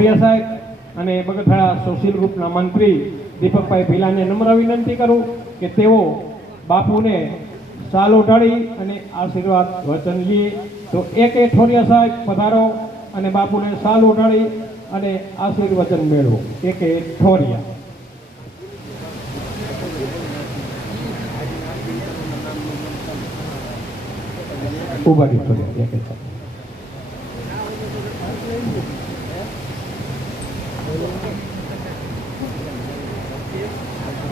ટોપરિયા સાહેબ અને બગથાળા સોશિયલ ગ્રુપના મંત્રી દીપકભાઈ ભીલાને નમ્ર વિનંતી કરું કે તેઓ બાપુને સાલ ઓઢાડી અને આશીર્વાદ વચન લે. તો એક ઠોરિયા સાહેબ પધારો અને બાપુને સાલ ઓઢાડી અને આશીર્વચન મેળવો. એક ઠોરિયા. ઉભા ઠોરિયા.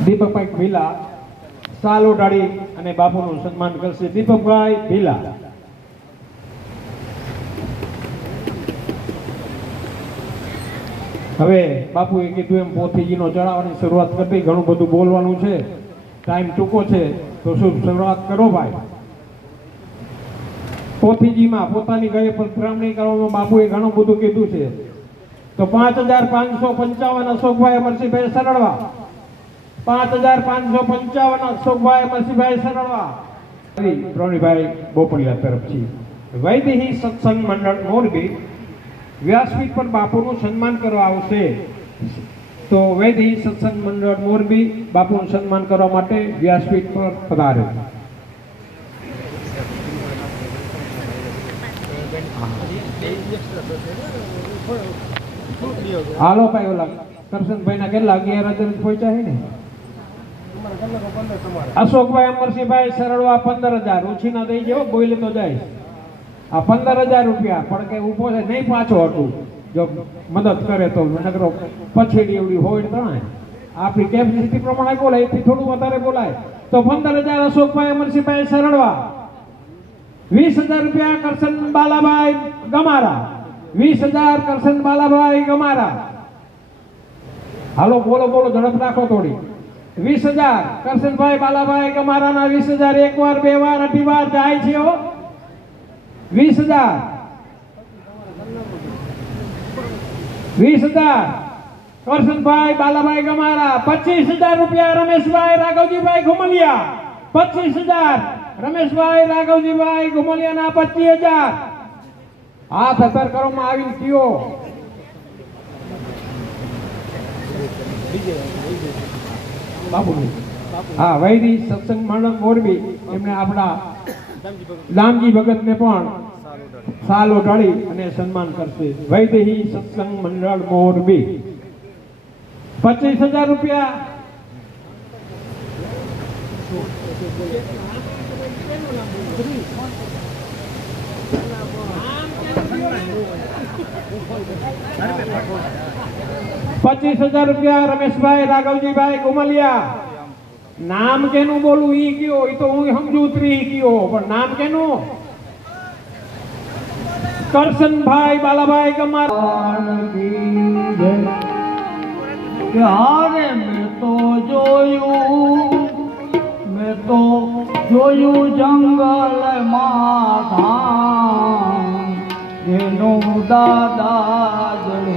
દીપકભાઈ ભીલા સાલ ઓઢાડી અને બાપુનું સન્માન કરશે. દીપકભાઈ ભીલા. હવે બાપુએ કીધું એમ પોથીજીનો ચડાવવાની શરૂઆત કરવી. ઘણું બધું બોલવાનું છે, ટાઈમ ટૂંકો છે, તો શુભ શરૂઆત કરો ભાઈ. પોથીજીમાં પોતાની ઘરે પધરામણી કરવામાં બાપુએ ઘણું બધું કીધું છે. તો 5555 અશોકભાઈ અમરસિંહભાઈ સરળવા. 5555 અશોકભાઈ અમરસિંહભાઈ સરળવા. પ્રવીણભાઈ બોપલિયા તરફથી વૈદેહી સત્સંગ મંડળ મોરબી વ્યાસપીઠ પર બાપુનું સન્માન કરવા આવશે. તો વૈદેહી સત્સંગ મંડળ મોરબી બાપુનું સન્માન કરવા માટે વ્યાસપીઠ પર પધારે. હાલો ભાઈ, ઓલા કરશનભાઈ ના કેટલા 11,000 પહોંચ્યા છે ને. અશોકભાઈ અમરસિંહભાઈ સરળવા 15,000 ઓછીના દઈ જેવો બોલે તો જાય. આ 15,000 રૂપિયા પણ કે ઉભો છે નહીં પાછો હતું. જો મદદ કરે તો નગરો પછેડી એવડી હોય ત્રણે આપણી કેપેસિટી પ્રમાણે બોલાય, એથી થોડું વધારે બોલાય. તો 15,000 અશોકભાઈ અમરસિંહભાઈ સરળવા. 20,000 રૂપિયા કરશન બાલાભાઈ ગમારા. 20,000 કરશન બાલાભાઈ ગમારા. હાલો બોલો બોલો, ઝડપ રાખો થોડી. 20,000 કરશનભાઈ બાલાભાઈ ગમારાના 20,000 એક વાર, બે વાર, અઢી વાર જાય છે. 20,000 કરશનભાઈ બાલાભાઈ ગમારા. 25,000 રૂપિયા રમેશભાઈ રાઘવજીભાઈ ઘુમલિયા. 25,000 રમેશભાઈ રાઘવજીભાઈ ઘુમલિયાના 25,000. હાથ અસર કરવામાં આવીને કયો બાપુ. હા, વૈદી સત્સંગ મંડળ મોરબી એમને આપણા દામજી ભગતને પણ સાલ ઓઢાડી અને સન્માન કરશે. વૈદેહી સત્સંગ મંડળ મોરબી 25,000 રૂપિયા. ₹25,000 રમેશભાઈ રાઘવજીભાઈ ગુમલિયા. નામ કેનું બોલું ઈ કયો, ઈ તો હું સમજુ ત્રી કયો, પણ નામ કેનું? કરશનભાઈ બાલાભાઈ ગમાર. હારે મેં તો જોયું જંગલમાં ધામ એનું દાદા જણે.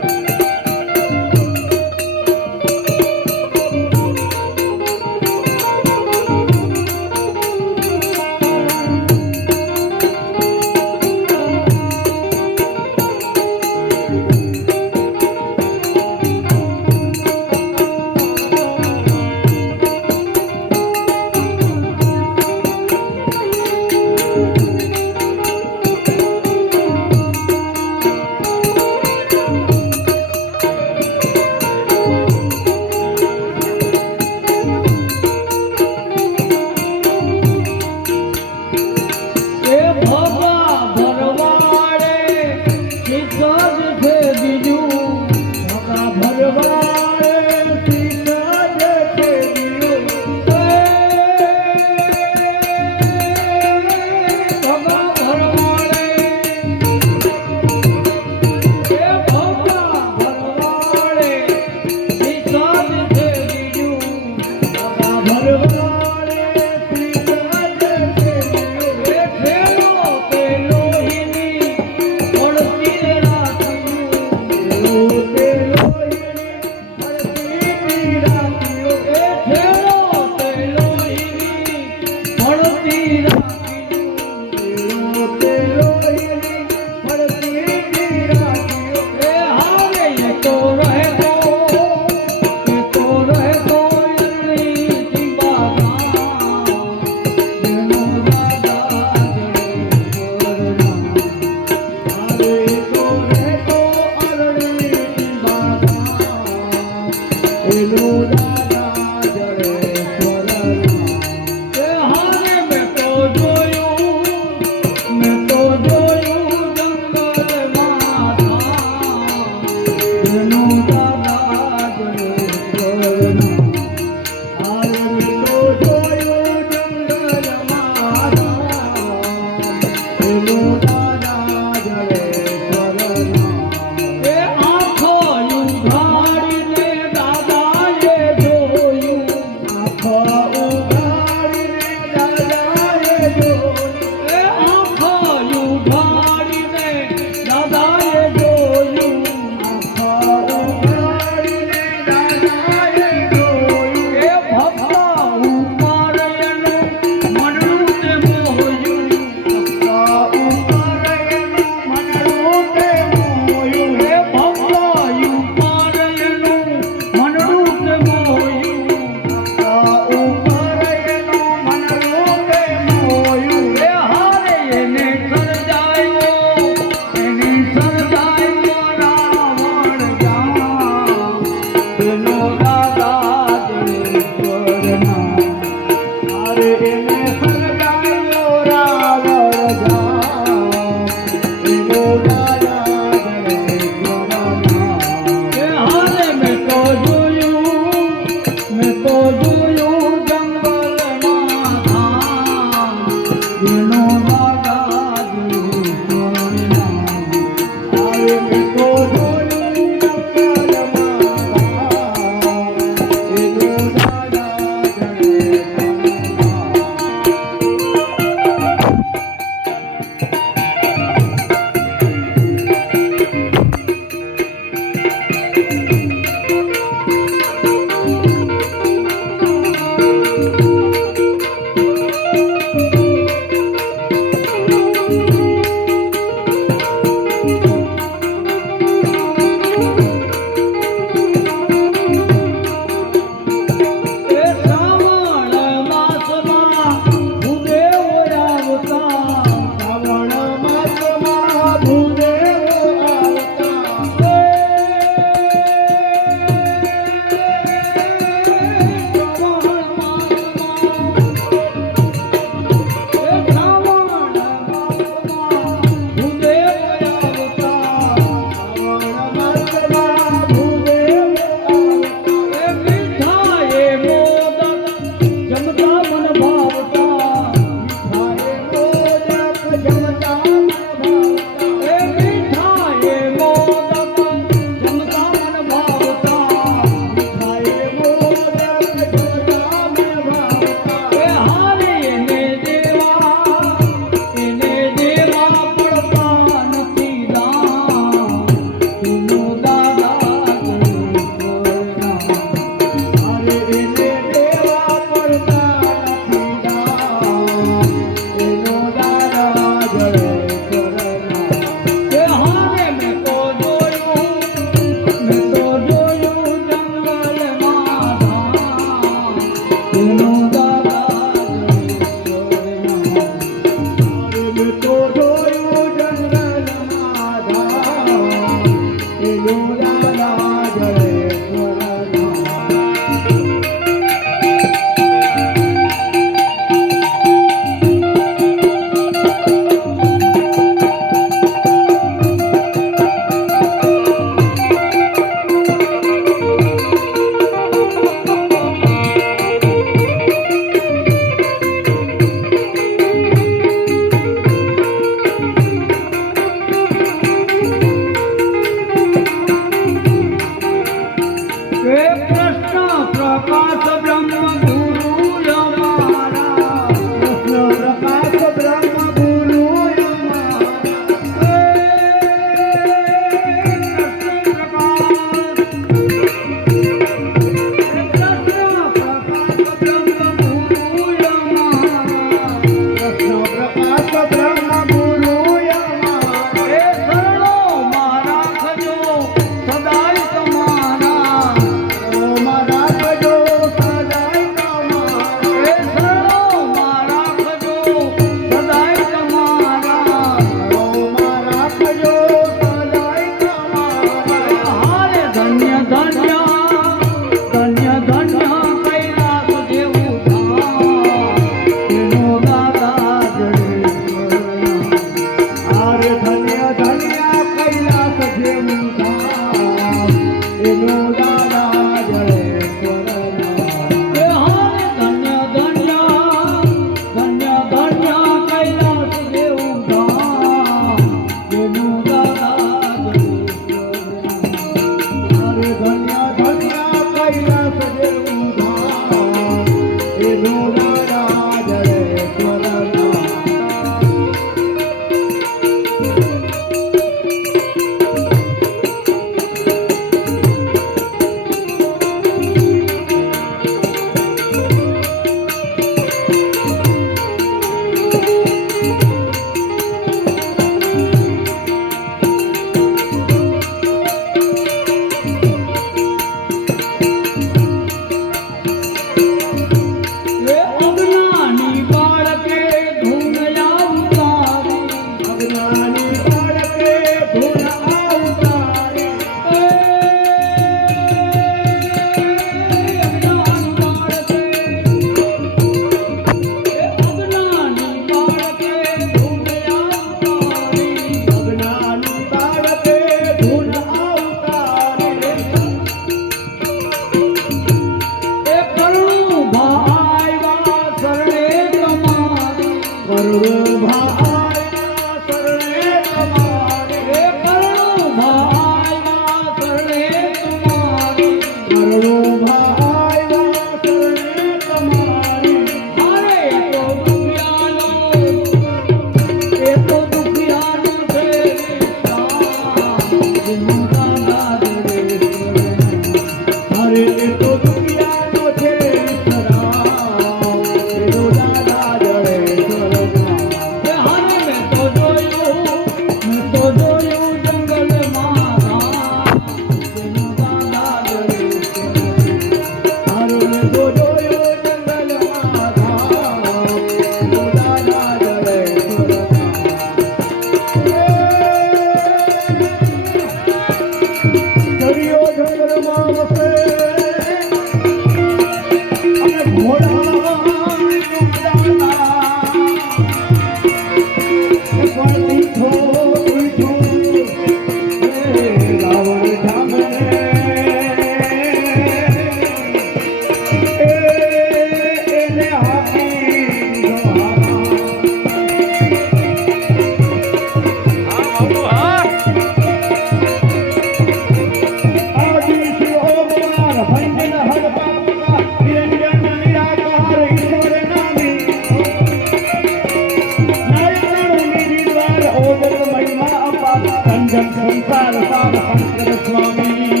રંજન સંસાર સાર શંકર સ્વામી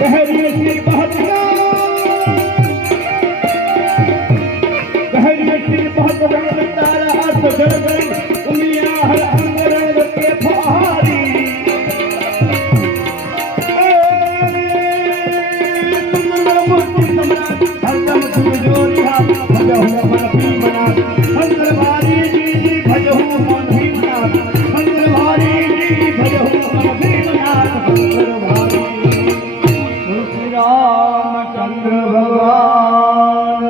બહેરી શ્રી મહાત્મા બહેરી શ્રી મહાત્મા તારા હાથ જળગણ ઉમિયા હર અંગરણ વચ્ચે ફહારી મૂર્તિ સમ્રાટ હરદમ તુમ જોરિયા ભજહુ મન ભીમનાથ શંકર ભારીજી ભજહુ મન ભીમનાથ શંકર ભારીજી ભજહુ મન ભીમનાથ શંકર ભારી શ્રી રામચંદ્ર ભગવાન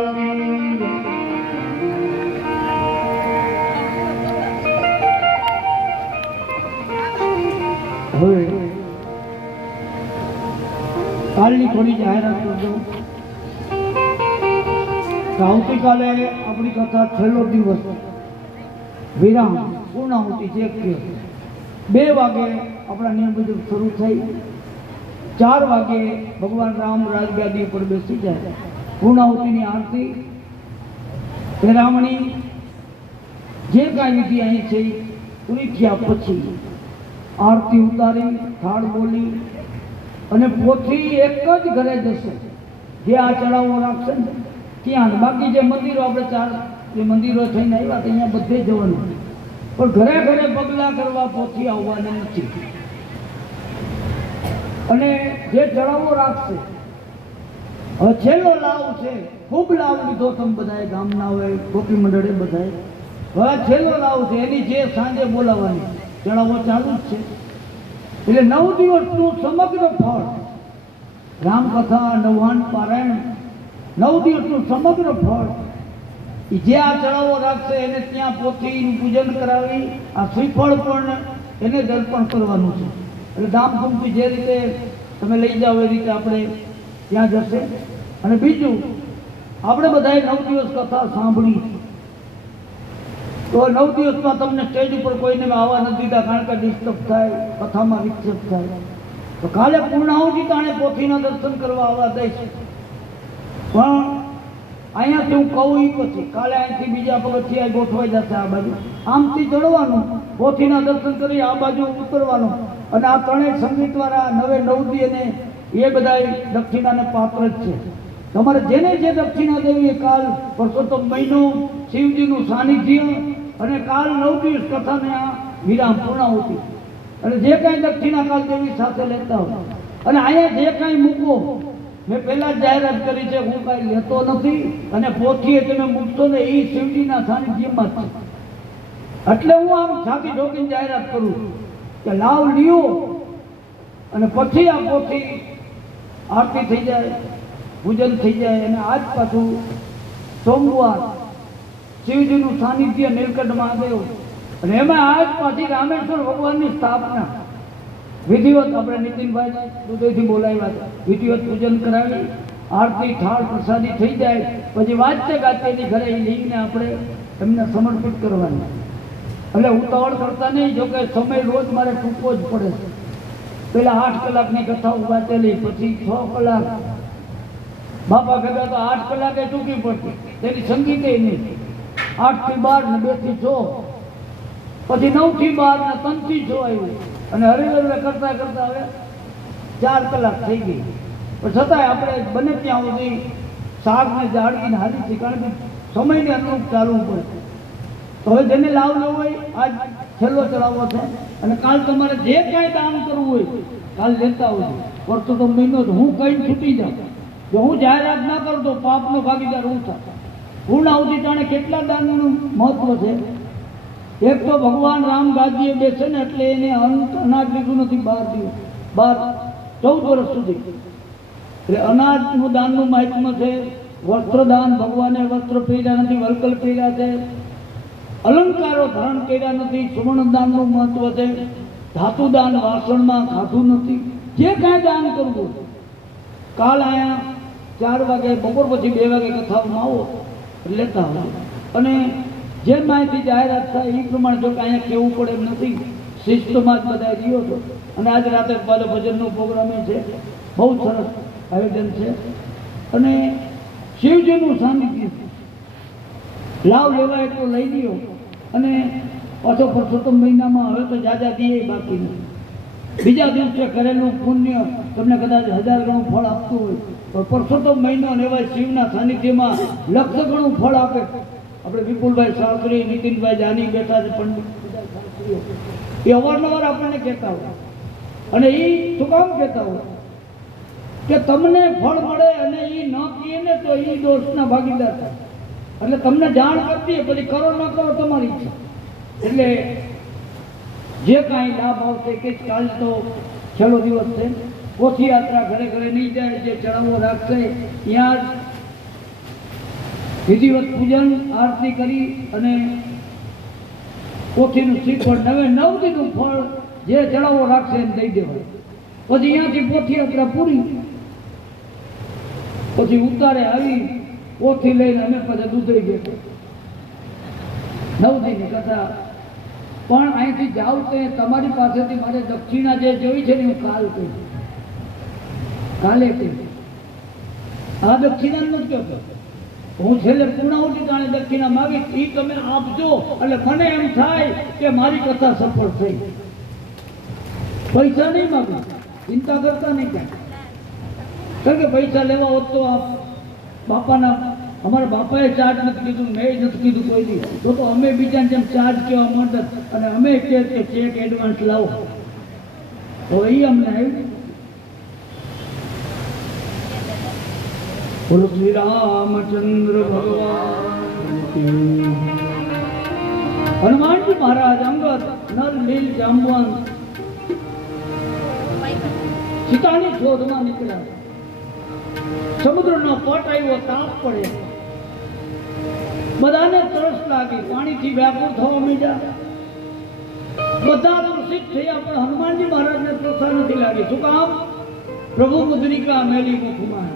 હવે કાલની થોડી જાહેરાત કરજો આવતીકાલે આપણી કથા છેલ્લો દિવસ વિરામ પૂર્ણાહુતિ છે કે 2 વાગે આપણા નિયમ મુજબ શરૂ થઈ 4 વાગે ભગવાન રામ રાજગાદી ઉપર બેસી જાય પૂર્ણાહુતિની આરતી પેરામણી જે કાંઈ વિધિ અહીં છે પૂરી થયા પછી આરતી ઉતારી થાળ બોલી અને પોથી એક જ ઘરે જશે જે આ ચડાવો રાખશે ને ત્યાં બાકી જે મંદિરો આપણે 4 જે મંદિરો થઈને આવ્યા તો અહીંયા બધે જવાનું પણ ઘરે ઘરે પગલાં કરવા પોથી આવવાના નથી અને જે ચડાવો રાખશે હવે છેલ્લો લાવ છે ખૂબ લાવ લીધો તમે બધાએ ગામના હોય ગોપી મંડળે બધાએ હવે છેલ્લો લાવ છે એની જે સાંજે બોલાવવાની ચડાવો ચાલુ જ છે એટલે 9 દિવસનું સમગ્ર ફળ રામકથા નવહાન પારાયણ 9 દિવસનું સમગ્ર ફળ જે આ ચડાવો રાખશે એને ત્યાં પોથીનું પૂજન કરાવી આ શ્રીફળ પણ એને જ અર્પણ કરવાનું છે એટલે ધામધૂમથી જે રીતે તમે લઈ જાઓ એ રીતે આપણે ત્યાં જશે અને બીજું આપણે બધાએ 9 દિવસ કથા સાંભળી તો 9 દિવસમાં તમને સ્ટેજ ઉપર કોઈને મેં આવવા નથી દીધા કારણ કે ડિસ્ટર્બ થાય કથામાં વિક્ષેપ થાય તો કાલે પૂર્ણાહુતિ તાણે પોથીના દર્શન કરવા આવવા દઈશ પણ અહીંયાથી હું કહું એ પછી કાલે અહીંથી બીજા પગથિયા ગોઠવાઈ જશે આ બાજુ આમથી ચડવાનું પોથીના દર્શન કરી આ બાજુ ઉતરવાનું અને આ ત્રણેય સંગીતવાળા 9 દી અને એ બધા દક્ષિણાને પાત્ર જ છે તમારે જેને જે દક્ષિણા દેવી કાલ પરસોત્તમ મહિનો શિવજીનું સાનિધ્ય અને કાલ 9 દિવસ કથાને આ વિરામ પૂર્ણાહુતિ અને જે કાંઈ દક્ષિણા કાલ દેવી સાથે લેતા હોય અને અહીંયા જે કાંઈ મૂકો મેં પહેલાં જ જાહેરાત કરી છે હું કાંઈ લેતો નથી અને પોથીએ તમે મૂકશો ને એ શિવજીના સાનિધ્યમાં જ છે એટલે હું આમ છાતી ઠોકીને જાહેરાત કરું કે લાવ લ્યો અને પછી આ પોથી આરતી થઈ જાય પૂજન થઈ જાય અને આજ પાછું સોમવાર શિવજીનું સાનિધ્ય નીલકંઠ મહાદેવ અને એમાં આજ પાછી રામેશ્વર ભગવાનની સ્થાપના વિધિવત આપણે નીતિનભાઈને હૃદયથી બોલાવ્યા હતા વિધિવત પૂજન કરાવી આરતી થાળ પ્રસાદી થઈ જાય પછી વાંચતે ગાતેની ઘરે એ લઈને આપણે એમને સમર્પિત કરવાની એટલે ઉતાવળ કરતા નહીં જોકે સમય રોજ મારે ટૂંકો જ પડે છે પેલા 8 કલાકની કથા વાંચેલી પછી 6 કલાક બાપા ભેગા તો 8 કલાકે ટૂંકી પડતી તેની સંગીતે નહીં 8 થી 12 ને 2 થી 6 પછી 9 થી 12 ને 3 થી 6 આવ્યું અને હરિહર કરતા કરતા હવે 4 કલાક થઈ ગઈ પણ છતાંય આપણે બને ત્યાં સુધી શાકને જાળવીને હાલી છે કારણ કે સમયને અનુરૂપ ચાલવું પડે તો હવે જેને લાવ લેવો હોય આજ છેલ્લો ચડાવો છે અને કાલ તમારે જે કાંઈ દાન કરવું હોય કાલ લેતા હોય પરસોત્તમ મહિનો હું કઈ છૂટી જાઉં જો હું જાહેરાત ના કરું તો પાપનો ભાગીદાર હું થાય પૂર્ણાહુતિ જાણે કેટલા દાનનું મહત્વ છે એક તો ભગવાન રામ ગાદીએ બેસે ને એટલે એને અનાજ લીધું નથી 14 વર્ષ સુધી એટલે અનાજનું દાનનું મહાત્મ્ય છે વસ્ત્રદાન ભગવાને વસ્ત્ર પહેર્યા નથી વલ્કલ પહેર્યા છે અલંકારો ધારણ કર્યા નથી સુવર્ણ દાનનું મહત્વ છે ધાતુદાન વાસણમાં ખાધું નથી જે કાંઈ દાન કરવું કાલ અહીંયા 4 વાગે બપોર પછી 2 વાગે કથામાં આવો લેતા હોય અને જે માહિતી જાહેરાત થાય એ પ્રમાણે જો કે અહીંયા કહેવું પડે એમ નથી શિસ્તમાં જ બધા જીવો છો અને આજ રાતે પાછો ભજનનો પ્રોગ્રામ છે બહુ સરસ આયોજન છે અને શિવજીનું સાનિધ્ય લાવ લેવા એટલું લઈ લ્યો અને પાછો પરસોત્તમ મહિનામાં હવે તો જાજા દીએ બાકી નથી. બીજા દિવસે કરેલું પુણ્ય તમને કદાચ 1000 ગણું ફળ આપતું હોય, પણ પરસોત્તમ મહિનો ને એવા શિવના સાનિધ્યમાં લક્ષ ગણું ફળ આપે. આપણે વિપુલભાઈ શાસ્ત્રી, નીતિનભાઈ જાની બેઠા છે પંડિત, એ અવારનવાર આપણને કહેતા હોય. અને એ શું કામ કહેતા હોય કે તમને ફળ મળે અને એ ન કીએ ને તો એ દોષના ભાગીદાર થાય. એટલે તમને જાણ કરતી પછી કરો ન કરો તમારી ઈચ્છા. એટલે જે કાંઈ લાભ આવશે કે કાલ તો છેલ્લો દિવસ છે, પોથી યાત્રા ઘરે ઘરે નહીં જાય, જે ચડાવો રાખશે ત્યાં જ વિધિવત પૂજન આરતી કરી અને પોથીનું શ્રીફળ 9 દીનું ફળ જે ચડાવો રાખશે એને દઈ દેવાય. પછી અહીંયાથી પોથી યાત્રા પૂરી, પછી ઉતારે આવી પોથી લઈને અમે પછી દૂધઈ બેઠો 9 દીની કથા. પણ અહીંથી જાઉં તો તમારી પાસેથી મારે દક્ષિણા જે જોઈ છે ને હું કાલે કહી આ દક્ષિણા નથી કહેતો. હું છેલ્લે પૂર્ણાહુતિ જાણે દક્ષિણા માગી એ તમે આપજો એટલે મને એમ થાય કે મારી કથા સફળ થઈ. પૈસા નહીં માગું, ચિંતા કરતા નહીં કાંઈ, કારણ કે પૈસા લેવા હોત તો આપ બાપાના અમારા બાપાએ ચાર્જ નથી કીધું, મેં નથી કીધું કોઈ દી, તો અમે બીજાને જેમ ચાર્જ કહેવા માંડત અને અમે કે ચેક એડવાન્સ લાવો તો એ અમને આવ્યું. બોલો શ્રી રામચંદ્ર ભગવાન. હનુમાનજી મહારાજ અંગદ નર નીલ જાંબવાન સીતાની શોધમાં નીકળ્યા. સમુદ્રનો પટ આવ્યો, તાપ પડે, બધાને તરસ લાગી, પાણીથી વ્યાકુળ થવા માંડ્યા. બધા તૃષિત થયા, પણ હનુમાનજી મહારાજને તૃષા નથી લાગી. શું કામ? પ્રભુ મુદ્રિકા મેલી મુખમાં,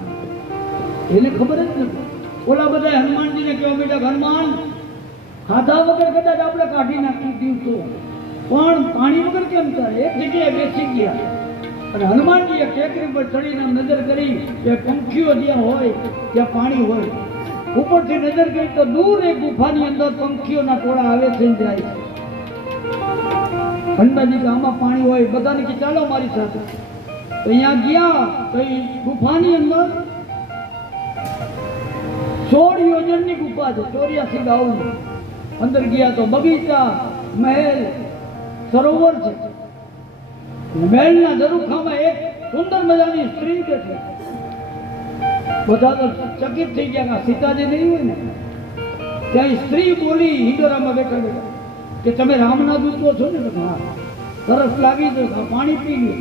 એને ખબર જ નથી. ઓલા બધા હનુમાનજીને કહેવા માંડ્યા, હનુમાન ખાધા વગર કદાચ આપણે કાઢી નાખી દિવસો, પણ પાણી વગર કેમ ચાલે? એક જગ્યાએ બેસી ગયા અને હનુમાનજીએ ટેકરી પર ચડીને નજર કરી કે પંખીઓ જ્યાં હોય ત્યાં પાણી હોય. ઉપરથી નજર કરી તો દૂર એક ગુફાની અંદર પંખીઓના ટોળા આવે છે ને જાય છે. હનુમાનજી કે આમાં પાણી હોય, બધાને કે ચાલો મારી સાથે. તો અહીંયા ગયા તો એ ગુફાની અંદર 16 યોજનની ગુફા છે, 84 ગાઉની. અંદર ગયા તો બગીચા, મહેલ, સરોવર છે. મહેલના ઝરૂખામાં એક સુંદર મજાની સ્ત્રી બેઠી. બધા તો ચકિત થઈ ગયા, સીતાજી નહીં હોય ને. ત્યાં સ્ત્રી બોલી હિંડોરામાં બેઠા બેઠા કે તમે રામના દૂતો છો ને? હા. તરસ લાગી તો પાણી પી લો.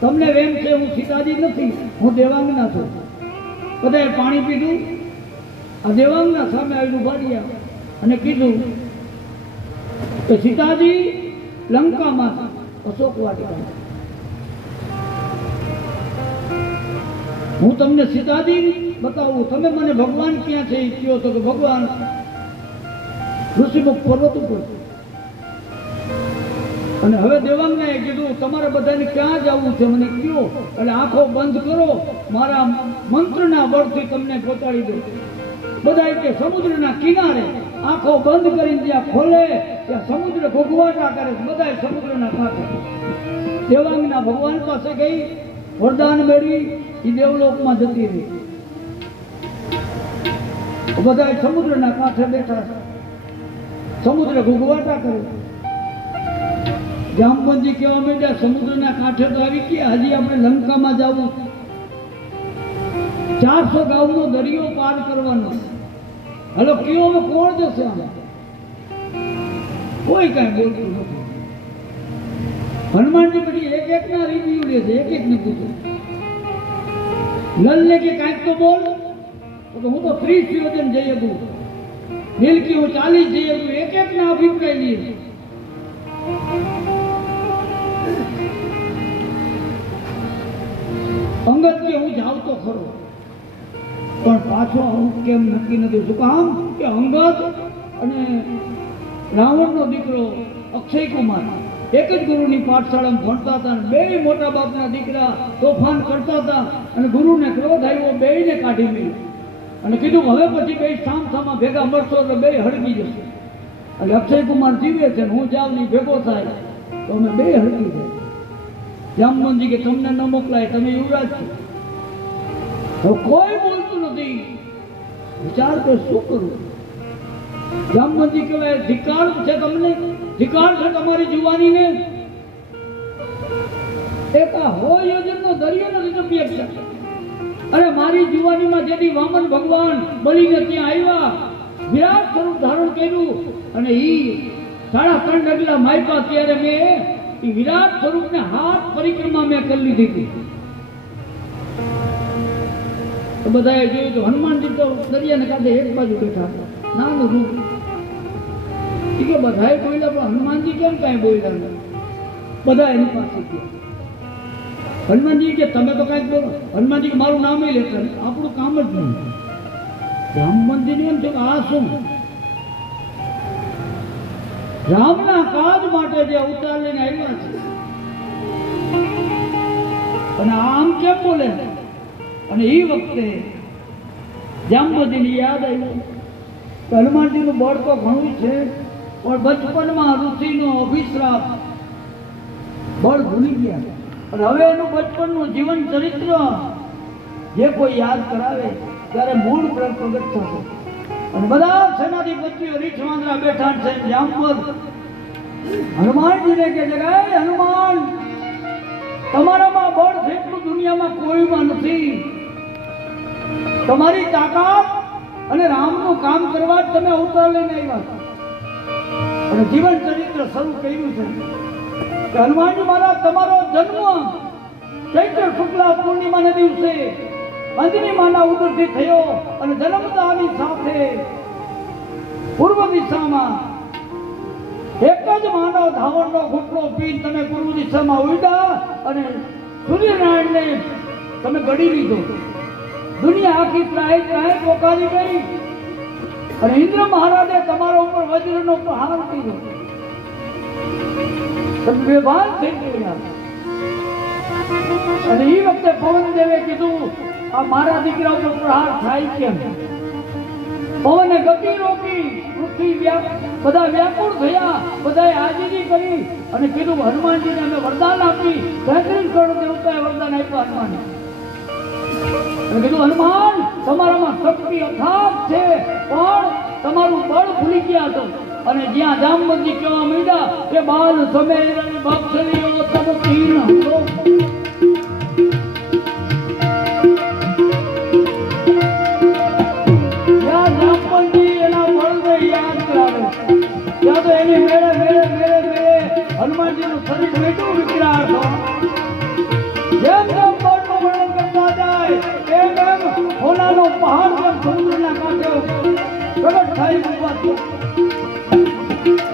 તમને વેમ છે હું સીતાજી નથી, હું દેવાંગના છું. બધાએ પાણી પીધું. આ દેવાંગના સામે આવીને ઉભા રહ્યા અને કીધું કે સીતાજી લંકામાં અશોક વાટિકા, હું તમને સીતાજી બતાવું, તમે મને ભગવાન ક્યાં છે એ કહો છો. કે ભગવાન ઋષિમુખ પર્વત ઉપર. અને હવે દેવાંગનાએ કીધું તમારે બધાને ક્યાં જવું છે મને કહો, એટલે આંખો બંધ કરો, મારા મંત્રના બળથી તમને પહોંચાડી દો. બધા કે સમુદ્રના કિનારે. આંખો બંધ કરીને જ્યાં ખોલે ત્યાં સમુદ્ર ઘોઘવાટા કરે. બધા સમુદ્રના કાંઠે દેવાંગના ભગવાન પાસે ગઈ, વરદાન મેળવી, એ દેવલોકમાં જતી રહી. બધા સમુદ્રના કાંઠે બેઠા, સમુદ્ર ઘોઘવાટા કરે. જામવંતજી કહેવા માંડ્યા સમુદ્રના કાંઠે તો આવી ગયા, હજી આપણે લંકામાં જવું, 400 ગાઉનો દરિયો પાર કરવાનો. હલો કયો હવે કોણ જશે? આમાં કોઈ કઈ બોલતું નથી. હનુમાનજી પછી એક ના રિવ્યુ લે છે, એક ને પૂછે. લલને કે કાંઈક તો બોલ. તો હું તો 30 યોજન જઈ શકું, નીલકી હું 40 જઈ શકું. એક ના અભિપ્રાય લઈએ. અંગત કે હું જાઉં તો ખરો, પણ પાછો હું કેમ નક્કી નથી. શું કામ? કે અંગદ અને રાવણનો દીકરો અક્ષય કુમાર એક જ ગુરુની પાઠશાળામાં ભણતા હતા. બે મોટા બાપના દીકરા તોફાન કરતા હતા અને ગુરુને ક્રોધ આવ્યો, બેયને કાઢી મેળ્યો અને કીધું હવે પછી બે સામસામા ભેગા મળશો એટલે બે હળગી જશે. એટલે અક્ષય કુમાર જીવે છે ને હું જાઉં ની ભેગો થાય તો અમે બે હરકી જાય. જામવંતજી કે તમને ન મોકલાય, તમે યુવરાજ છો. હવે કોઈ બોલતું નથી. વિચાર કે શું કરું? જામવંતજી કહેવાય ધિકાર છે તમને, ધિકાર છે તમારી જુવાનીને. એક આ હો યોજનનો દરિયો નથી ટપી શકતા. અરે મારી જુવાનીમાં જેથી વામન ભગવાન બળીને ત્યાં આવ્યા, વિરાટ સ્વરૂપ ધારણ કર્યું અને ઈ 3.5 ડગલા માપ્યા ત્યારે મેં ઈ વિરાટ સ્વરૂપને હાથ પરિક્રમા મેં કરી લીધી હતી. તો બધાએ જોયું તો હનુમાનજી તો દરિયાને કાંઠે એક બાજુ બેઠા હતા, નાનું રૂપ. ઈ કે બધાએ બોલ્યા પણ હનુમાનજી કેમ કાંઈ બોલ્યા નહીં? બધા એની પાસે ગયા. હનુમાનજી કે તમે તો કાંઈક બોલો. હનુમાનજી કે મારું નામ લેતા નહીં, આપણું કામ જ નહીં. રામમંદિર એમ છે કે આ શું? રામના કાજ માટે જે અવતાર લઈને આવ્યા છે અને આમ કેમ બોલે? અને એ વખતે જામવંતીની યાદ આવી કે હનુમાનજીનું બળ તો ઘણું છે પણ બચપનમાં ઋષિનો અભિશ્રાપ બળ ભૂલી ગયા. અને હવે એનું બચપનનું જીવન ચરિત્ર જે કોઈ યાદ કરાવે ત્યારે મૂળ પ્રગટ થશે. અને બધા સેનાધિપતિઓ રીછ વાંદરા બેઠા છે. જામવંત હનુમાનજીને કે જગાય હનુમાન, તમારામાં બળ જેટલું દુનિયામાં કોઈમાં નથી. તમારી તાકાત અને રામનું કામ કરવા જ તમે અવતાર લઈને આવ્યા છો. અને જીવન ચરિત્ર શરૂ કર્યું છે કે હનુમાનજી મહારાજ તમારો જન્મ ચૈત્ર શુક્લા પૂર્ણિમાના દિવસે અંજની માના ઉદરથી થયો અને જન્મતાની સાથે પૂર્વ દિશામાં એક જ માનવ ધાવણનો ઘૂંટડો પી તમે પૂર્વ દિશામાં ઉડ્યા અને સૂર્યનારાયણને તમે ગળી લીધો. દુનિયા આખી ત્રાહી ત્રાહી પોકારી ગઈ અને ઇન્દ્ર મહારાજે તમારા ઉપર વજ્રનો પ્રહાર કર્યો. તમે બેભાન થઈ ગયા. અને એ વખતે પવનદેવે કીધું આ મારા દીકરા ઉપર પ્રહાર થાય કેમ? પવને ગતિ રોકી, પૃથ્વી બધા વ્યાકુળ થયા, બધાએ હાજરી કરી અને કીધું હનુમાનજીને અમે વરદાન આપી. 33 કરોડ દેવતાએ વરદાન આપ્યા હનુમાનને. અને કીધું હનુમાન તમારામાં શક્તિ અથાગ છે પણ તમારું બળ ભૂલી ગયા છો. અને જ્યાં જામવંતી કહેવા માંડ્યા કે બાલ સમેરન ભક્ષલીઓ તબ તીન હતો. જ્યાં જામવંતી એના બળને યાદ કરાવે ત્યાં તો એની મેળે મેળે મેળે મેળે હનુમાનજીનું શરીર મેટું વિકરાળ હતો. જેમ જેમ બળનું વર્ણન કરતા જાય એમ એમ સોનાનો પહાડ જેમ સમુદ્રના કાંઠે પ્રગટ થાય ઉભા.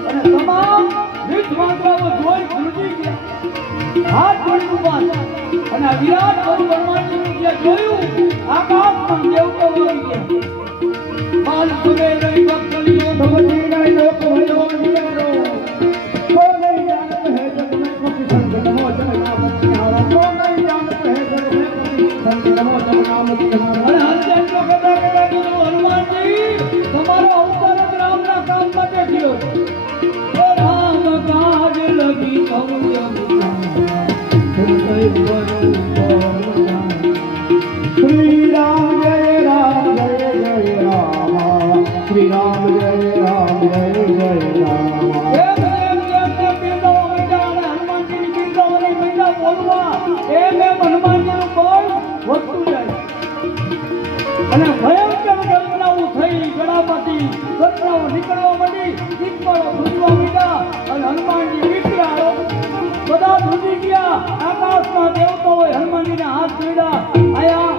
અને તમામ રીછવાંદરાઓ જોઈ ધ્રુજી ગયા, હાથ જોડી ઉભા. અને આ વિરાટ સ્વરૂપ હનુમાનજીનું જે જોયું આકાશમાં દેવતાઓ આવી ગયા. બાલ સુમેર ભક્તલીઓ ભગવતીના લોક ભયો નિયરો કો નહીં જાનત હે જગ મેં કુછ સંત નમો જગ નામ તિહારા. કો નહીં જાનત હે જગ મેં કુછ સંત નમો જગ નામ તિહારા. અને હરિજનો કહેતા કીધું હનુમાનજી તમારો અવતાર જ રામના કામ માટે થયો. રામ કાજ લગી સૌર્ય શ્રી રામ જય રામ જય જય રામ, શ્રી રામ જય રામ જય જય રામ. હનુમાનજીની બિરદાવવાની બિરદા બોલવા એમ એમ હનુમાનજીનું બળ વધતું જાય. અને ભયંકર ગર્જનાઓ થઈ, ગળામાંથી ગર્જનાઓ નીકળવા માંડી, દીપવાળો ધ્રુજવા માંડ્યા અને હનુમાનજી વિકરાળો બધા ધ્રુજી ગયા. આકાશમાં દેવતાઓએ હનુમાનજીને હાથ જોડ્યા. આયા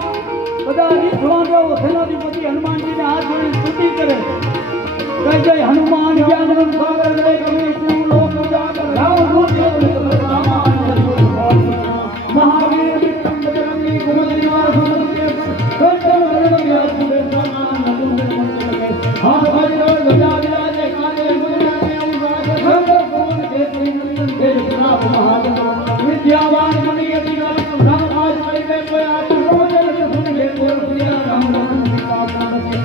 બધા રીછવાંદરાઓ સેનાધિપતિ હનુમાનજીને હાથ જોડી સ્તુતિ કરે. જય જય હનુમાન જ્ઞાન સાગર જય કવિ શિવ લોક ઉજાગર રામ રૂપ મહાવીર વિક્રમ બજરંગી કુમતિ નિવાસ સમર્પિત કંચન વરણ વ્યાસુરે સમાન હાથ ભજન ગજા વિરાજે કાલે મુનિયાને ઉગાજ ખંડ કોણ કેસરી નંદન તેજ પ્રતાપ મહાજન વિદ્યાવાન મણિ અધિકાર રામ આજ પરિવે કોઈ આપ સમજન સુન લે તેર પ્રિય રામ નામ વિકાસ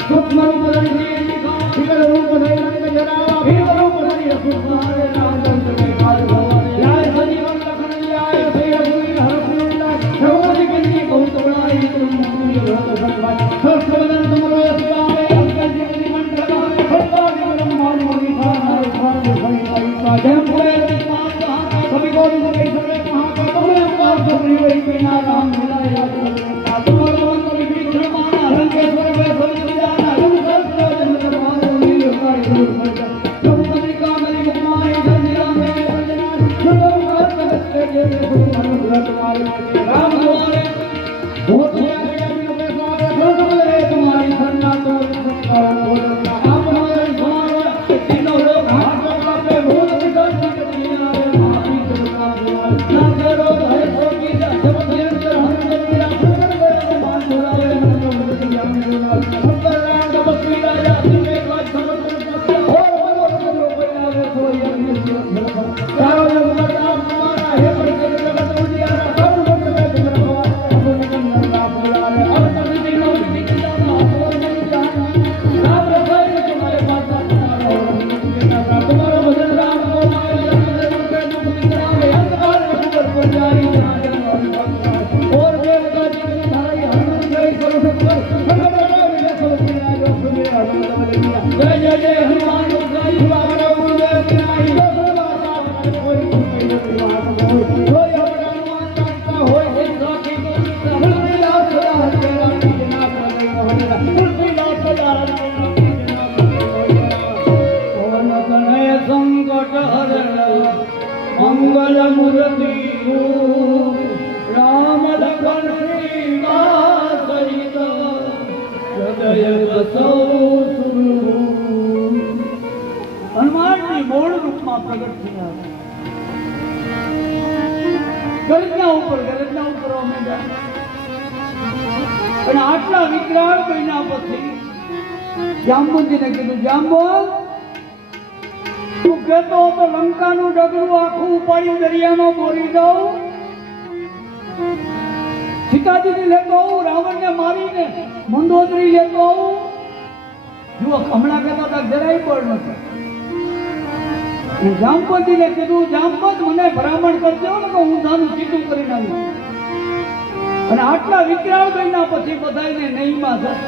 સૂક્ષ્મ રૂપ ધરી દિખા વિકલ રૂપ ધરી રંગ જરા ભીમ રૂપ જેમ પૂરે कभी को भी कभी समय कहाँ का तो मैं अवतार छोड़ी वही बिना राम मिलाया तुम्हारा मन कभी भी क्षमाना लंकेश्वर में समझ जाना हम सब जन्म तुम्हारे नील हमारे दूर कर जा जब कभी का मेरी मुकमाई जंजीरा में बजना जो रात जगत के लिए तुम्हारे राम हमारे बहुत हो गया बिन पे सारे भगवान तुम्हारी सन्ना तो सबका बोलना आप हमारे समाज तीनों लोग हाथ पे भूल निकल मंगल मूर्ति राम लखन सीता सहित हृदय बसो हनुमान जी मूल रूप में प्रगट થયા ગરજના ઉપર માંડ્યા અને આટલા વિકરાળ બન્યા પછી જાંબુજીને કીધું જાંબુ તું કહેતો તો લંકાનું ડગલું આખું ઉપાડ્યું દરિયામાં મોરી દઉં સીતાજીને લેતો આવું રાવણને મારીને મંદોદરી લેતો આવું જુઓ હમણાં કહેતા હતા જરાય પણ નથી જામપતિને કીધું જામપત મને ભરામણ કરજો ને તો હું નાનું સીધું કરી નાખું અને આટલા વિકરાળ બન્યા પછી બધાને નહીમાં જાય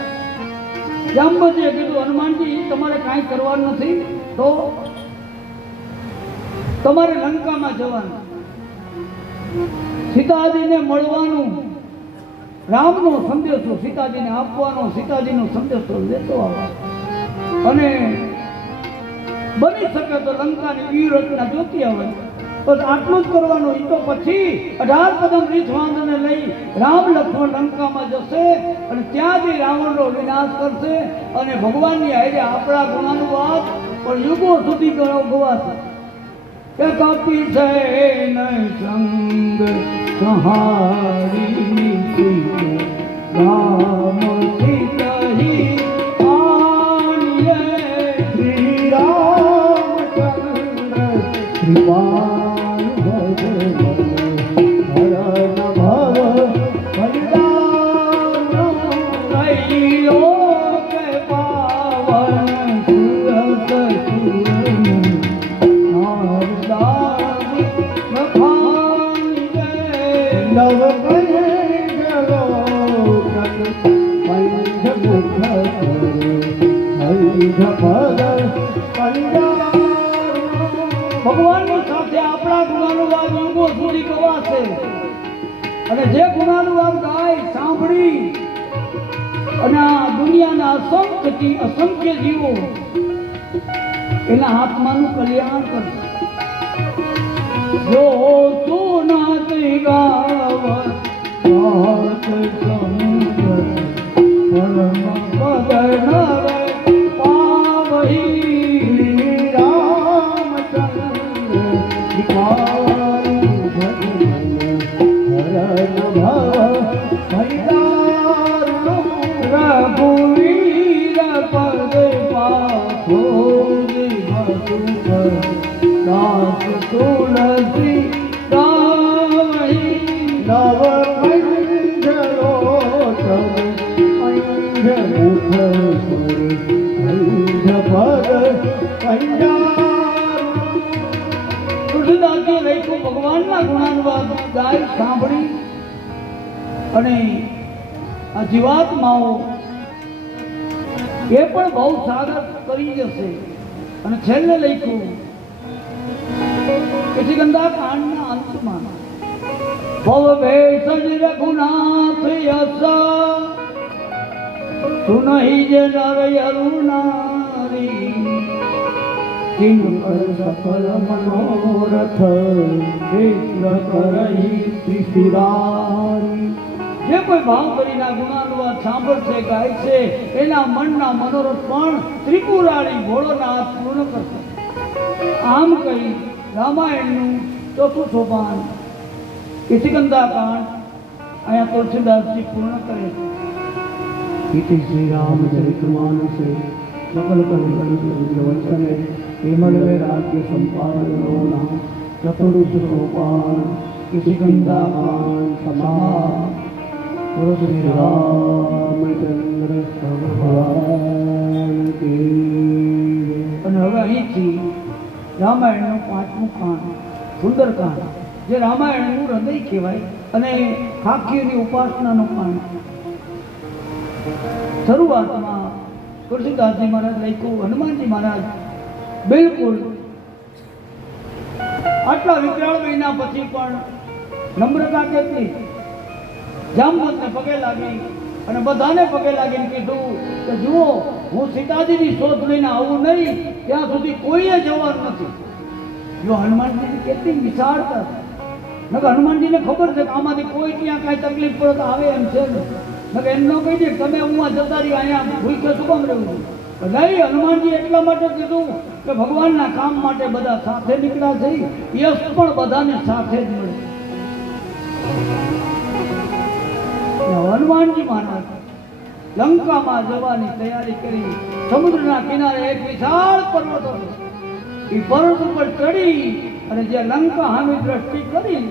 જામપતિએ કીધું હનુમાનજી તમારે કાંઈ કરવાનું નથી તો તમારે લંકામાં જવાનું સીતાજીને મળવાનું રામનો સંદેશો સીતાજીને આપવાનો સીતાજીનો સંદેશો લેતો આવવાનો અને બની શકે તો લંકાની વ્યૂહરચના જોતી આવે બસ આટલું જ કરવાનું એ તો પછી 18 કદમ રીછવાંદને લઈ રામ લક્ષ્મણ લંકામાં જશે અને ત્યાંથી રાવણનો વિનાશ કરશે અને ભગવાનની હારે આપણા ગુણાનુવાદ પણ યુગો સુધી ગવાશે કે કપી છે નહીં સંગ સહારી રામ સીતહી આણ્યે શ્રી રામચંદ્ર કૃપાલ ભગવન હરણ ભવ કૈયો કે પાવન સુરત ભગવાનની સાથે આપણા ગુણાનુવાદ યુગો સુધી ગવાશે અને જે ગુણાનુવાદ ગાય સાંભળી અને આ દુનિયાના અસંખ્ય જીવો એના આત્માનું કલ્યાણ કરશે જો સુનતી ગાવ પરમ પદનર પાવહી રામચંદ્ર કૃપાલ ભગવન હરણ ભવ ભૈદારુ રઘુવીર પદ પાથો મધુકર દાસ તુલસી ગાવહી નવ ભગવાનના ગુણાનુવાદ ગાય સાંભળી અને આ જીવાત્માઓ એ પણ બહુ સાગર કરી જશે અને છેલ્લે લખ્યું કિશિગંધા કાંડના અંતમાં ભવ ભેષજ રઘુનાથ યશ સુનહી જે નર અરુણારી કિંગ કર સકલ મનોરથ વિગ્રહ કરહી ત્રિશિરારી. જે કોઈ ભાવ કરીના ગુણાનુવાદ સાંભળશે ગાય છે એના મનના મનોરથ પણ ત્રિપુરારી ભોળોનાથ પૂર્ણ કરશે. આમ કરી રામાયણનું ચોથું સોપાન કિશિગંધા કાંડ અહીંયા તુલસીદાસજી પૂર્ણ કરે છે. इति श्री रामचरितमानसे सकल कलिवंशने हेमल वैराग्य संपादनो नाम चतुर्दश सोपान किशकिंधा कांड समाप्त. श्री रामचंद्र भगवान की. અને હવે અહીંથી રામાયણનું પાંચમું કાંડ સુંદરકાંડ, જે રામાયણનું હૃદય કહેવાય અને ખાખીની ઉપાસનાનું કાંડ. શરૂઆતમાં તુલસીદાસજી મહારાજ લખ્યું, હનુમાનજી મહારાજ બિલકુલ આટલા વિકરાળ મહિના પછી પણ નમ્રતા કેટલી, જામવંતને પગે લાગી અને બધાને પગે લાગીને કીધું કે જુઓ, હું સીતાજીની શોધ લઈને આવું નહીં ત્યાં સુધી કોઈએ જવાનું નથી. જો હનુમાનજીની કેટલી વિશાળતા છે. નકર હનુમાનજીને ખબર છે કે આમાંથી કોઈ ત્યાં કાંઈ તકલીફ પડે તો આવે એમ છે ને. નકર એમ ન કહી દે તમે હું જતા રહી અહીંયા ભૂખે શું કામ રહેવું. નહીં, હનુમાનજી એટલા માટે કીધું કે ભગવાનના કામ માટે બધા સાથે નીકળ્યા છે, યશ પણ બધાને સાથે જ મળે. હનુમાનજી મહારાજ લંકામાં જવાની તૈયારી કરી. સમુદ્રના કિનારે એક વિશાળ પર્વત હતો. એ પર્વત ઉપર ચડી અને જે લંકા સામે દ્રષ્ટિ કરી,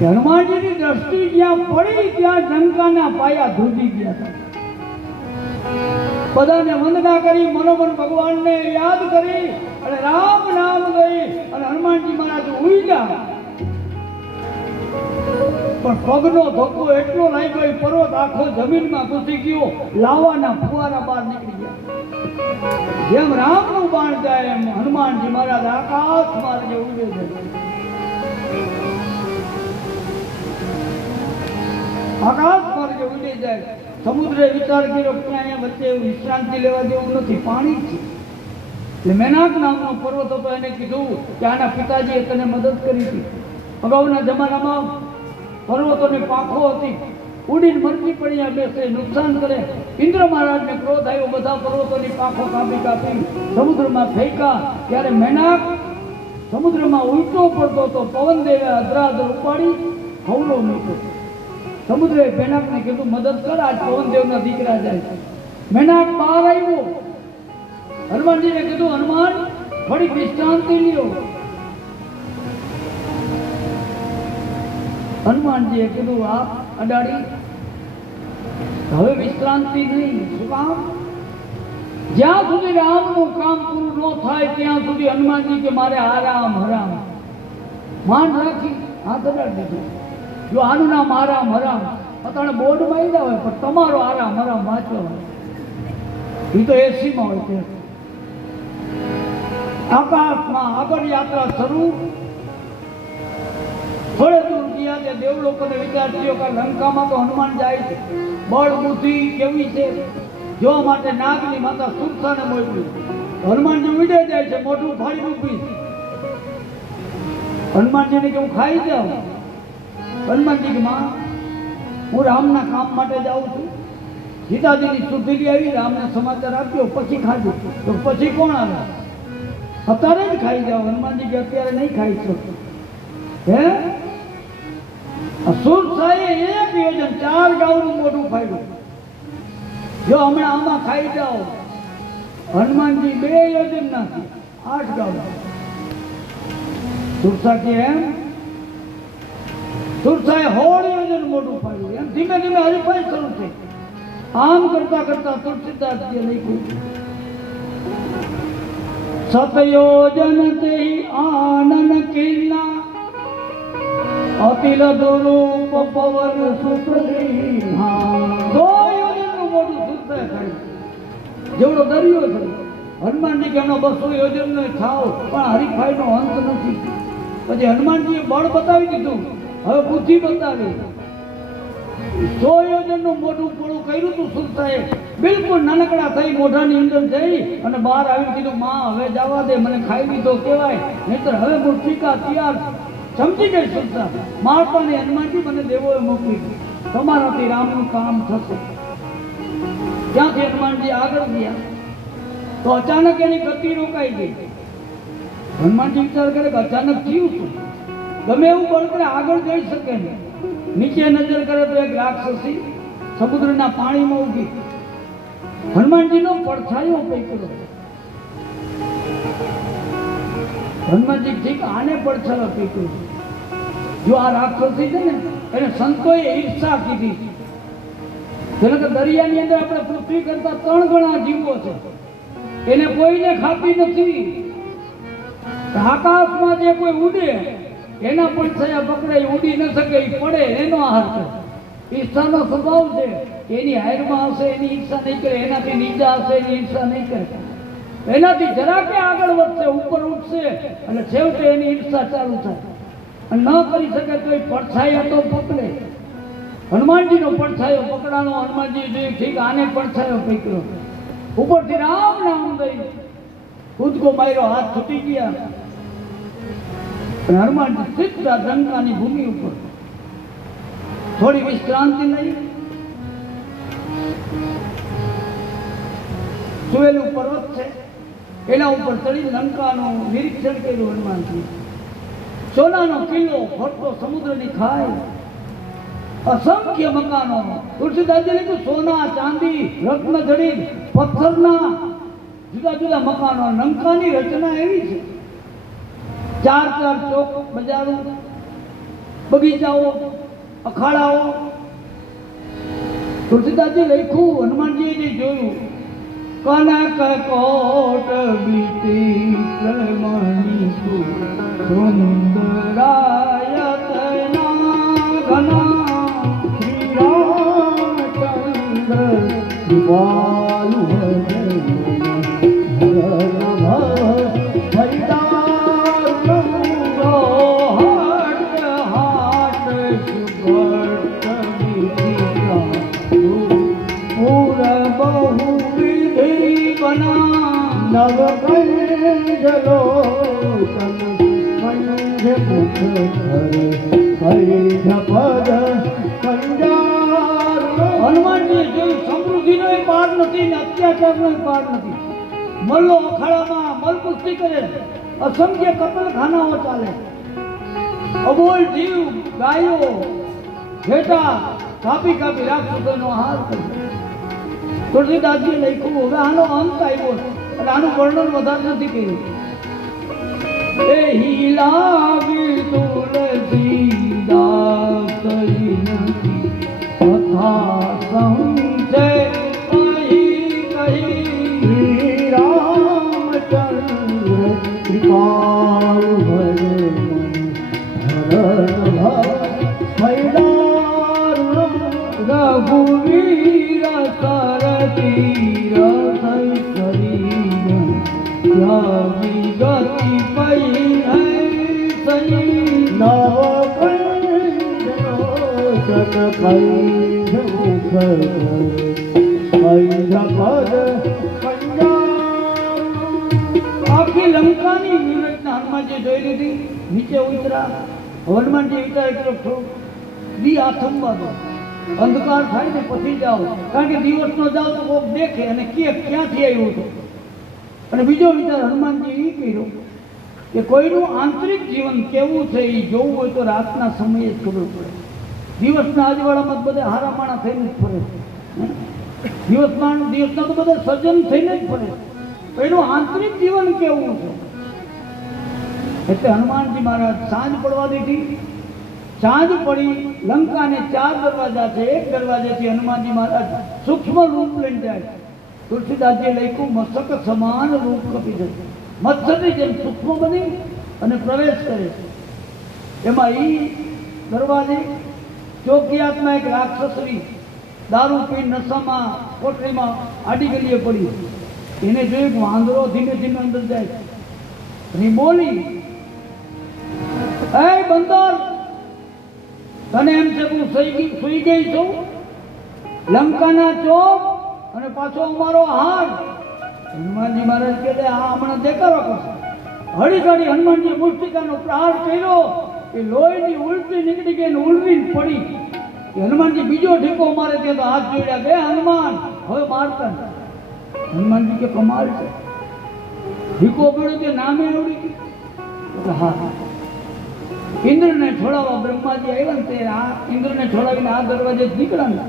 હનુમાનજીની દ્રષ્ટિ જ્યાં પડી ત્યાં લંકાના પાયા ધ્રુજી ગયા હતા. બધાને વંદના કરી, મનોમન ભગવાનને યાદ કરી અને રામ નામ ગઈ અને હનુમાનજી મહારાજ ઉડ્યા. પણ પગનો ધક્કો એટલો લાગ્યો, એ પર્વત આખો જમીનમાં ઘૂસી ગયો, લાવાના ફુવારા બહાર નીકળી ગયા. જેમ રામનું બાણ જાય એમ હનુમાનજી મહારાજ આકાશ માર્ગે ઉડે છે. આકાશ માર્ગે ઉડી જાય. સમુદ્રે વિચાર કર્યો કે અહીંયા વચ્ચે વિશ્રાંતિ લેવા જેવું નથી, પાણી છે. એટલે મેનાક નામનો પર્વત હતો, એને કીધું કે આના પિતાજીએ તને મદદ કરી હતી. અગાઉના જમાનામાં પર્વતોની પાંખો હતી, ઉડીને મરજી પડી બેસે, નુકસાન કરે. ઇન્દ્ર મહારાજને ક્રોધ આવ્યો, બધા પર્વતોની પાંખો કાપી કાપી સમુદ્રમાં ફેંકા. ત્યારે મેનાક સમુદ્રમાં ઉલટો પડતો હતો. પવન દેવે અધરાધર ઉપાડી હવલો નીકળ્યો. સમુદ્રે મેનાકને કીધું મદદ કર, આજ પવનદેવના દીકરા જાય છે. મેનાક બહાર આવ્યો. હનુમાનજીને કીધું હનુમાન થોડીક વિશ્રાંતિ લ્યો. હનુમાનજીએ કીધું આ અડાડી હવે વિશ્રાંતિ નહીં. શું કામ? જ્યાં સુધી રામનું કામ પૂરું ન થાય ત્યાં સુધી હનુમાનજી કે મારે આરામ હરામ માન રાખી હાથ અડાડી દીધું. જો આનું નામ આરામ હરામ અત્યારે બોર્ડમાં આવી હોય, પણ તમારો આરામ હરામ વાંચો એ તો 80માં હોય છે. આકાશમાં આગળ યાત્રા શરૂ. થોડે દૂર ગયા તે દેવલોકોને વિચાર થયો કે લંકામાં તો હનુમાન જાય છે, બળ બુદ્ધિ કેવી છે જોવા માટે નાગની માતા સુરસાને મોકલ્યું. હનુમાનજી ઉડે જાય છે, મોઢું ફાડી ઊભી. હનુમાનજીને કે હું ખાઈ જાઉં. હનુમાનજી કે માં હું રામના કામ માટે જાઉં છું. સીતાજીની શુદ્ધિ આવી, રામને સમાચાર આપ્યો, પછી ખાધું. તો પછી કોણ આવે? અત્યારે જ ખાઈ જાઓ. હનુમાનજી કે અત્યારે નહીં ખાઈ શકતો. હે સુરસાએ એક યોજન 4 ગાઉનું મોઢું ફાડ્યું. જો હમણાં આમાં ખાઈ જાઓ. હનુમાનજી 2 યોજન નાખી 8 ગાઉ. સુરસા કે એમ? સુરસાએ 16 યોજન મોઢું ફાડ્યું. એમ ધીમે ધીમે હરીફાઈ શરૂ થઈ. આમ કરતા કરતા તુલસીદાસજીએ લખ્યું, સતયોજન તે આનન કિલ્લા અતિલ દુરૂપ પવન સુપ્રદીહા. 2 યોજનનું મોઢું સુરસાએ ખાયું, જેવડો દરિયો છે હનુમાનજી કે એનો 200 યોજનનો થાવ, પણ હરીફાઈનો અંત નથી. પછી હનુમાનજીએ બળ બતાવી દીધું, હવે બુદ્ધિ બતાવી. 100 યોજનનું મોઢું પોળું કર્યું તું સુરતાએ, બિલકુલ નાનકડા થઈ મોઢાની અંદર જઈ અને બહાર આવી કીધું, માં હવે જવા દે, મને ખાઈ લીધો કહેવાય, નહીતર હવે મૂર્તિકા તૈયાર. સમજી ગઈ સુરતા, મારતાને હનુમાનજી મને દેવોએ મોકલી, તમારાથી રામનું કામ થશે. ત્યાંથી હનુમાનજી આગળ ગયા તો અચાનક એની ગતિ રોકાઈ ગઈ. હનુમાનજી વિચાર કરે કે અચાનક થયું શું? ગમે એવું બળ કરે આગળ જઈ શકે નહીં. નીચે નજર કરે તો એક રાક્ષસી સમુદ્રના પાણીમાં ઊભી. હનુમાનજીનો પડછાયો પેકરો. હનુમાનજી ઠીક આને પડછાયો પેકરો. જો આ રાક્ષસી છે ને એને સંતોએ ઈર્ષા કીધી. જેને કે દરિયાની અંદર આપણે પૃથ્વી કરતા 3 ગણા જીવો છે, એને કોઈને ખાતી નથી. આકાશમાં જે કોઈ ઉડે એના પડછાયા પકડાય, ઉડી ન શકે, એ પડે એનો આહાર કરે. ઈર્ષાનો સ્વભાવ છે. એની હાયરમાં હશે એની ઈર્ષા નહીં કરે, એનાથી નીચા હશે એની ઈર્ષા નહીં કરે, એનાથી જરાકે આગળ વધશે, ઉપર ઉઠશે અને છેવટે એની ઈર્ષા ચાલુ થાય. અને ન કરી શકે તો એ પડછાયા તો પકડે. હનુમાનજીનો પડછાયો પકડાનો. હનુમાનજી જોયું, ઠીક આને પડછાયો પકડ્યો. ઉપરથી રામ નામ દઈ કૂદકો માર્યો, હાથ છૂટી ગયા. હનુમાનજી સીધા લંકાની ભૂમિ ઉપર થોડી વિશ્રાંતિ લઈ સુવેલું પર્વત છે એના ઉપર ચડી લંકાનું નિરીક્ષણ કર્યું. હનુમાનજી સોનાનો કિલ્લો, ફરતો સમુદ્રની ખાઈ, અસંખ્ય મકાનો. તુલસીદાસજી લીધું સોના, ચાંદી, રત્ન જડિત, પથ્થરના જુદા જુદા મકાનો. લંકાની રચના એવી છે, 4 ચોક, બજારો, બગીચાઓ, અખાડાઓ. તુલસીદાસજી લખ્યું, હનુમાનજીએ જે જોયું, કનક કોટ બીતી પ્રમણી સુંદરાયતના ઘના શ્રી રામચંદ્ર દિવાલુ નવકંજલો તન કંજ મુખ ધરે કંજ પદ કંજાર. હનુમાનજી જેવી સમૃદ્ધિનો પાર નથી ને અત્યાચારનો પાર નથી. મલ્લો અખાડામાં મલકુસ્તી કરે, અસંખ્ય કતલખાનાઓ ચાલે, અબોલ જીવ, ગાયો, ઘેટા કાપી કાપી રાક્ષસોનો હાર કરે. તુલસીદાસજી લખ્યું, હવે આનો અંત આવ્યો અને આનું વર્ણન વધારે નથી કર્યું. એહી લાગી તુલસીદાસ કથા સંજય કહી કહી શ્રી રામચંદ્ર કૃપાળુ રઘુવીર સરતીર સઈ કરી ગતિ પઈ સઈ આખી લંકાની વ્યૂહરચના હનુમાનજી જોઈ લીધી. નીચે ઉતરા. હનુમાનજી વિચાર કર્યો, દી આથમવા દો, અંધકાર થાય ને પછી જાઓ, કારણ કે દિવસનો જાઓ તો કોક દેખે અને ક્યાંથી આવ્યું હતું. અને બીજો વિચાર હનુમાનજી એ કર્યો કે કોઈનું આંતરિક જીવન કેવું છે એ જોવું હોય તો રાતના સમયે જ ખબર પડે. દિવસના અજવાળામાં બધા હારા માણા થઈને જ ફરે છે. દિવસના તો બધા સજ્જન થઈને જ ફરે છે. તો એનું આંતરિક જીવન કેવું છે? એટલે હનુમાનજી મહારાજ સાંજ પડવા દીધી. સાંજ પડી. લંકાને 4 દરવાજા છે. એક દરવાજેથી હનુમાનજી મહારાજ સૂક્ષ્મ રૂપ લઈને જાય. તુલસીદાસજી લખ્યું, મસ્તક સમાન રૂપ કપી જશે. મત્સરની જેમ સૂક્ષ્મ બની અને પ્રવેશ કરે છે. એમાં ઈ દરવાજે ચોકિયાતમાં એક રાક્ષસરી દારૂ પી નશામાં કોટરીમાં આડી ગલીએ પડી. એને જોયું કે વાંદરો ધીમે ધીમે અંદર જાય. અને એ બોલી, એ બંદર, તને એમ છે કે હું સુઈ ગઈ છું? લંકાના ચોક અને પાછો અમારો હાર. હનુમાનજી મહારાજ કહે આ હમણાં દેખાડો કરશે. હળી ઘડી હનુમાનજી મુષ્ટિકાનો પ્રહાર કર્યો, એ લોહીની ઉલટી નીકળી ગઈ ને ઉલવીને પડી. હનુમાનજી બીજો ઢીકો મારે ત્યાં તો હાથ જોડ્યા, બે હનુમાન હવે મારતા નથી. હનુમાનજી કે કમાલ છે, ઢીકો પડ્યો કે નામે એવડી ગયું. હા, ઇન્દ્રને છોડાવવા બ્રહ્માજી આવ્યા ને તે આ ઇન્દ્રને છોડાવીને આ દરવાજે નીકળ્યા ને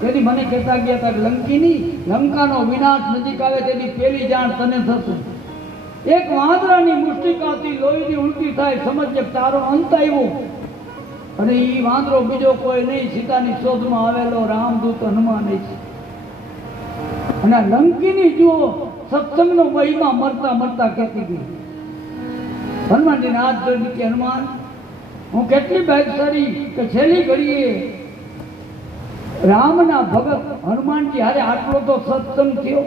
તેથી મને કહેતા ગયા હતા કે લંકીની લંકાનો વિનાશ નજીક આવે તેથી પેલી જાણ તને થશે. એક વાંદરાની મુષ્ટિકાથી લોહીની ઉલટી થાય, સમજે તારો અંત આવ્યો. અને એ વાંદરો બીજો કોઈ નહીં, સીતાની શોધમાં આવેલો રામદૂત હનુમાન છે. અને આ લંકીની જુઓ સત્સંગનો મહિમા મરતા મરતા કહેતી ગઈ. હનુમાનજીને હાથ જોઈને કે હનુમાન, હું કેટલી ભાગ્યશાળી કે છેલ્લી ઘડીએ રામના ભગત હનુમાનજી હારે આટલો તો સત્સંગ થયો.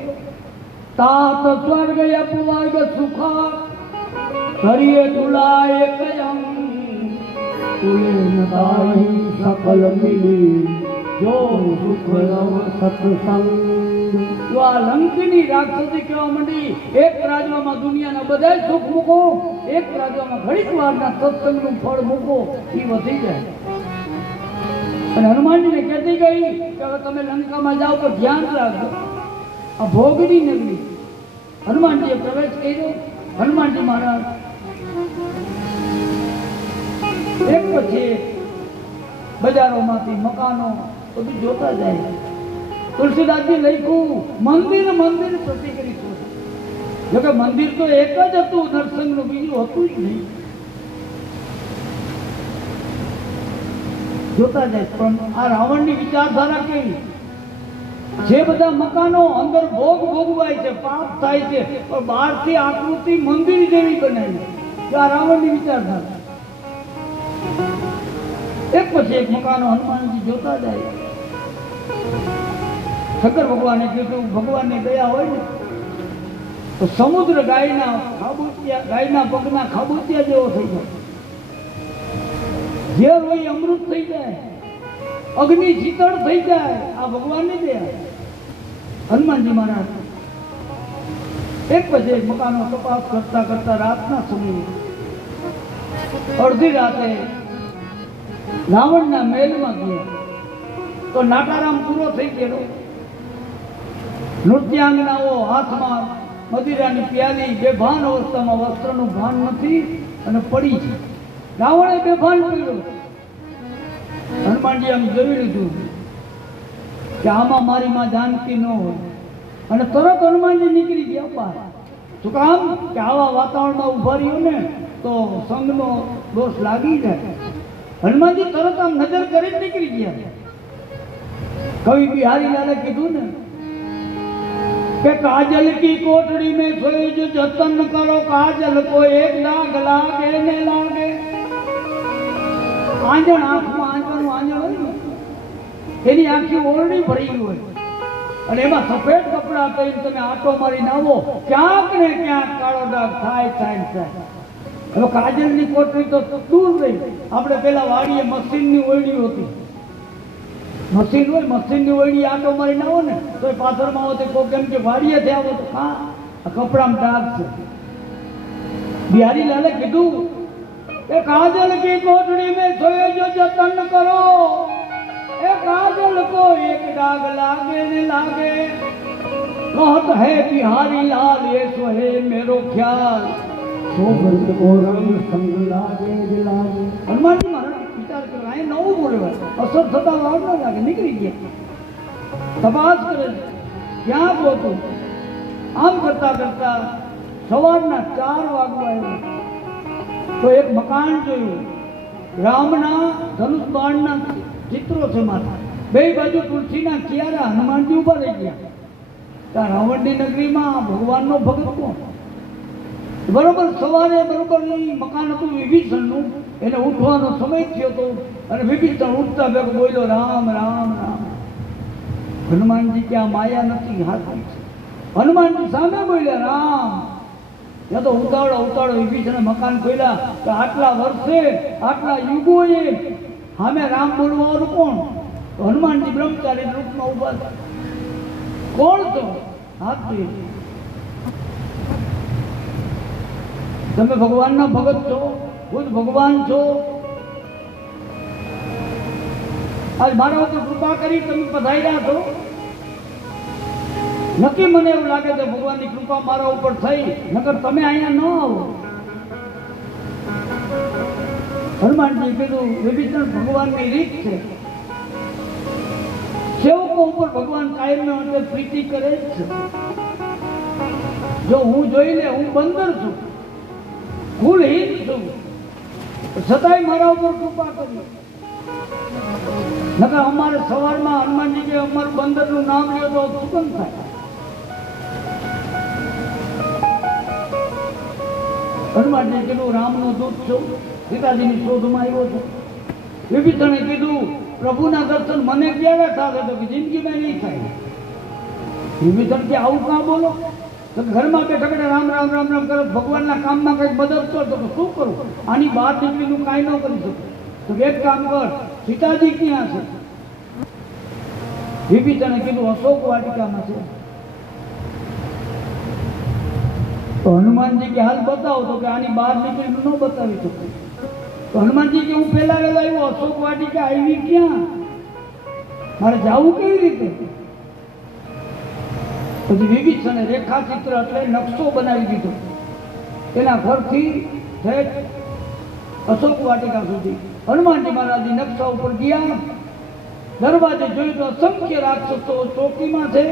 તાત સ્વર્ગ અપવર્ગ સુખા કરીએ તુલા એક અંગ તુલે નતાહી સકલ મિલી જો સુખ રવ સત્સંગ. તો આ લંકની રાક્ષસી કહેવા માંડી, એક રાજ્યમાં દુનિયાના બધા સુખ મૂકો, એક રાજ્યમાં ઘડીક વારના સત્સંગનું ફળ મૂકો, એ વધી જાય. અને હનુમાનજીને કહેતી ગઈ કે હવે તમે લંકામાં જાઓ તો ધ્યાન રાખજો, આ ભોગની નગરી. હનુમાનજીએ પ્રવેશ કર્યો. હનુમાનજી મહારાજ એક પછી બજારોમાંથી મકાનો બધું જોતા જાય. તુલસીદાસજી લખ્યું મંદિર મંદિર પ્રતિ કરી. જોકે મંદિર તો એક જ હતું, નરસંગનું બીજું હતું જ નહીં. જોતા જાય. પણ આ રાવણની વિચારધારા કેવી, જે બધા મકાનો અંદર ભોગ ભોગવાય છે, પાપ થાય છે, પણ બહારથી આકૃતિ મંદિર જેવી બનાવી. આ રાવણની વિચારધારા. એક પછી એક મકાનો હનુમાનજી જોતા જાય. શંકર ભગવાને કીધું, ભગવાનની દયા હોય ને તો સમુદ્ર ગાયના પગના ખાબુચિયા જેવો થઈ જાય. ઝેર હોય અમૃત થઈ જાય, અગ્નિ શીતળ થઈ જાય. આ ભગવાનની દયા. હનુમાનજી મહારાજ એક પછી એક મકાનો તપાસ કરતા કરતા રાતના સમયે અડધી રાતે રાવણના મહેલમાં ગયા તો નાટારામ પૂરો થઈ ગયેલો. નૃત્યાંગનાઓ હાથમાં મદિરાની પ્યાલી, બેભાન અવસ્થામાં, વસ્ત્રનું ભાન નથી અને પડી છે. રાવણે બેભાન કર્યો. હનુમાનજી આમ જોઈ લીધું કે આમાં મારી માં જાનકી ન હોય, અને તરત હનુમાનજી નીકળી ગયા બહાર. શું કામ કે આવા વાતાવરણમાં ઉભા રહ્યો ને તો સંઘનો દોષ લાગી જાય. હનુમાનજી તરત આમ નજર કરી જ નીકળી ગયા. કવિ બિહારીલાલે કીધું ને કે કાજલ કી કોટડી में सोए जो जतन करो काजल को एक दाग लागे ने लागे. આંજણ આંખમાં આંજણનું આંજણ હોય ને એની આંખી ઓરડી ભરી હોય અને એમાં સફેદ કપડાં પહેરીને તમે આટો મારીને આવો, ક્યાંક ને ક્યાંક કાળો ડાઘ થાય થાય થાય. હવે કાજલની કોટડી તો દૂર રહી. આપણે પેલા વાડીએ મશીનની ઓરડી હતી. મશીન હોય, મશીનની ઓરડી આટો મારીને આવો ને તો પાછળમાં આવો તો કેમ કે વાડીએથી આવો તો હા કપડામાં ડાઘ છે. બિહારીલાલે કીધું કે काजल की कोठड़ी में सोए जो जतन करो ए काजल को एक दाग लागे न लागे. कहत है बिहारी लाल ये सोहे मेरो ख्याल शोभत को रंग संग लागे लागे. हनुमानजी महाराज विचार कर रहे हैं, नવું બોલવા અસર થતા વાર ન લાગે. નીકળી ગયા, તપાસ કરે ક્યાં ગોતું. આમ કરતા કરતા સવારના 4 વાગવા આવ્યા તો એક મકાન જોયું. રામના ધનુષ બાણના ચિત્રો છે માથા, બે બાજુ તુલસીના કિયારા. હનુમાનજી ઉભા રહી ગયા. ત્યાં રાવણની નગરીમાં ભગવાનનો ભગત કોણ? બરોબર સવારે બરોબર મકાન હતું વિભીષણનું, એને ઉઠવાનો સમય થયો હતો અને વિભીષણ ઉઠતા ભેગો બોલ્યો રામ રામ રામ. હનુમાનજી કે આ માયા નથી, હાથી છે. હનુમાનજી સામે બોલ્યા રામ. ત્યાં તો ઉતાવળો વિભીષણે મકાન ખોલ્યા કે આટલા વર્ષે આટલા યુગોએ સામે રામ બોલવાનું કોણ? તો હનુમાનજી બ્રહ્મચારી રૂપમાં ઉભા છે. કોણ છો? હાથી. તમે ભગવાનના ભગત છો, ખુદ ભગવાન છો. આજ મારા ઉપર કૃપા કરી તમે પધાર્યા છો. નક્કી મને એવું લાગે છે ભગવાનની કૃપા મારા ઉપર થઈ, નકર તમે અહીંયા ન આવો. હનુમાનજી કીધું વિભીષણ ભગવાનની રીત છે, સેવકો ઉપર ભગવાન કાયમ માટે પ્રીતિ કરે જ છે. જો હું જોઈ લે હું બંદર છું, કુલહીન છું, છતાંય મારા ઉપર કૃપા કરી. નકર અમારે સવારમાં હનુમાનજી કે અમારું બંદરનું નામ લ્યો તો સુગંધ થાય. હનુમાનજી કીધું રામનો દૂત છું, સીતાજીની શોધમાં આવ્યો છું. વિભીષણે કીધું પ્રભુના દર્શન મને ક્યારે થશે? તો કે જિંદગીમાં નહીં થાય. વિભીષણ કે આવું કાં બોલો? તો ઘરમાં બેઠા બેઠા રામ રામ રામ રામ કરો, ભગવાનના કામમાં કંઈક મદદ કર. તો શું કરું? આની બહાર નીકળીનું કાંઈ ન કરી શકું. તો એક કામ કર, સીતાજી ક્યાં છે? વિભીષણે કીધું અશોક વાટિકામાં છે. તો હનુમાનજી કે હાલ બતાવો. તો કે આની બહાર નીકળીને ન બતાવી શકું. તો હનુમાનજી કે હું પહેલા વહેલા આવ્યો, અશોક વાટિકા આવી ક્યાં? મારે જવું કેવી રીતે? પછી વિભીષણે રેખાચિત્ર એટલે નકશો બનાવી દીધો. એના ઘરથી ઠેઠ અશોક વાટિકા સુધી હનુમાનજી મહારાજની નકશા ઉપર ગયા. દરવાજે જોયું તો અસંખ્ય રાક્ષસો ચોકીમાં છે.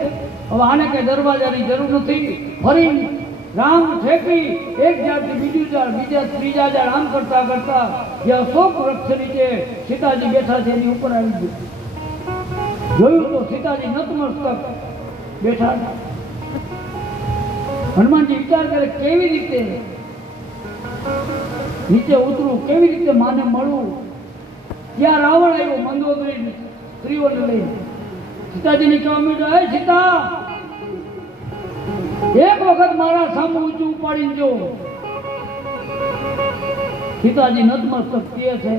હવે આને કઈ દરવાજાની જરૂર નથી. ફરી રામ ઠેકી એક ઝાડથી બીજું ઝાડ, બીજા ત્રીજા ઝાડ આમ કરતા કરતા જે અશોક વૃક્ષ નીચે સીતાજી બેઠા છે એની ઉપર આવી ગયું. જોયું તો સીતાજી નતમસ્તક બેઠા. હનુમાનજી વિચાર કરે કેવી રીતે નીચે ઉતરું, કેવી રીતે માને મળવું. ત્યાં રાવણ આવ્યો મંદોદરી સ્ત્રીઓને લઈ. સીતાજીને કહેવા માંડ્યો, હે સીતા, એક વખત મારા સામે ઊંચું ઉપાડીને જો. સીતાજી નતમસ્તક કહે છે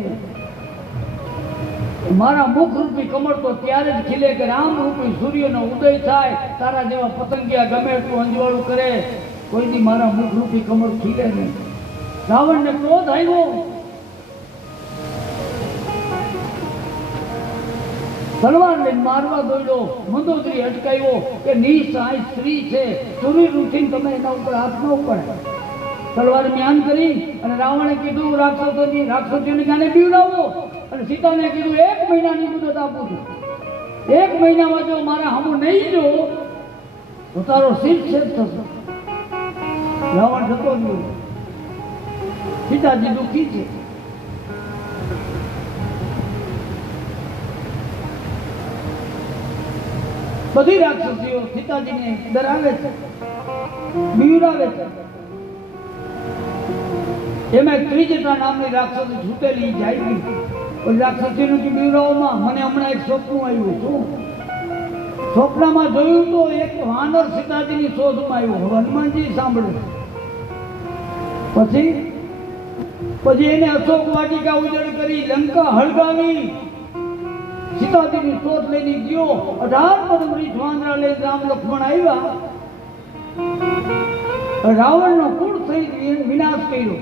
મારા મુખ રૂપી કમળ તો ત્યારે જ ખીલે કે રામ રૂપી સૂર્યનો ઉદય થાય. તારા જેવા પતંગિયા ગમે એટલું અંજવાળું કરે, કોઈ દી મારા મુખ રૂપી કમળ ખીલે નહીં. રાવણને ક્રોધ આવ્યો. તલવાર લઈને મારવા દોડ્યો. મંદોદરી અટકાવ્યો કે નિસહાય સ્ત્રી છે, સૂર્ય ઉઠીને તમે એના ઉપર હાથ ન ઉપાડે. તલવાર મ્યાન કરી અને રાવણે કીધું રાક્ષસોને ગાને પીવડાવો. અને સીતાને કીધું 1 મહિનાની મુદત આપું છું. 1 મહિનામાં જો મારા હમું નહીં જો તો તારો શિરછેદ થશે. રાવણ જતો રહ્યો. સીતાજી દુઃખી છે. બધી રાક્ષસીઓ સીતાજીને ડરાવે છે, બીવડાવે છે. એમાં ત્રિજટા નામની રાક્ષસી છૂટેલી જાય ગઈ. ઓલી રાક્ષસીનું કે બીવડાવવામાં મને હમણાં એક સ્વપ્ન આવ્યું. શું સ્વપ્નમાં જોયું તો એક વાનર સીતાજીની શોધમાં આવ્યો. હનુમાનજી સાંભળ્યું. પછી એને અશોક વાટિકા ઉજળ કરી, લંકા હળગાવી, સીતાજીની શોધ લઈને ગયો. 18 પદમરી વાંદરા લઈ રામ લક્ષ્મણ આવ્યા. રાવણનો કુળ સહિત વિનાશ કર્યો.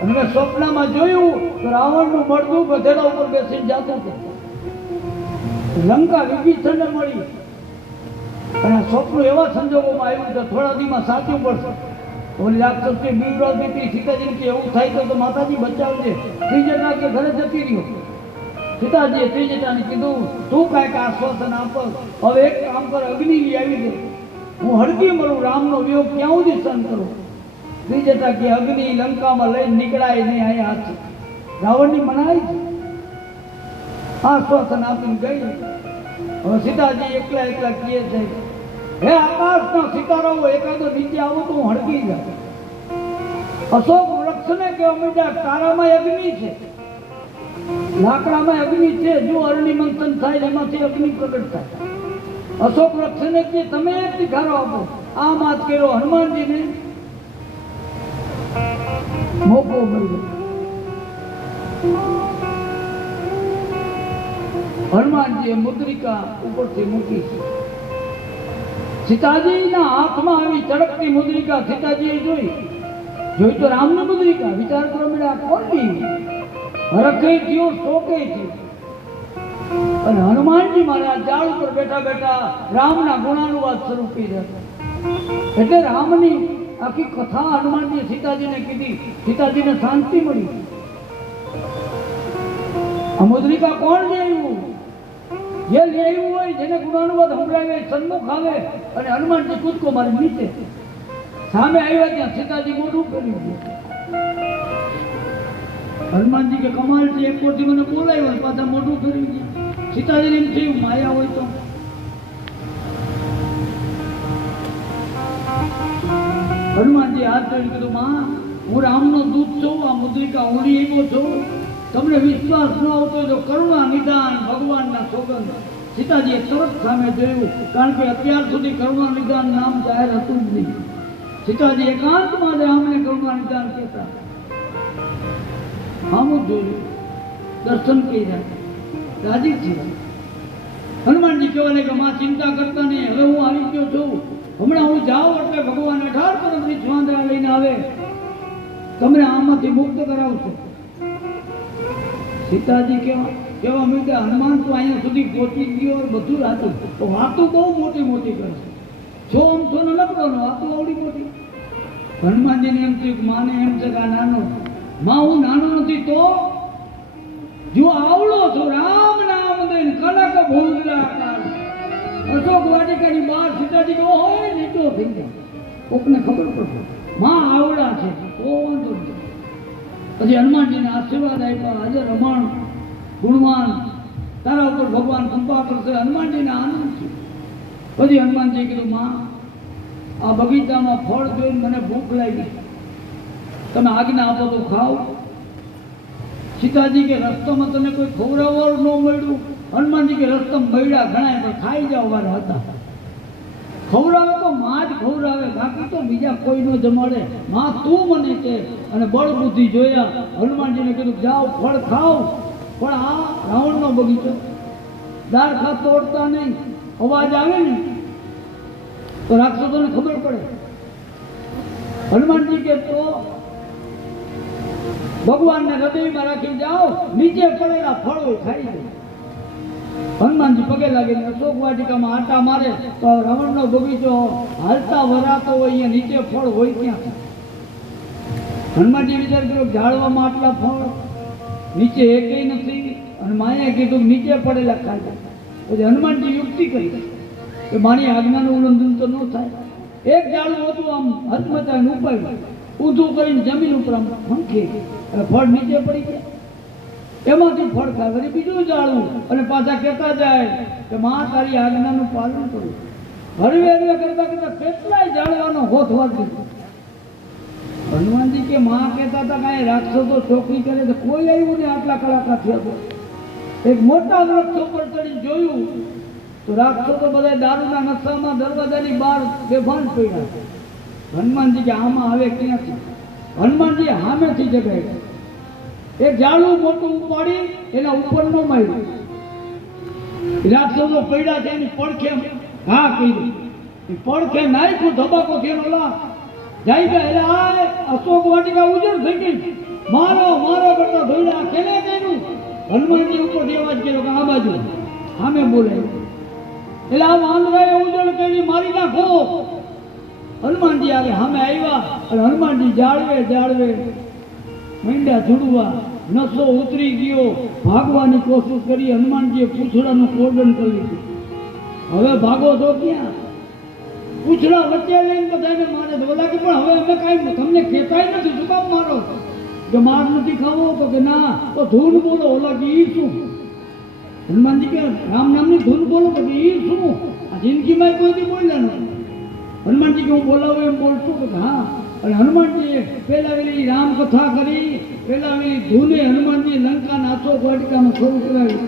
અને મેં સ્વપ્નમાં જોયું તો રાવણનું મળતું ગધેડા ઉપર બેસીને જતું હતું. લંકા વિભીષણને મળી. અને સ્વપ્ન એવા સંજોગોમાં આવ્યું કે થોડા દીમાં સાચું પડશે. ઓલી રાક્ષસની બીવડાવતી હતી. સીતાજીને કે એવું થાય તો માતાજી બચાવજે. ત્રિજટા કે ઘરે જતી રહ્યો. સીતાજીએ ત્રિજટાને કીધું તું કાંઈક આશ્વાસન આપ. હવે એક કામ કર, અગ્નિ આવી ગઈ, હું હળગી મરું, રામનો વિયોગ ક્યાં સુધી સહન કરું. ત્રિજટા કે અગ્નિ લંકામાં લઈને નીકળાય નહીં, અહીંયા હાથ. રાવણની મનાઈ છે. આશ્વાસન આપીને ગઈ. હવે સીતાજી એકલા એકલા કહે છે, હે આકાશના સિતારાઓ, એકાદો નીચે આવો તો હું હળગી જાય. અશોક વૃક્ષને કહેવા માંડ્યા તારામાં અગ્નિ છે, લાકડામાં અગ્નિ છે. જો અરણી મંથન થાય એમાંથી અગ્નિ પ્રગટ થાય. અશોક વૃક્ષને કે તમે એક ધિખારો આપો. આમ હાથ કર્યો હનુમાનજીને મોકો મળ્યો. હનુમાનજીએ મુદ્રિકા ઉપરથી મૂકી. સીતાજીના હાથમાં આવી ચળકતી મુદ્રિકા સીતાજીએ જોઈ તો રામની મુદ્રિકા. વિચાર કરો બેટા, કોની હરખે થયો, શોકે થયો. અને હનુમાનજી મહારાજ ઝાડ ઉપર બેઠા બેઠા રામના ગુણાનુવાદ શરૂ કરી રહ્યા. એટલે રામની આખી કથા હનુમાનજી સીતાજીને કીધી. સીતાજીને શાંતિ મળી. આ મુદ્રિકા કોણ લે આવ્યું? જે લે આવ્યું હોય, જેને ગુણાનુવાદ સંભળાવે, સન્મુખ આવે અને હનુમાનજી કૂદકો મારી નીચે સામે આવ્યા ત્યાં સીતાજી મોઢું કર્યું. હનુમાનજી કે કમાલ છે, એક કોટી મને બોલાવ્યો પાછા મોઢું કર્યું. સીતાજીને એમ થયું માયા હોય તો. હનુમાનજી હાથ જોઈને કીધું, માં હું રામનો દૂત છું, આ મુદ્રિકા ઓળી આવ્યો છું. તમને વિશ્વાસ ન આવતો તો કરુણા નિદાન ભગવાનના સોગંદ. સીતાજીએ તરત સામે જોયું, કારણ કે અત્યાર સુધી કરુણા નિદાન નામ જાહેર હતું જ નહીં. સીતાજી એકાંતમાં રામને કરુણા નિદાન કહેતા. આમ જોયું, દર્શન કર્યા, રાજી છે. હનુમાનજી કહેવાને કે માં ચિંતા કરતા નહીં, હવે હું આવી ગયો છું. હમણાં હું જાઉં એટલે ભગવાન 18 કદમની છવાંદરા લઈને આવે, તમને આમાંથી મુક્ત કરાવશે. સીતાજી કેવા મીઠા, હનુમાન તો અહીંયા સુધી પહોંચી ગયો, બધું રાતું તો વાતો બહુ મોટી મોટી કરે છે. છો આમ છો ને લખડો વાતો આવડી મોટી. હનુમાનજીને એમ થયું કે માને એમ છે કે આ નાનો. માં હું નાનો નથી તો જો આવડો છો. રામ નામ દઈને કનક ભૂંગલા કાળ. અશોક વાટિકાની બહાર સીતાજી કહો હોય નીચો થઈ ગયા. કોકને ખબર પડશે માં આવડા છે તો વાંધો નહીં. પછી હનુમાનજીને આશીર્વાદ આપ્યા, આજે રમણ ગુણવાન, તારા ઉપર ભગવાન કૃપા કરશે. હનુમાનજીને આનંદ છે. પછી હનુમાનજીએ કીધું, માં આ બગીચામાં ફળ જોઈને મને ભૂખ લાગી, તમે આજ્ઞા આપો તો ખાવ. સીતાજી કે રસ્તામાં તને કોઈ ખવડાવવાનું ન મળ્યું? હનુમાનજી કે રસ્તામાં મળ્યા ઘણા પણ ખાઈ જાવ વાળા હતા. ખવડાવે તો માં જ ખવડાવે, બાકી તો બીજા કોઈ ન જમાડે. માં તું મને કે. અને બળ બુદ્ધિ જોયા. હનુમાનજીને કીધું જાઓ ફળ ખાઓ. પણ આ રાવણનો બગીચો, દારખા તોડતા નહીં, અવાજ આવે ને તો રાક્ષસોને ખબર પડે. હનુમાનજી કે તો ભગવાનને હૃદયમાં રાખી જાઓ, નીચે પડેલા ફળો ખાઈ જાય. હનુમાનજી પગે લાગીને અશોક વાટિકામાં આટા મારે તો રાવણનો બગીચો હાલતા વરાતો હોય, અહીંયા નીચે ફળ હોય ક્યાં? હનુમાનજી વિચાર કર્યો, ઝાડવામાં આટલા ફળ, નીચે એકેય નથી. અને માએ કીધું નીચે પડેલા ખાઈ. પછી હનુમાનજી યુક્તિ કરી કે મારી આજ્ઞાનું ઉલ્લંઘન તો ન થાય. એક ઝાડું હતું આમ હચમચાઈને ઉપાડ્યું, ઊંધું કરીને જમીન ઉપર આમ ફંખી, એટલે ફળ નીચે પડી ગયા. એમાંથી ફળ ખાય. વળી બીજું ઝાડું અને પાછા કહેતા જાય કે માં તારી આજ્ઞાનું પાલન કરું. હરવે હરવે કરતા કરતા કેટલાય ઝાડવાનો હોથ વાળી દીધો. હનુમાનજી કે માં કહેતા હતા કાંઈ રાક્ષસો ચોકડી કરે તો કોઈ આવ્યું ને આટલા કલાકાર થયા તો. એક મોટા વૃક્ષ ઉપર ચડી જોયું તો રાક્ષસો તો બધા દારૂના નશામાં દરવાજાની બહાર બેભાન પડ્યા. હનુમાનજી કે આમાં આવે ક્યાંથી? હનુમાનજી સામેથી જગાય. એક ઝાડું મોટું ઉપાડી એના ઉપર ન માર્યું. રાક્ષસો પડ્યા છે એની પડખે ઘા કરી, પડખે નાખ્યું ધબાકો થયો. ઓલા જાય ગયા એટલે આ અશોક વાટિકા ઉજળ થઈ ગઈ. મારો મારો કરતા ધોઈડા કેને કર્યું? હનુમાનજી ઉપર દેવાજ કર્યો કે આ બાજુ સામે બોલાય. એટલે આ વાંદરાએ ઉજળ કરી મારી નાખો. હનુમાનજી આવે સામે આવ્યા અને હનુમાનજી જાળવે જાળવે મીંડા છૂડવા, નસો ઉતરી ગયો, ભાગવાની કોશિશ કરી. હનુમાનજીએ પૂંછડાનું કોર્ડન કરી દીધું. હવે ભાગો તો ક્યાં? પૂંછડા વચ્ચે લઈને બધાને મારે તો બધા કે પણ હવે અમે કાંઈ તમને કહેતાય નથી, શું કામ મારો? કે માર નથી ખાવો તો કે ના તો ધૂન બોલો. ઓલા કે ઈ શું? હનુમાનજી કે રામ નામની ધૂન બોલો તો કે ઈ શું? આ જિંદગીમાં કોઈથી બોલ્યા નથી. હનુમાનજી કે હું બોલાવું એમ બોલશું કે હા. અને હનુમાનજીએ પેલાવેલી રામ કથા કરી, પેલાવેલી ધૂને હનુમાનજી લંકાના અશોક વાટિકામાં શરૂ કરાવી.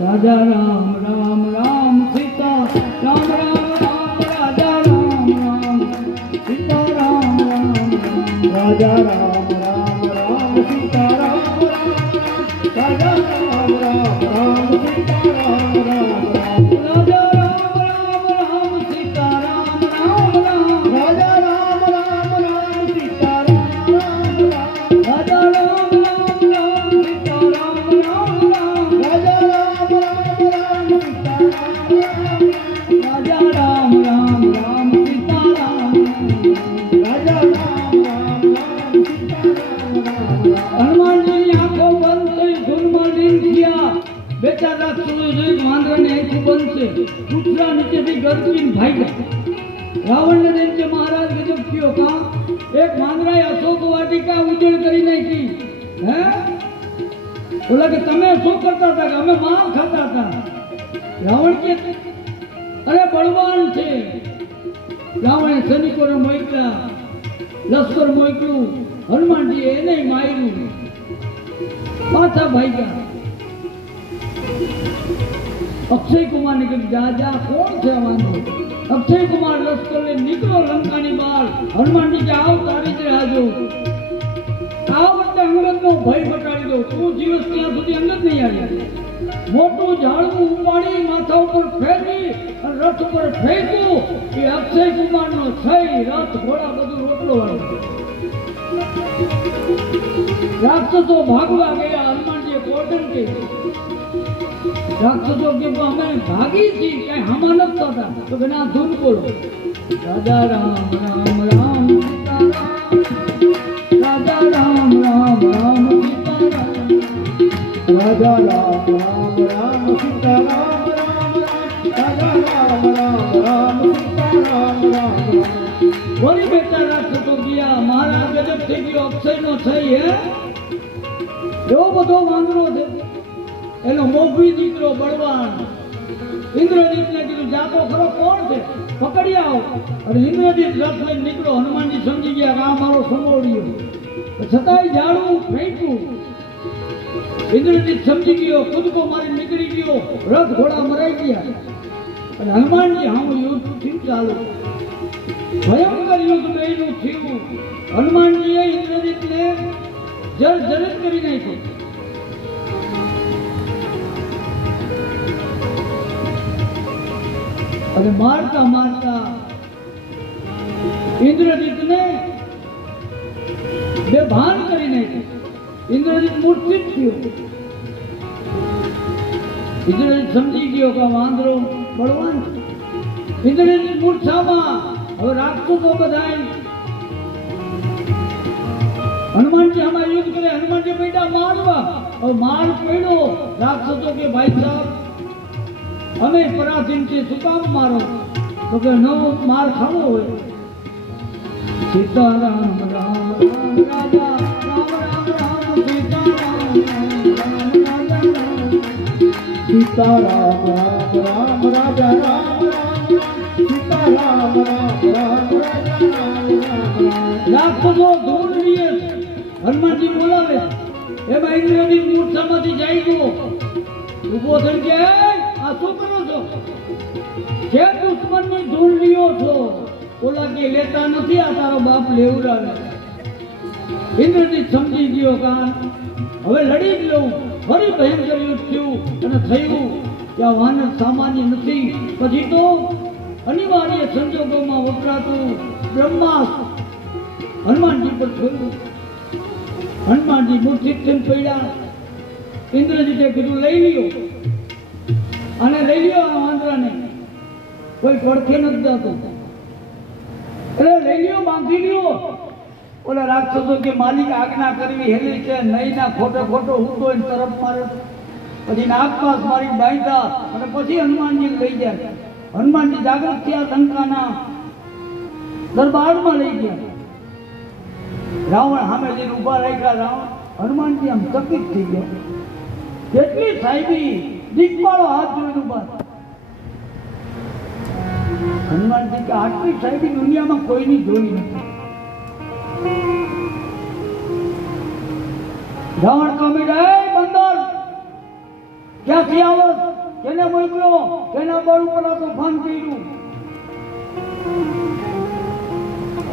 રાજા રામ રામ રામ સીતા રામ રાજા રામ રામ રામ સીતા રામ રામ રાજા રામ રામ રામ સીતા રામ રામ રાજા રામ રામ રામ સીતા રામ રામ રામ રાજા રામ રામ રામ સીતા રામ રામ રામ રાજા રામ રામ રામ સીતા રામ રામ રામ રાજા રામ રામ રામ સીતા રામ રામ રાજા રામ રામ રામ સીતા રામ રાજા રામ રામ રામ સીતા રામ હનુમાનજીની આંખો બંધ થઈ ધૂનમાં લીન થયા. બેટા રાક્ષસો જોઈ વાંદરાની આંખો બંધ છે. કૂતરા નીચેથી ગરજીને ભાગ્યા. રાવણને એમ કે મહારાજ ગજબ થયો કા એક વાંદરાએ અશોક વાટિકા ઉજળ કરી નાખી. હે બોલા કે તમે શું કરતા હતા? કે અમે માર ખાતા હતા. રાવણ કે અરે બળવાન છે. રાવણે સૈનિકોને મોકલ્યા, લશ્કર મોકલ્યું. હનુમાનજીએ એને માર્યું. પાછા ભાગ્યા. અક્ષય કુમારને કીધું જા જા કોણ છે આ વાંદરો? અક્ષય કુમાર લશ્કર લઈને નીકળો લંકાની બહાર. હનુમાનજી કે આવ તારી જ હાજો. આ વખતે અંગદનો ભય ઘટાડી દો. તું જીવસ ત્યાં સુધી અંગદ નહીં આવ્યા. મોટું ઝાડવું ઉપાડી માથા ઉપર ફેંકી અને રથ ઉપર ફેંક્યું. એ અક્ષય કુમારનો છઈ રથ ઘોડા બધું રોટલો વાળો. રાક્ષસો ભાગવા ગયા. હનુમાનજીએ કોર્ડન કર્યું. રાક્ષસો કે અમે ભાગી છીએ કઈ હામાં નથી થતા. તો કે ના ધૂન બોલો રાજા રામ રામ રામ સીતા રામ રાજા રામ રામ રામ સીતા રામ રાજા રામ રામ રામ સીતા રામ રામ રાજા રામ રામ રામ સીતા રામ રામ બોલી બેટા રાક્ષસો ગયા. મહારાજ ગજબ થઈ ગયો. અક્ષયનો થઈ હે એવો બધો વાંદરો છે. એનો મોભી દીકરો બળવાન ઇન્દ્રજીતને કીધું જાતો ખરો કોણ છે પકડી આવો. અને ઇન્દ્રજીત રથ લઈને નીકળો. હનુમાનજી સમજી ગયા કે આ મારો સમોડિયો. છતાંય ઝાડવું ફેંક્યું. ઇન્દ્રજીત સમજી ગયો, કૂદકો મારી નીકળી ગયો. રથ ઘોડા મરાઈ ગયા. અને હનુમાનજી હામું યુદ્ધ થયું ચાલુ. ભયંકર યુદ્ધ બેયનું થયું. હનુમાનજીએ ઇન્દ્રજીતને જર્જરિત કરી નાખ્યો. અને મારતા મારતા ઇન્દ્રજીતને બેભાન કરી નાખ્યો. ઇન્દ્રજીત મૂર્છિત થયો. ઇન્દ્રજીત સમજી ગયો કે વાંદરો બળવાન છે. ઇન્દ્રજીત મૂર્છામાં. હવે રાક્ષસો બધા હનુમાનજી આમાં યુદ્ધ કરે. હનુમાનજી બેટા મારવા. હવે માર પડ્યો. રાક્ષસો કે ભાઈ સાહેબ અમે પરાધીન છે, શું કામ મારો? તો કે નવો માર ખાવો હોય. સીતારામ રામ રામ રાજા રામ રામ રામ સીતારામ રામ રામ રાજા સીતારામ રામ રામ રાજા રામ રામ સીતારામ રામ રામ રાજા રામ રામ રાક્ષસો ધૂળ લીએ. હનુમાનજી બોલાવે. એમાં ઇન્દ્રજીત મૂર્છામાંથી જાય ગયો. ઉભો થઈ કે આ શું કરો છો? જે દુશ્મનની ધૂળ લ્યો છો ઓલા કે લેતા નથી. આ તારો બાપ લેવડાવે. ઇન્દ્રજીત સમજી ગયો કાન હવે લડી જ લઉં. ફરી ભયંકર યુદ્ધ થયું અને થયું કે આ વાનર સામાન્ય નથી. પછી તો અનિવાર્ય સંજોગોમાં વપરાતું બ્રહ્માસ્ત્ર હનુમાનજી પર છોડ્યું. હનુમાનજી મૂર્છિત થઈને પડ્યા. ઇન્દ્રજીતે કીધું લઈ લ્યો અને લઈ લ્યો આ વાંદરાને. કોઈ પડખે નથી જતો. એટલે લઈ લ્યો, બાંધી લ્યો. ઓલા રાક્ષસો કે માલિક આજ્ઞા કરવી હેલી છે નહીં ના ખોટો ખોટો હું તો તરફ મારે. પછી નાગપાસ મારી બાંધ્યા અને પછી હનુમાનજી લઈ ગયા. હનુમાનજી જાગૃત થયા. લંકાના દરબારમાં લઈ ગયા. રાવણ સામે જઈને ઉભા રાખ્યા. રાવણ હનુમાનજી આમ ચકિત થઈ ગયા. કેટલી સાહેબી દીકવાળો હાથ જોઈને ઉભા. હનુમાનજી કે આટલી સાહેબી દુનિયામાં કોઈની જોઈ નથી. રાવણ કમે બંદર ક્યાંથી આવો? કેને મોકલ્યો? કેના બળ ઉપર આ તોફાન કર્યું?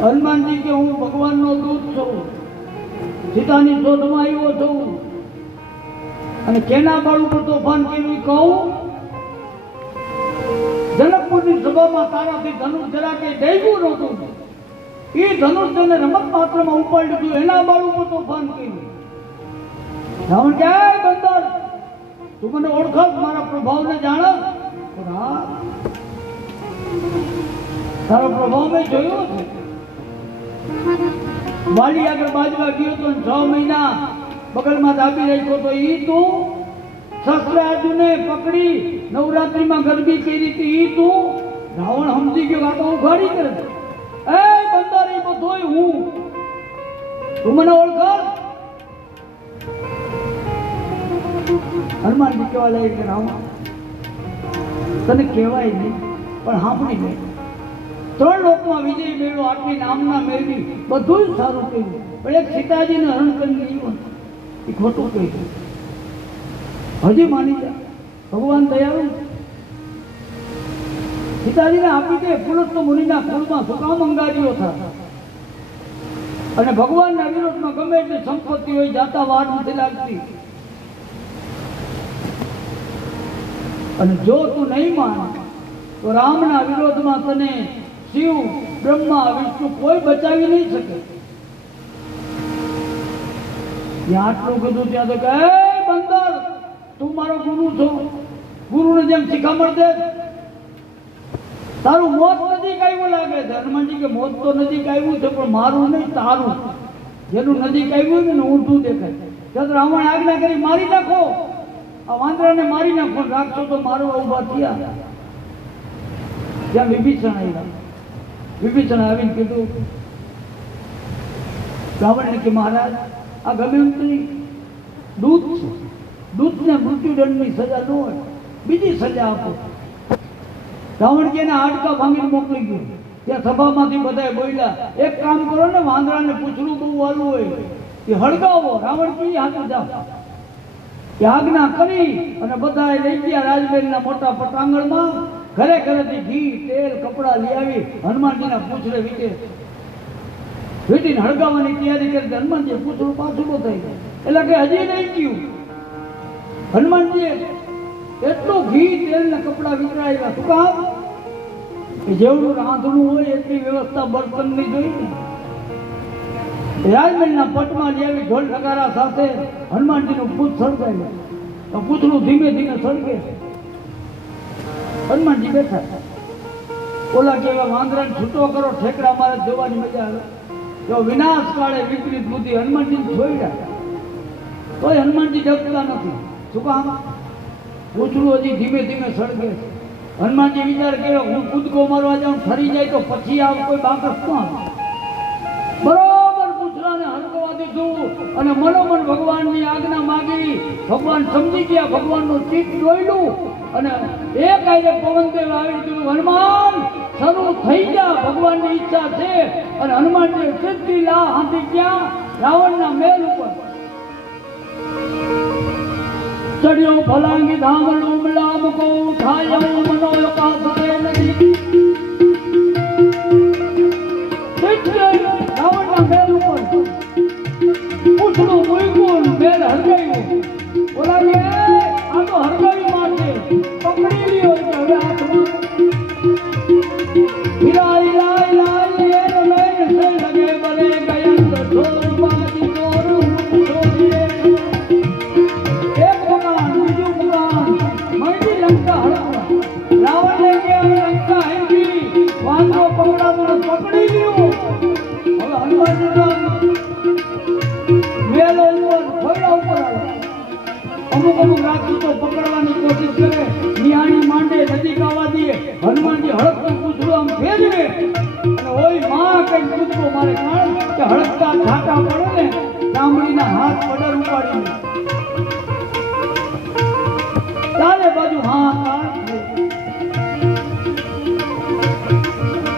હનુમાનજી કે હું ભગવાનનો દૂત છું. સીતાની શોધમાં આવ્યો છું અને કેના બળ ઉપર તોફાન કર્યું ઈ કહું? જનકપુરની સભામાં તારાથી ધનુષ જરા કે ડેગ્યું નહોતું. એ ધનુષ તને રમત માત્રમાં ઉપાડી દીધું, એના બળ ઉપર તોફાન કર્યું. રાવણ કે બંદર, તું મને ઓળખાવ, મારા પ્રભાવને જાણસ? હા, તારો પ્રભાવ મેં જોયો છે. વાલી આગળ બાજવા ગયો તો 6 મહિના બગલમાં દાબી રાખ્યો તો ઈ તું? શસ્ત્રાર્જુને પકડી નવરાત્રીમાં ગરબી કરી હતી ઈ તું? રાવણ સમજી ગયો આ તો ઉઘાડી કરે. એ બંદર, એ બધોય હું. તું મને ઓળખાવ? હનુમાનજી કહેવા લાગે કે રાવણ, તને કહેવાય નહીં પણ સાંભળી લે. 3 લોકમાં વિજય મેળવો, આટલી નામના મેળવી, બધું જ સારું કહ્યું, પણ એક સીતાજીને હરણ કરી લીધું એ ખોટું કહ્યું. હજી માની જા, ભગવાન દયાળુ. સીતાજીને આપી દે, પુરુષ મુનિના કુળમાં શું કામ અંગારીઓ થાય? અને ભગવાનના વિરોધમાં ગમે એટલી સંપત્તિ હોય, જાતા વાર નથી લાગતી. અને જો તું નહીં માન તો રામના વિરોધમાં તને શિવ, બ્રહ્મા, વિષ્ણુ કોઈ બચાવી નહીં શકે. આટલું કીધું ત્યાં તો કે બંદર, તું મારો ગુરુ છો, ગુરુને જેમ શિખામણ દે. તારું મોત નજીક આવ્યું લાગે છે. હનુમાનજી કે મોત તો નજીક આવ્યું છે પણ મારું નહીં, તારું. જેનું નજીક આવ્યું ને ઊંધું દેખાય. ત્યારે રાવણ આજ્ઞા કરી મારી નાખો, આ વાંદરાને મારી નાખો, રાખશો તો મારો ઉભા થયા. ત્યાં વિભીષણ આવ્યા. વિભીષણ આવીને કીધું રાવણને કે મહારાજ, આ ગમે દૂત છે, દૂતને મૃત્યુદંડની સજા ન હોય, બીજી સજા આપો. રાવણ કે એના હાડકા ભાંગીને મોકલી ગયું. ત્યાં સભામાંથી બધાએ બોલ્યા, એક કામ કરો ને, વાંદરાને પૂછડું બહુ વાલું હોય એ હળગાવો. રાવણ કી હાથું જાઓ. આજ્ઞા કરી અને બધાએ લઈ ગયા રાજમહેલના મોટા પટાંગણમાં. ઘરે ઘરેથી ઘી, તેલ, કપડા લઈ આવી હનુમાનજીના પૂછડે વીટીને હળગાવવાની તૈયારી કરી. હનુમાનજી પૂછડું પાછું થઈ ગયું. એટલે કે હજી નહીં ગયું. હનુમાનજીએ એટલું ઘી, તેલ ને કપડા વિતરાયેલા. શું કામ? કે જેવડું રાંધણું હોય એટલી વ્યવસ્થા બર્તનની જોઈ ને. રાજમહેલના પટમાં લઈ આવી ઢોલ નગારા સાથે હનુમાનજીનું પૂછ સળગાવ્યું. તો પૂછડું ધીમે ધીમે સળગે. હનુમાનજી બેઠા. ઓલા કેવા વાંદરાને છૂટો કરો, ઠેકડા મારે જોવાની મજા આવે. જો વિનાશ કાળે વિપરીત બુદ્ધિ હનુમાનજીને છોડ્યા તોય હનુમાનજી ડગતા નથી. શું કામ? પૂછડું હજી ધીમે ધીમે સળગે. હનુમાનજી વિચાર કર્યો, હું કૂદકો મારવા જાઉં, ફરી જાય તો પછી આ કોઈ બાકસ કોણ? બરોબર પૂછડાને હળગવા દીધું અને મનોમન ભગવાનની આજ્ઞા માગી. ભગવાન સમજી ગયા, ભગવાનનું ચિત્ત જોયેલું અને એક આયે પવનદેવ આવી કીધું, હનુમાન શરૂ થઈ જા, ભગવાનની ઈચ્છા છે. અને હનુમાનજી સીધી લા હાથી ગયા રાવણના મહેલ ઉપર. ચડ્યો ફલાંગી ધામણું મલામ કો ઉઠાયો મનોયકા સરે નદી. રાવણના મહેલ ઉપર પૂછડું મૂક્યું, મહેલ હરગાયું. ઓલા કે આ તો હરગાવી માં છે, પકડી લ્યો. હવે હાથમાં હિરાઈ લાઈ લાઈ એ લઈને સે લગે બલે ગયન ઢોર બાજી ઢોર ઢોરીએ. એક મકાન, બીજું મકાન, મંડી લંકા હળવા. રાવણને કે લંકા હેંગી, વાંદરો પકડાતો પકડી લ્યો. હવે હનુમાનજી મેલો ઉપર ફોડા ઉપર આવે. અમુક રાખી તો પકડવાની કોશિશ કરે, નિહાણી માંડે, નજીક આવવા દે. હનુમાનજી હળકતું પૂછડું આમ ફેરવે અને ઓય માં કઈ કૂદકો મારે. કારણ કે હળકતા છાંટા પડે ને, ચામડીના હાથ પડાર ઉપાડીને ચારે બાજુ હાથ.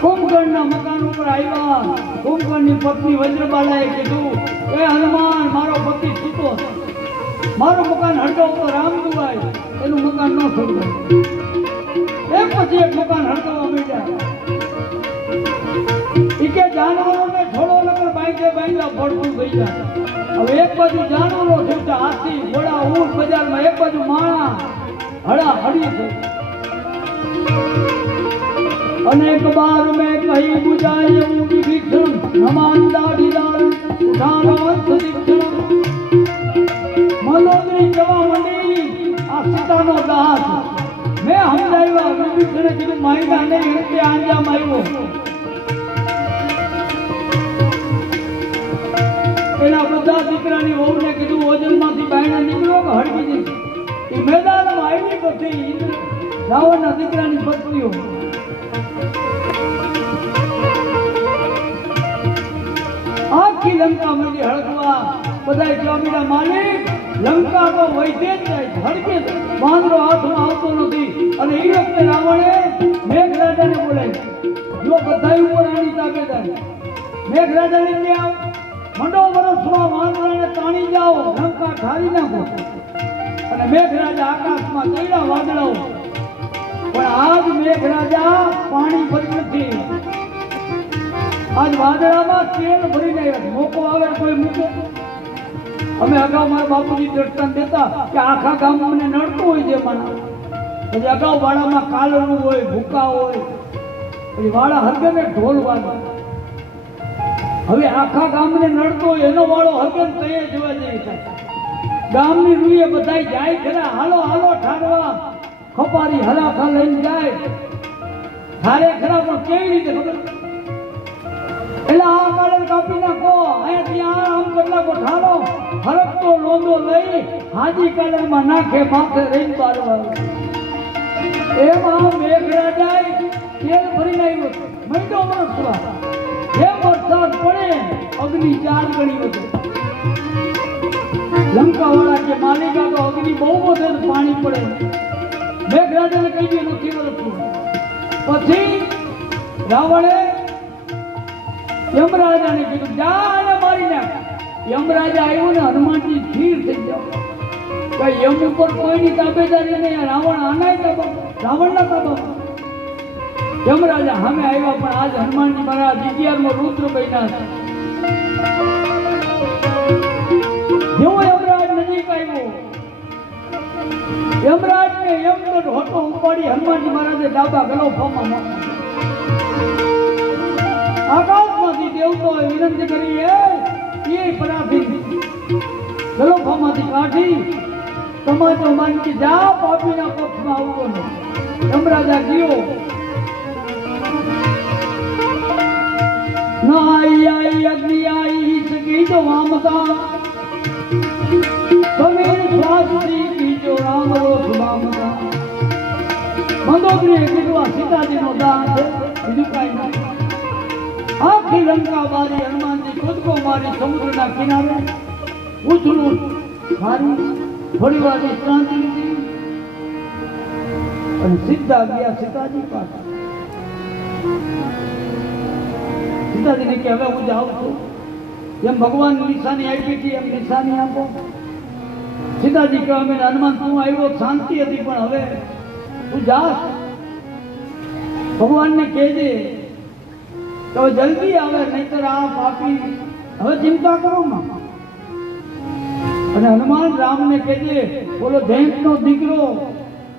કુંભકર્ણના મકાન ઉપર આવ્યા. કુંભકર્ણની પત્ની વજ્રબાલાએ કીધું, એ હનુમાન, મારો પતિ સૂતો છે, મારું મકાન હળગાવ તો રામ દુવાય. એનું મકાન ન સળગાય. એક પછી એક મકાન હળગાવવા માંડ્યા. ઈ કે જાનવરોને છોડો નકર બાંધે બાંધ્યા પડતું થઈ જાય. હવે એક બાજુ જાનવરો છે, હાથી ઘોડા ઊંટ બજારમાં, એક બાજુ માણા હડા હડી છે. अनेक बार मैं कहीं बुझाए विभीषण नमान दाढ़ीदार उठाना शिक्षण मनोदरी जवा मंडी आ सीतानो दास मैं समझाया विभीषण की मायना नहीं એટલે આંજામ આવ્યો. એના બધા દીકરાની વહુને કીધું ઓજલમાંથી બાયણા નીકળો કે હળવી દે. એ મેદાનમાં આવી પછી રાવણના દીકરાની પત્નીઓ આખી લંકા મંડી હળગવા. બધા સ્વામીના માલિક લંકા તો વૈસે જ જાય, હળગે વાંદરો હાથમાં આવતો નથી. અને એ વખતે રાવણે મેઘરાજાને બોલાય, જો બધા ઉપર આની તાબેદારી. મેઘરાજાને ત્યાં મંડો વરસમાં વાંદરાને તાણી જાઓ, લંકા ઠારી નાખો. અને મેઘરાજા આકાશમાં ચડ્યા વાદળાઓ, પણ આજ મેઘરાજા પાણી ભરી નથી. આજ વાદળામાં તેલ ભરીને મોકો આવે કોઈ મૂકે. અમે અગાઉ મારા બાપુજી દ્રષ્ટાંત દેતા કે આખા ગામ મને નડતું હોય છે માના. પછી અગાઉ વાડામાં કાલરું હોય, ભૂકા હોય, પછી વાડા હરગને ઢોલ વાગે. હવે આખા ગામને નડતો હોય એનો વાળો હરગન તૈયાર જોવા જેવી થાય. ગામની રૂએ બધાય જાય ખરા, હાલો હાલો ઠારવા. ખપારી હરાખા લઈને જાય ઠારે ખરા, પણ કેવી રીતે ખબર? એટલે આ કાળે કાપી નાખો, અહીંયાથી આમ કરી નાખો ઠારો. હરકતો લોંદો લઈ હાજી કાળમાં નાખે, માથે રહીને બારવા. એમાં મેઘરાજાએ તેલ ભરીને આવ્યો, મહિનો વરસવા. જેમ વરસાદ પડે અગ્નિ 4 ગણી વધે. લંકાવાળા કે માલિકા તો અગ્નિ બહુ વધે, પાણી પડે. મેઘરાજાને કહી દે નથી વરસવું. પછી રાવણે યમરાજાને કીધું જા એને મારી નાખ. યમરાજા આવ્યો ને હનુમાનજી સ્થિર થઈ જાવ. કઈ યમ ઉપર કોઈની તાબેદારી નહીં, રાવણ આનાય તાબા, રાવણના તાબામાં. યમરાજા સામે આવ્યા, પણ આજ હનુમાનજી મહારાજ 11મો રુદ્ર બન્યા છે. જેવો યમરાજ નજીક આવ્યો, યમરાજને યમદંડ હોટો ઉપાડી હનુમાનજી મહારાજે ડાબા ગલોફામાં મૂક્યા. આકાશમાંથી દેવતાઓએ વિનંતી કરી, એ પરાધી ગલોફામાંથી કાઢી સમાજો માનકી જા, પાપીના પક્ષમાં આવતો નહીં. યમરાજા ગયો. નાઈ આઈ અગ્નિ આઈ સકી જો વામતા, સમીર સ્વાસ્તી કીજો રામ રોષ વામતા. મંદોદરીએ કીધું આ સીતાજીનો દાન છે, બીજું કાંઈ નહીં. આખી લંકા બારી હનુમાનજી કૂદકો મારી સમુદ્રના કિનારે ઉછળું મારી, થોડી વાર વિશ્રાંતિ લીધી અને સીધા ગયા સીતાજી પાસે. સીતાજીને કે હવે હું જાઉં છું, જેમ ભગવાન નિશાની આપી હતી એમ નિશાની આપો. સીતાજી કહેવા મેં હનુમાન તું આવ્યો શાંતિ હતી, પણ હવે તું જાસ, ભગવાનને કહેજે તો જલ્દી આવે, નહીતર આ પાપી હવે ચિંતા કરો માં. અને હનુમાન રામને કહેજે બોલો જયંતનો દીકરો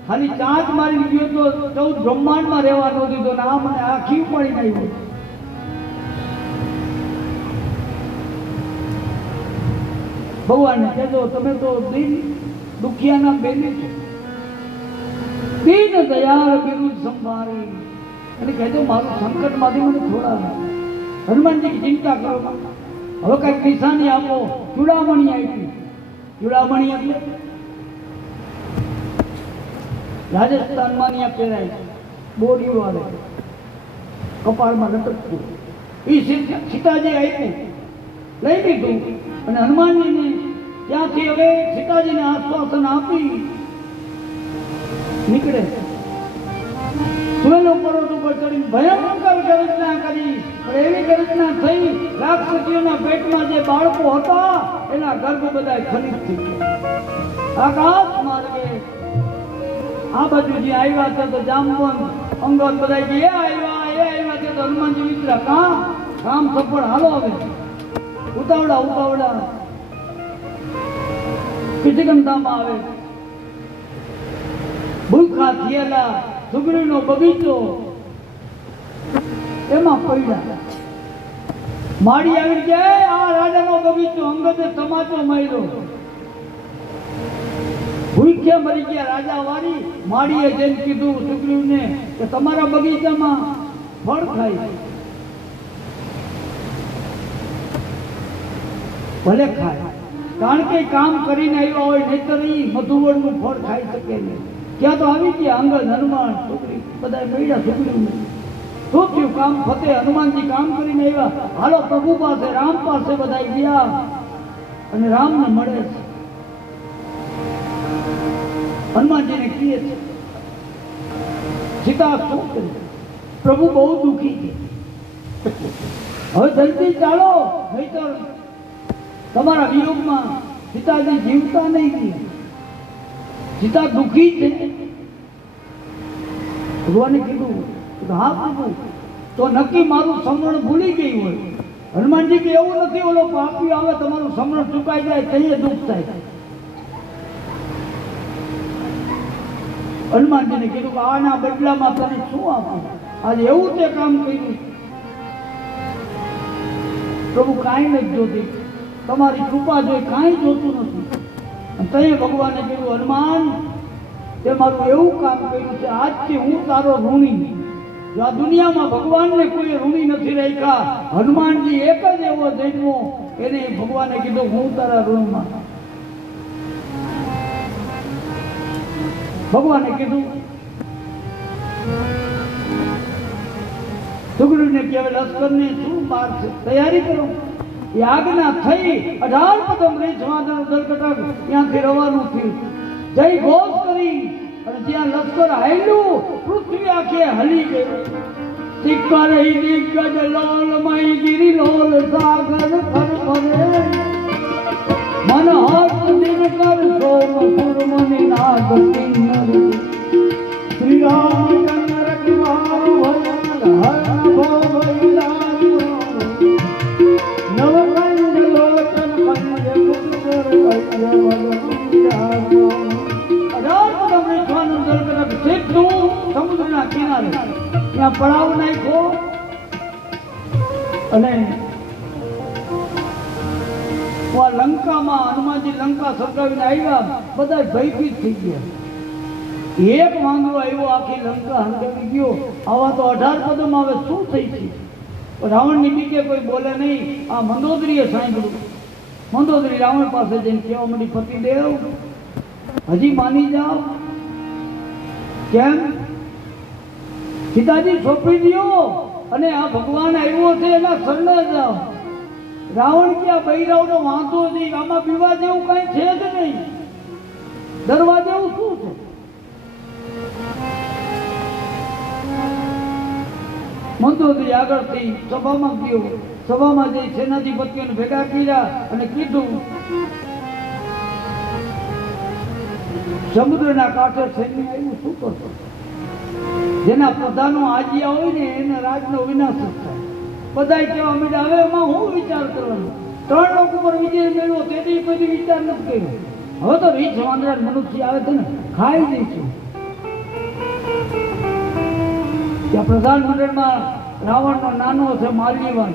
ખાલી ચાંચ મારી ગયો તો 14 બ્રહ્માંડમાં રહેવા ન દીધો ને આ મને આખી ઉપાડી નાખ્યો. ભગવાનને કહેજો તમે તો દિન દુખિયાના બેની છો, દીન દયાળ બિરુદ સંભાળી. અને કહેજો મારું સંકટમાંથી મને છોડાવે. હનુમાનજી ચિંતા કરો, હવે કઈક નિશાની આપો. ચૂડામણી આપી. ચૂડામણી એટલે રાજસ્થાનમાં ત્યાં પહેરાય, બોડી વાળે કપાળમાં લટકતું. એ સીતાજી આપ્યું, લઈ લીધું. અને હનુમાનજીને ત્યાંથી હવે સીતાજીને આશ્વાસન આપી નીકળે. સુવેલો પર્વત ઉપર ચડીને ભયંકર ગર્જના કરી, પણ એવી ગર્જના થઈ રાક્ષસીઓના પેટમાં જે બાળકો હતા એના ગર્ભ બધા ખનિજ થઈ ગયા. આકાશ માર્ગે આ બાજુ જે આવ્યા હતા તો જામવંત અંગદ બધા કે એ આવ્યા છે તો હનુમાનજી મિત્ર કામ સફળ, હાલો હવે ઉતાવળા. કિચકંદામાં આવે, ભૂખા થયેલા સુગરીનો બગીચો એમાં પડ્યા. માડી આવી જાય, આ રાજાનો બગીચો અંગદે તમાચો માર્યો, ભૂખ્યા મરી ગયા રાજા વાળી. માડીએ જેમ કીધું સુગ્રીવને કે તમારા બગીચામાં ફળ ખાય, ભલે ખાય, કારણ કે કામ કરીને આવ્યા હોય, નહીતર ઈ મધુવનનું ફળ ખાઈ શકે નહીં. ત્યાં તો આવી ગયા અંગદ, હનુમાન, સુગ્રીવ બધા મળ્યા સુગ્રીવને. શું થયું? કામ ફતે, હનુમાનજી કામ કરીને આવ્યા, હાલો પ્રભુ પાસે, રામ પાસે બધા ગયા અને રામને મળે છે. હનુમાનજીને કહે છે, સીતા શું કરે? પ્રભુ બહુ દુઃખી છે, હવે જલ્દી ચાલો, નહીતર તમારા વિયોગમાં સીતાજી જીવતા નહીં. સીતા દુઃખી છે. ભગવાને કીધું, હા પ્રભુ, તો નક્કી મારું સમરણ ભૂલી ગઈ હોય. હનુમાનજી કે એવું નથી, ઓલો પાપી આવે તમારું સમરણ ચૂકાઈ જાય કહીએ દુઃખ થાય. હનુમાનજીને કીધું કે આના બદલામાં તને શું આપું? આજે એવું તે કામ કર્યું. પ્રભુ કાંઈ નથી જોતી, તમારી કૃપા જોઈ કાંઈ જોતું નથી. તઈએ ભગવાને કીધું, હનુમાન, તે મારું એવું કામ કર્યું છે, આજથી હું તારો ઋણી. જો આ દુનિયામાં ભગવાનને કોઈ ઋણી નથી રાખ્યા, હનુમાનજી એક જ એવો જન્મો, એને ભગવાને કીધું હું તારા ઋણમાં. ભગવાને કીધું સુગ્રીવને કે હવે લશ્કરને શું બાર છે, તૈયારી કરો. એ આજ્ઞા થઈ. 18 પદમ રીછવાદળ દલકટક ત્યાંથી રવાનું થયું. જય ઘોષ કરી અને જ્યાં લશ્કર હાલ્યું, પૃથ્વી આખે હલી ગઈ. સિક્કર દિગ્ગજ લોલમય ગિરી લોલ સાગર ફરફરે, મન હર્ષ દિનકર સોમ સુરમનિ નાદ કિન્નર. શ્રી રામચંદ્ર કુમાર ભજન હર ભોગિલાલ, નવકંડ લોચન પંજ પુત્ર કૈયવલ. 18 પદમ રીછવાનું દલકટક સીધું સમુદ્રના કિનારે ત્યાં પડાવ નાખ્યો અને લંકામાં હનુમાનજી લંકા સળગાવીને આવ્યા. બધા ભયભીત થઈ ગયા. એક વાંદરો આવ્યો, આખી લંકા હંકાવી ગયો. આવા તો 18 પદમ આવે શું થઈ છે? રાવણની બીકે કોઈ બોલે નહીં. આ મંદોદરીએ સાંભળ્યું. મંદોદરી રાવણ પાસે જઈને કહેવા માંડી, પતિદેવ હજી માની જાઓ. કેમ? સીતાજી સોંપી દો અને આ ભગવાન આવ્યો છે એના શરણે જાઓ. રાવણ કે આ બૈરાવનો વાંધો નહીં, આમાં પીવા જેવું કઈ છે જ નહીં, ડરવા જેવું શું છે? મંદોદરી આગળથી સભામાં ગયો. સભામાં જઈ સેનાધિપતિઓને ભેગા કર્યા અને કીધું, સમુદ્રના કાંઠે સૈન્ય આવ્યું, શું કરશો? જેના પ્રધાનો આજ્યા હોય ને એના રાજનો વિનાશ જ થાય. બધાય કહેવા માંડ્યા, હવે એમાં હું વિચાર કરવાનો? 3 લોકો પર વિજય મેળવ્યો, તેથી કોઈ વિચાર નથી કર્યો. હવે તો રીછ વાંદરા મનુષ્ય આવે છે ને, ખાઈ દઈશું. ત્યાં પ્રધાનમંડળમાં રાવણનો નાનો છે માલ્યવાન,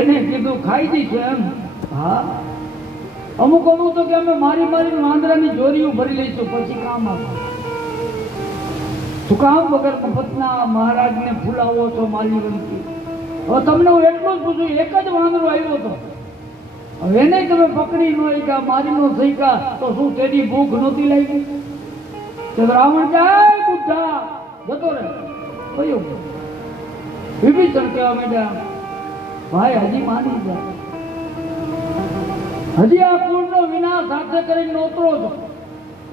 એને કીધું ખાઈ દઈશું એમ. હા, અમુક તો કે અમે મારી વાંદરાની જોરીઓ ભરી લઈશું, પછી કામ આપો. શું કામ વગર મફતના મહારાજને ફૂલાવો છો માલ્યવંતી? હવે તમને હું એટલું જ પૂછું, એક જ વાંદરો આવ્યો હતો, હવે એને તમે પકડી ન શક્યા, મારી ન શક્યા, તો શું તેની ભૂખ નહોતી લાગી? તો રાવણ જાય બુદ્ધા જતો રહે. કયું વિભીષણ કહેવા માંડ્યા, ભાઈ હજી માની જાય, હજી આ કુળનો વિનાશ સાથે કરીને નોતરો છો.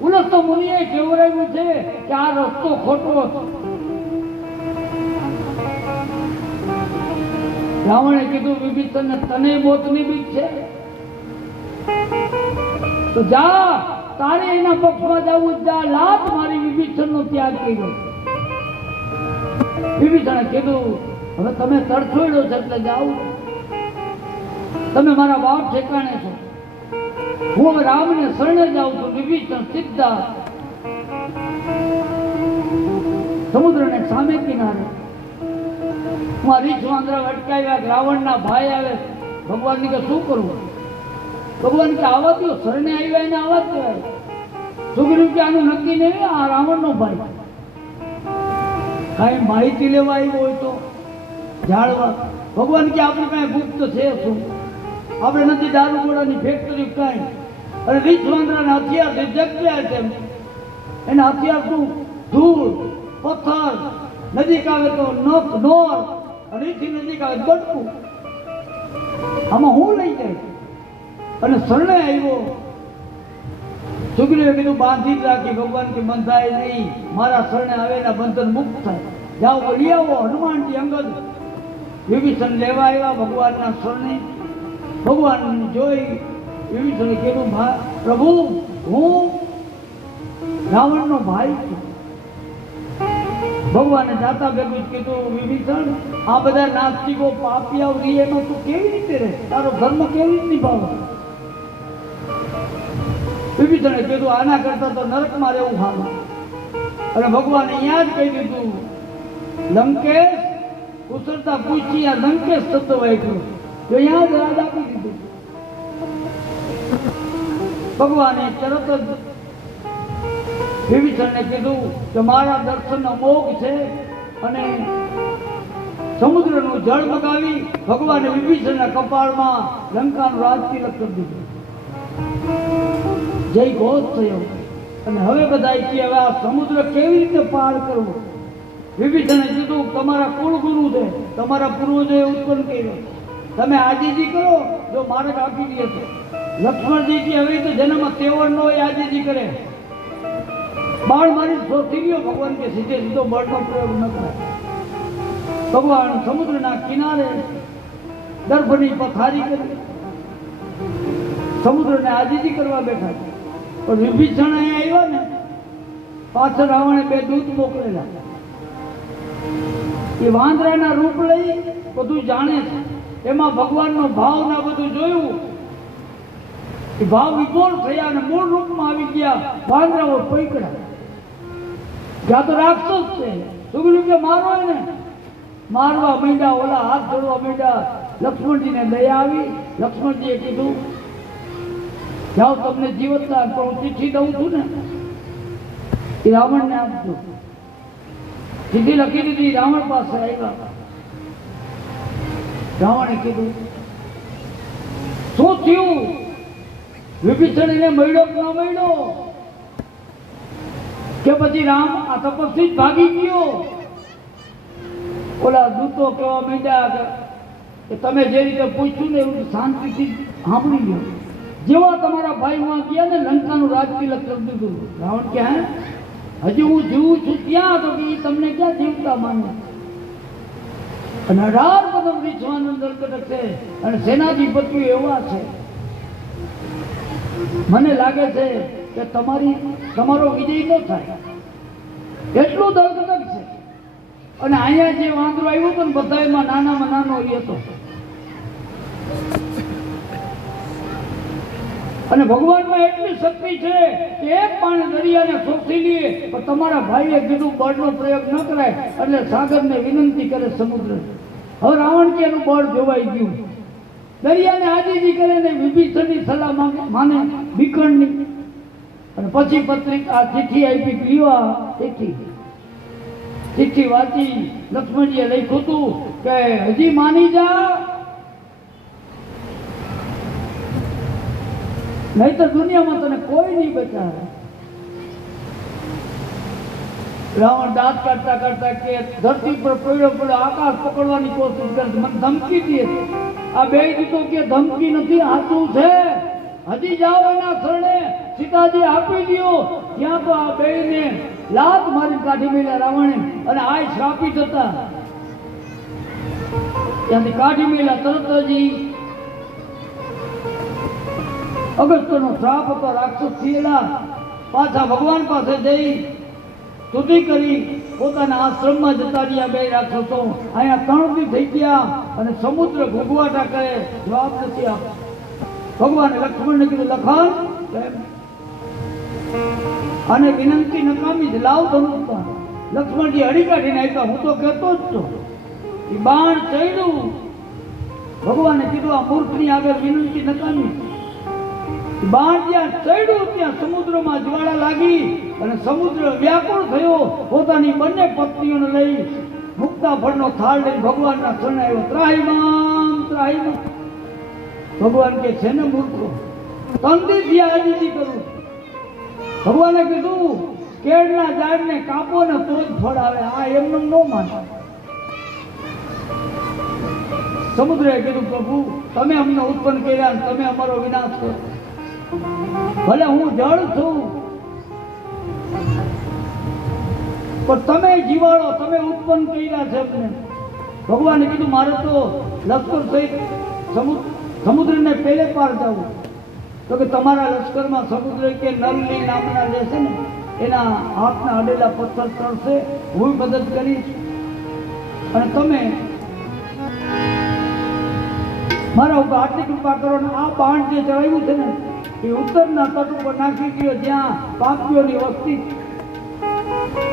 ઉલસ તો મુનિએ કેવરાવ્યું છે કે આ રસ્તો ખોટો હતો. રાવણે કીધું, વિભીષણને તને મોતની બીક છે તો જા, તારે એના પક્ષમાં જવું જા. લાત મારી વિભીષણનો ત્યાગ કર્યો. વિભીષણે કીધું, હવે તમે તરછોડ્યો છે એટલે જાઓ, તમે મારા બાપ ઠેકાણે છો. હું હવે રામને શરણે જાઉં છું. વિભીષણ સીધા સમુદ્રને સામે કિનારે. હું આ રીછ વાંદરા અટકાવ્યા. રાવણના ભાઈ આવે. ભગવાનની કે શું કરવું? ભગવાન કે આવા દો, શરણે આવ્યા એને આવા જ કહેવાય. સુગ્રીવ કે આનું નક્કી નહીં, આ રાવણનો ભાઈ. કાંઈ માહિતી લેવા આવ્યો હોય તો જાળવા. ભગવાન કે આપણે કાંઈ ગુપ્ત છે શું? આપણે નથી દારૂ ગોળાની ફેક્ટરી કાંઈ. અને રીછ વાંદરાના હથિયાર છે જગ્યા છે. એના હથિયાર શું? ધૂળ, પથ્થર, નજીક આવે તો નખ, નોર, અને એથી નજીક આવે બટકું. આમાં હું લઈ જાય? અને શરણે આવ્યો. સુગ્રીવે કીધું બાંધી જ રાખી. ભગવાન કે બંધાય નહીં, મારા શરણે આવે એના બંધન મુક્ત થાય. જાઓ બોલી આવો. હનુમાનજી અંગદ વિભીષણ લેવા આવ્યા ભગવાનના શરણે. ભગવાન જોઈ વિભીષણે કીધું પ્રભુ હું રાવણનો ભાઈ છું. ભગવાને જાતા ભેગું જ કીધું વિભીષણ આ બધા નાસ્તિકો પાપિયાઓ રહે એમાં તું કેવી રીતે રહે? તારો ધર્મ કેવી રીતે નિભાવે? વિભીષણે કીધું આના કરતા તો નરકમાં રહેવું સારું. અને ભગવાને અહીંયા જ કહી દીધું લંકેશ કુશળતા પૂછી આ લંકેશ શબ્દ વાંચ્યો તો અહીંયા જ રાજ આપી દીધું. ભગવાને તરત જ વિભીષણને કીધું કે મારા દર્શનનો મોહ છે. અને સમુદ્રનું જળ મગાવી ભગવાને વિભીષણના કપાળમાં લંકાનું રાજ તિલક કરી દીધું. જય ઘોષ થયો. અને હવે બધા કે હવે આ સમુદ્ર કેવી રીતે પાર કરવો? વિભીષણે કીધું તમારા કુળગુરુ છે, તમારા પૂર્વજોએ ઉત્પન્ન કર્યો, તમે આજીજી કરો. જો માર્ગ આપી દે તો લક્ષ્મણજી કે હવે તો જન્મમાં તેવર નો આજીજી કરે. બાળ મારી શોધી ગયો. ભગવાન કે સીધે સીધો બળનો પ્રયોગ ન કરે. ભગવાન સમુદ્રના કિનારે દર્ભની પથારી કરી સમુદ્રને આજીજી કરવા બેઠા. પણ વિભીષણ અહીંયા આવ્યા ને પાછળ રાવણે 2 દૂત મોકલેલા. એ વાંદરાના રૂપ લઈ બધું જાણે છે. એમાં ભગવાનનો ભાવ ના બધું જોયું. એ ભાવ વિભોર થયા અને મૂળ રૂપમાં આવી ગયા. વાંદરાઓ પૈકડા. ત્યાં તો રાક્ષસ છે. સુગ્રીવ કે મારો એને મારવા માંડ્યા. ઓલા હાથ જોડવા માંડ્યા. લક્ષ્મણજીને દયા આવી. લક્ષ્મણજીએ કીધું જાઓ તમને જીવતતા પણ હું ચિઠ્ઠી દઉં છું ને એ રાવણને આપજો. ચિઠ્ઠી લખી દીધી. રાવણ પાસે આવ્યા. રાવણે કીધું શું થયું? વિભીષણ એને મળ્યો કે ન મળ્યો? કે પછી રામ આ તપસ્વી જ ભાગી ગયો? ઓલા દૂતો કહેવા માંડ્યા કે તમે જે રીતે પૂછ્યું ને એવું શાંતિથી સાંભળી લો. જેવા તમારા ભાઈ માં ગયા ને લંકાનું રાજ તિલક કરી દીધું. રાવણ કે હજી હું જીવું છું ત્યાં તો કે તમને ક્યાં જીવતા માને? અને 18 કદમ રીછવાનું દરકટક છે. અને સેનાધિપતિઓ એવા છે. મને લાગે છે કે તમારો વિજય ન થાય એટલું દરકટક છે. અને અહીંયા જે વાંદરો આવ્યો હતો ને બધામાં નાનામાં નાનો એ હતો. અને ભગવાનમાં એટલી શક્તિ છે કે એક પાણી દરિયાને શોષી લે. પણ તમારા ભાઈએ કીધું બળનો પ્રયોગ ન કરાય એટલે સાગરને વિનંતી કરે સમુદ્ર. હવે રાવણ કે એનું બળ જોવાઈ ગયું. દરિયાને આજીજી કરે ને વિભીષણની સલાહ માને વિકર્ણની. અને પછી પત્રિકા ચિઠ્ઠી આપી. લીવા ચિઠ્ઠી વાંચી. લક્ષ્મણજીએ લખ્યું હતું કે હજી માની જા નહીં તો દુનિયામાં તને કોઈ નહીં બચાવે. રાવણ દાંત કાઢતા કાઢતા કે ધરતી પર પડ્યો આકાશ પકડવાની કોશિશ કરે. મને ધમકી દે. આ 2 દૂતો કે ધમકી નથી, સાચું છે. હજી જાઓ એના શરણે. સીતાજી આપી દો. ત્યાં તો આ 2 ને લાત મારી કાઢી મેલ્યા રાવણે. અને આ શ્રાપિત હતા. ત્યાંથી કાઢી મેલ્યા. તરત જ અગસ્ત્યનો શ્રાપ હતો. રાક્ષસ થયેલા. પાછા ભગવાન પાસે જઈ સ્તુતિ કરી પોતાના આશ્રમમાં જતા રહ્યા 2 રાક્ષસો. અહીંયા 3 દી થઈ ગયા અને સમુદ્ર ભૂગવાટા કરે. જવાબ નથી આપતો. ભગવાને લક્ષ્મણને કીધું લખન અને વિનંતી નકામી જ લાવ ધનુષ બાણ. લક્ષ્મણજી હળી કાઢીને આપ્યા. હું તો કહેતો જ તો એ બાણ ચડ્યું. ભગવાને કીધું આ મૂર્ખની આગળ વિનંતી નકામી. બાણ જ્યાં ચડ્યું ત્યાં સમુદ્રમાં જ્વાળા લાગી અને સમુદ્ર વ્યાકુળ થયો. પોતાની બંને પત્નીઓને લઈ મુક્તા ફળનો થાળ લઈ ભગવાનના શરણે આવ્યો. ત્રાહિમામ ત્રાહિમામ. ભગવાન કે છે ને મૂર્ખો, તંદીથી આજીજી કરું. ભગવાને કીધું કેળના ઝાડને કાપો ને તો જ ફળ આવે. આ એમનું ન માને. સમુદ્રએ કીધું પ્રભુ તમે અમને ઉત્પન્ન કર્યા અને તમે અમારો વિનાશ કરો. ભલે હું જળ છું પણ તમે જીવાડો, તમે ઉત્પન્ન કર્યા છે અમને. ભગવાને કીધું મારે તો લશ્કર સહિત સમુદ્રને પેલે પાર જવું. તો કે તમારા લશ્કરમાં સમુદ્ર કે નલની નામના લેશે ને એના હાથના અડેલા પથ્થર તરશે. હું મદદ કરીશ અને તમે મારા ઉપર આટલી કૃપા કરો ને આ બાણ જે ચડાવ્યું છે ને એ ઉત્તરના તટ ઉપર નાખી ગયો જ્યાં પાપીઓની વસ્તી.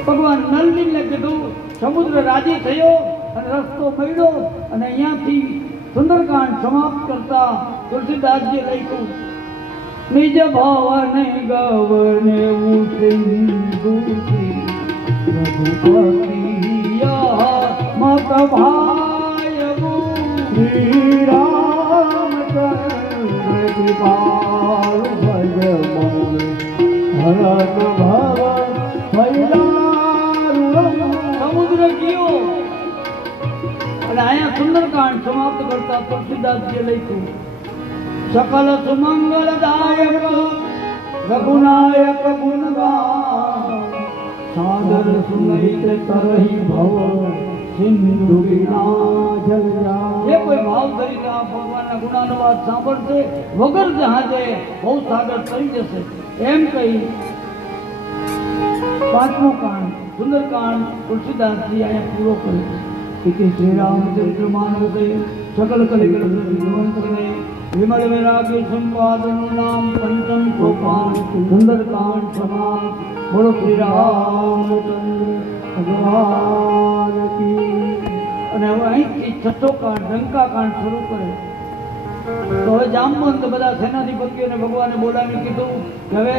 ભગવાન નલનીને કીધું. સમુદ્ર રાજી થયો અને રસ્તો મળ્યો અને અહીંયાથી સુંદરકાંડ સમાપ્ત કરતા તુલસીદાસજી લખ્યું નિજ ભવન ગવને સિંધુથી રઘુપતિયા મત ભાય શ્રી રામચંદ્ર કૃપાલ ભજમન હરત ભવ સમુદ્ર ગયો અને અહીંયા સુંદરકાંડ સમાપ્ત કરતા તુલસીદાસજીએ લખ્યું સકલ સુમંગલદાયક રઘુનાયક ગુણગાન સાદર સુનિત તરહી ભવ સિંધુ વિના જલ જા. જે કોઈ ભાવ ધરીને આ ભગવાનના ગુણાનો વાત સાંભળશે વગર જહાજે બહુ સાગર તરી જશે. એમ કહી પાંચમો કાંડ સુંદરકાંડ તુલસીદાસજી અહીંયા પૂરો કર્યો. કે શ્રી રામચંદ્ર માનવતે સકલ કલિકલ વિધવંતને વિમલ વૈરાગ્ય સંપાદનું નામ પંચમ સોપાન સુંદરકાંડ સમાપ્ત. બોલો શ્રી રામચંદ્ર ભગવાન કી. અને હવે અહીંથી છઠ્ઠો કાંડ લંકા કાંડ શરૂ કરે. તો હવે જામવંત બધા સેનાધિપતિઓને ભગવાને બોલાવી કીધું કે હવે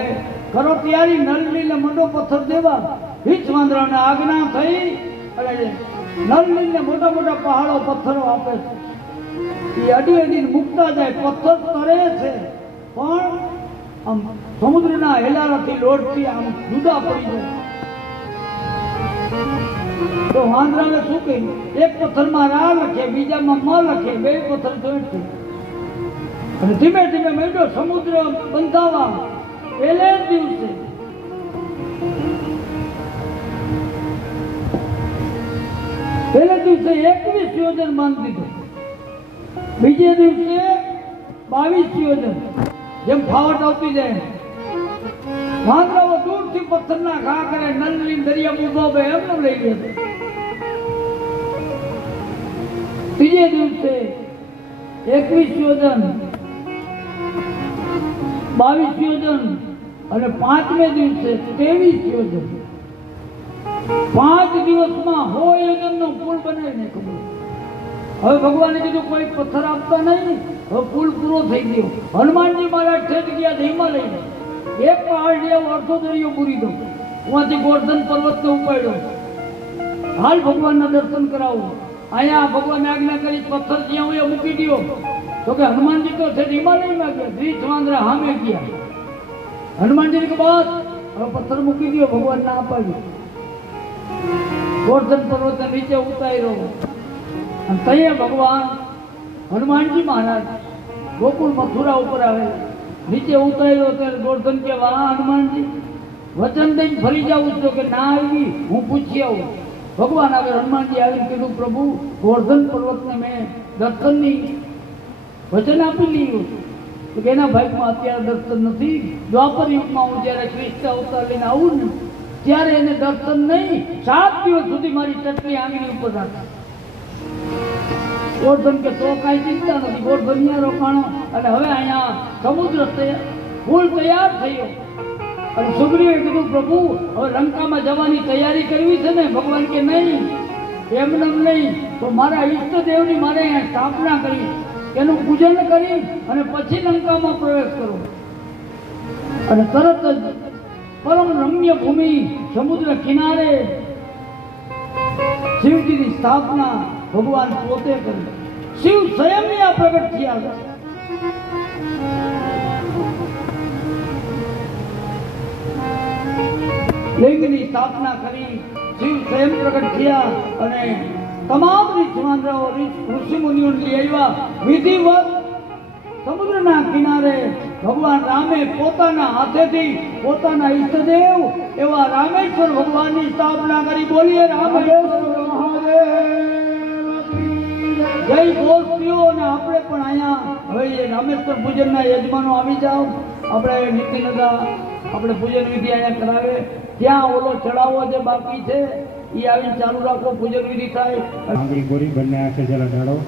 કરો તૈયારી. નળનીને મોટો પથ્થર દેવા. હિચ વાંદરાને આજ્ઞા થઈ અને નળનીને મોટા મોટા પહાડો પથ્થરો આપે છે. એ અડી અડીને મૂકતા જાય. પથ્થર તરે છે પણ આમ સમુદ્રના હેલારાથી લોટથી આમ જુદા પડી જાય. તો વાંદરાને શું કહ્યું? એક પથ્થરમાં રા લખે, બીજામાં મ લખે, બે પથ્થર જોઈશે અને ધીમે ધીમે મેળ્યો સમુદ્ર બંધાવા. પહેલે દિવસે પહેલે દિવસે 21 યોજન બાંધી દીધું. બીજે દિવસે 22 યોજન. જેમ ફાવટ આવતી જાય વાંદરાઓ દૂરથી પથ્થરના ઘા કરે. નલની દરિયા ઉભો બે એમને લઈ ગયા. ત્રીજે દિવસે 21 યોજન, 22 યોજન અને પાંચમે દિવસે 23 યોજન. 5 દિવસમાં 100 યોજનનો પુલ બનાવી નાખ્યો. હવે ભગવાને કીધું કોઈ પથ્થર આપતા નહીં. હવે પુલ પૂરો થઈ ગયો. હનુમાનજી મહારાજ ઠેઠ ગયા હિમાલય. એક પહાડ જેવો અડધો દરિયો પૂરી દો. ઉहाँથી ગોર્ધન પર્વતને ઉપાડ્યો. હાલ ભગવાનના દર્શન કરાવો. અહીંયા ભગવાને આજ્ઞા કરી પથ્થર જ્યાં હોય મૂકી દો. તો કે હનુમાનજી તો ઠેઠ હિમાલયમાં ગયા. રીછ વાંદરા સામે ગયા. હનુમાનજીની કે બાદ હવે પથ્થર મૂકી દો. ભગવાન ના અપાવ્યું. ગોર્ધન પર્વત નીચે ઉતાર્યો અને ત્યાં ભગવાન હનુમાનજી મહારાજ ગોકુળ મથુરા ઉપર આવે. નીચે ઉતાર્યો ત્યારે ગોર્ધન કે વાહ હનુમાનજી વચન દઈને ફરી જાઉં છું કે ના આવી હું પૂછી આવું. ભગવાન આગળ હનુમાનજી આવીને કીધું પ્રભુ ગોર્ધન પર્વતને મેં દર્શનની વચન આપી લીધું તો કે એના ભાગમાં અત્યારે દર્શન નથી. દ્વાપર યુગમાં હું જ્યારે કૃષ્ણ અવતાર લઈને આવું ને ત્યારે એને દર્શન નહીં. 7 દિવસ સુધી મારી ચટણી આંગળી ઉપર રાખે. ગોવર્ધન કે તો કાંઈ ચિંતા નથી. ગોવર્ધન અહીંયા રોકાણો અને હવે અહીંયા સમુદ્ર પુલ તૈયાર થયો. અને સુગ્રીવે કીધું પ્રભુ હવે લંકામાં જવાની તૈયારી કરવી છે ને? ભગવાન કે નહીં, એમને નહીં, તો મારા ઈષ્ટદેવની મારે અહીંયા સ્થાપના કરી, એનું પૂજન કરી અને પછી લંકામાં પ્રવેશ કરો. અને તરત જ પરમ રમ્ય ભૂમિ સમુદ્ર કિનારે શિવજીની સ્થાપના ભગવાન પોતે કરી. શિવ સ્વયં આ પ્રગટ થયા. લિંગની સ્થાપના કરી, શિવ સ્વયં પ્રગટ થયા અને તમામ ઋષિ મુનિઓ લઈ આવ્યા. વિધિવત સમુદ્રના કિનારે ભગવાન રામે પોતાના હાથેથી પોતાના ઈષ્ટદેવ એવા રામેશ્વર ભગવાનની સ્થાપના કરી. બોલીએ રામેશ્વર જય ગોસ્તીઓ. અને આપણે પણ અહીંયા હવે એ રામેશ્વર પૂજનના યજમાનો આવી જાઓ. આપણે નીતિનગા આપણે પૂજન વિધિ અહીંયા કરાવે. ત્યાં ઓલો ચડાવો જે બાકી છે એ આવીને ચાલુ રાખો, પૂજન વિધિ થાય. આંગળી ગોરી બંને આંખે જલ ઢાળો,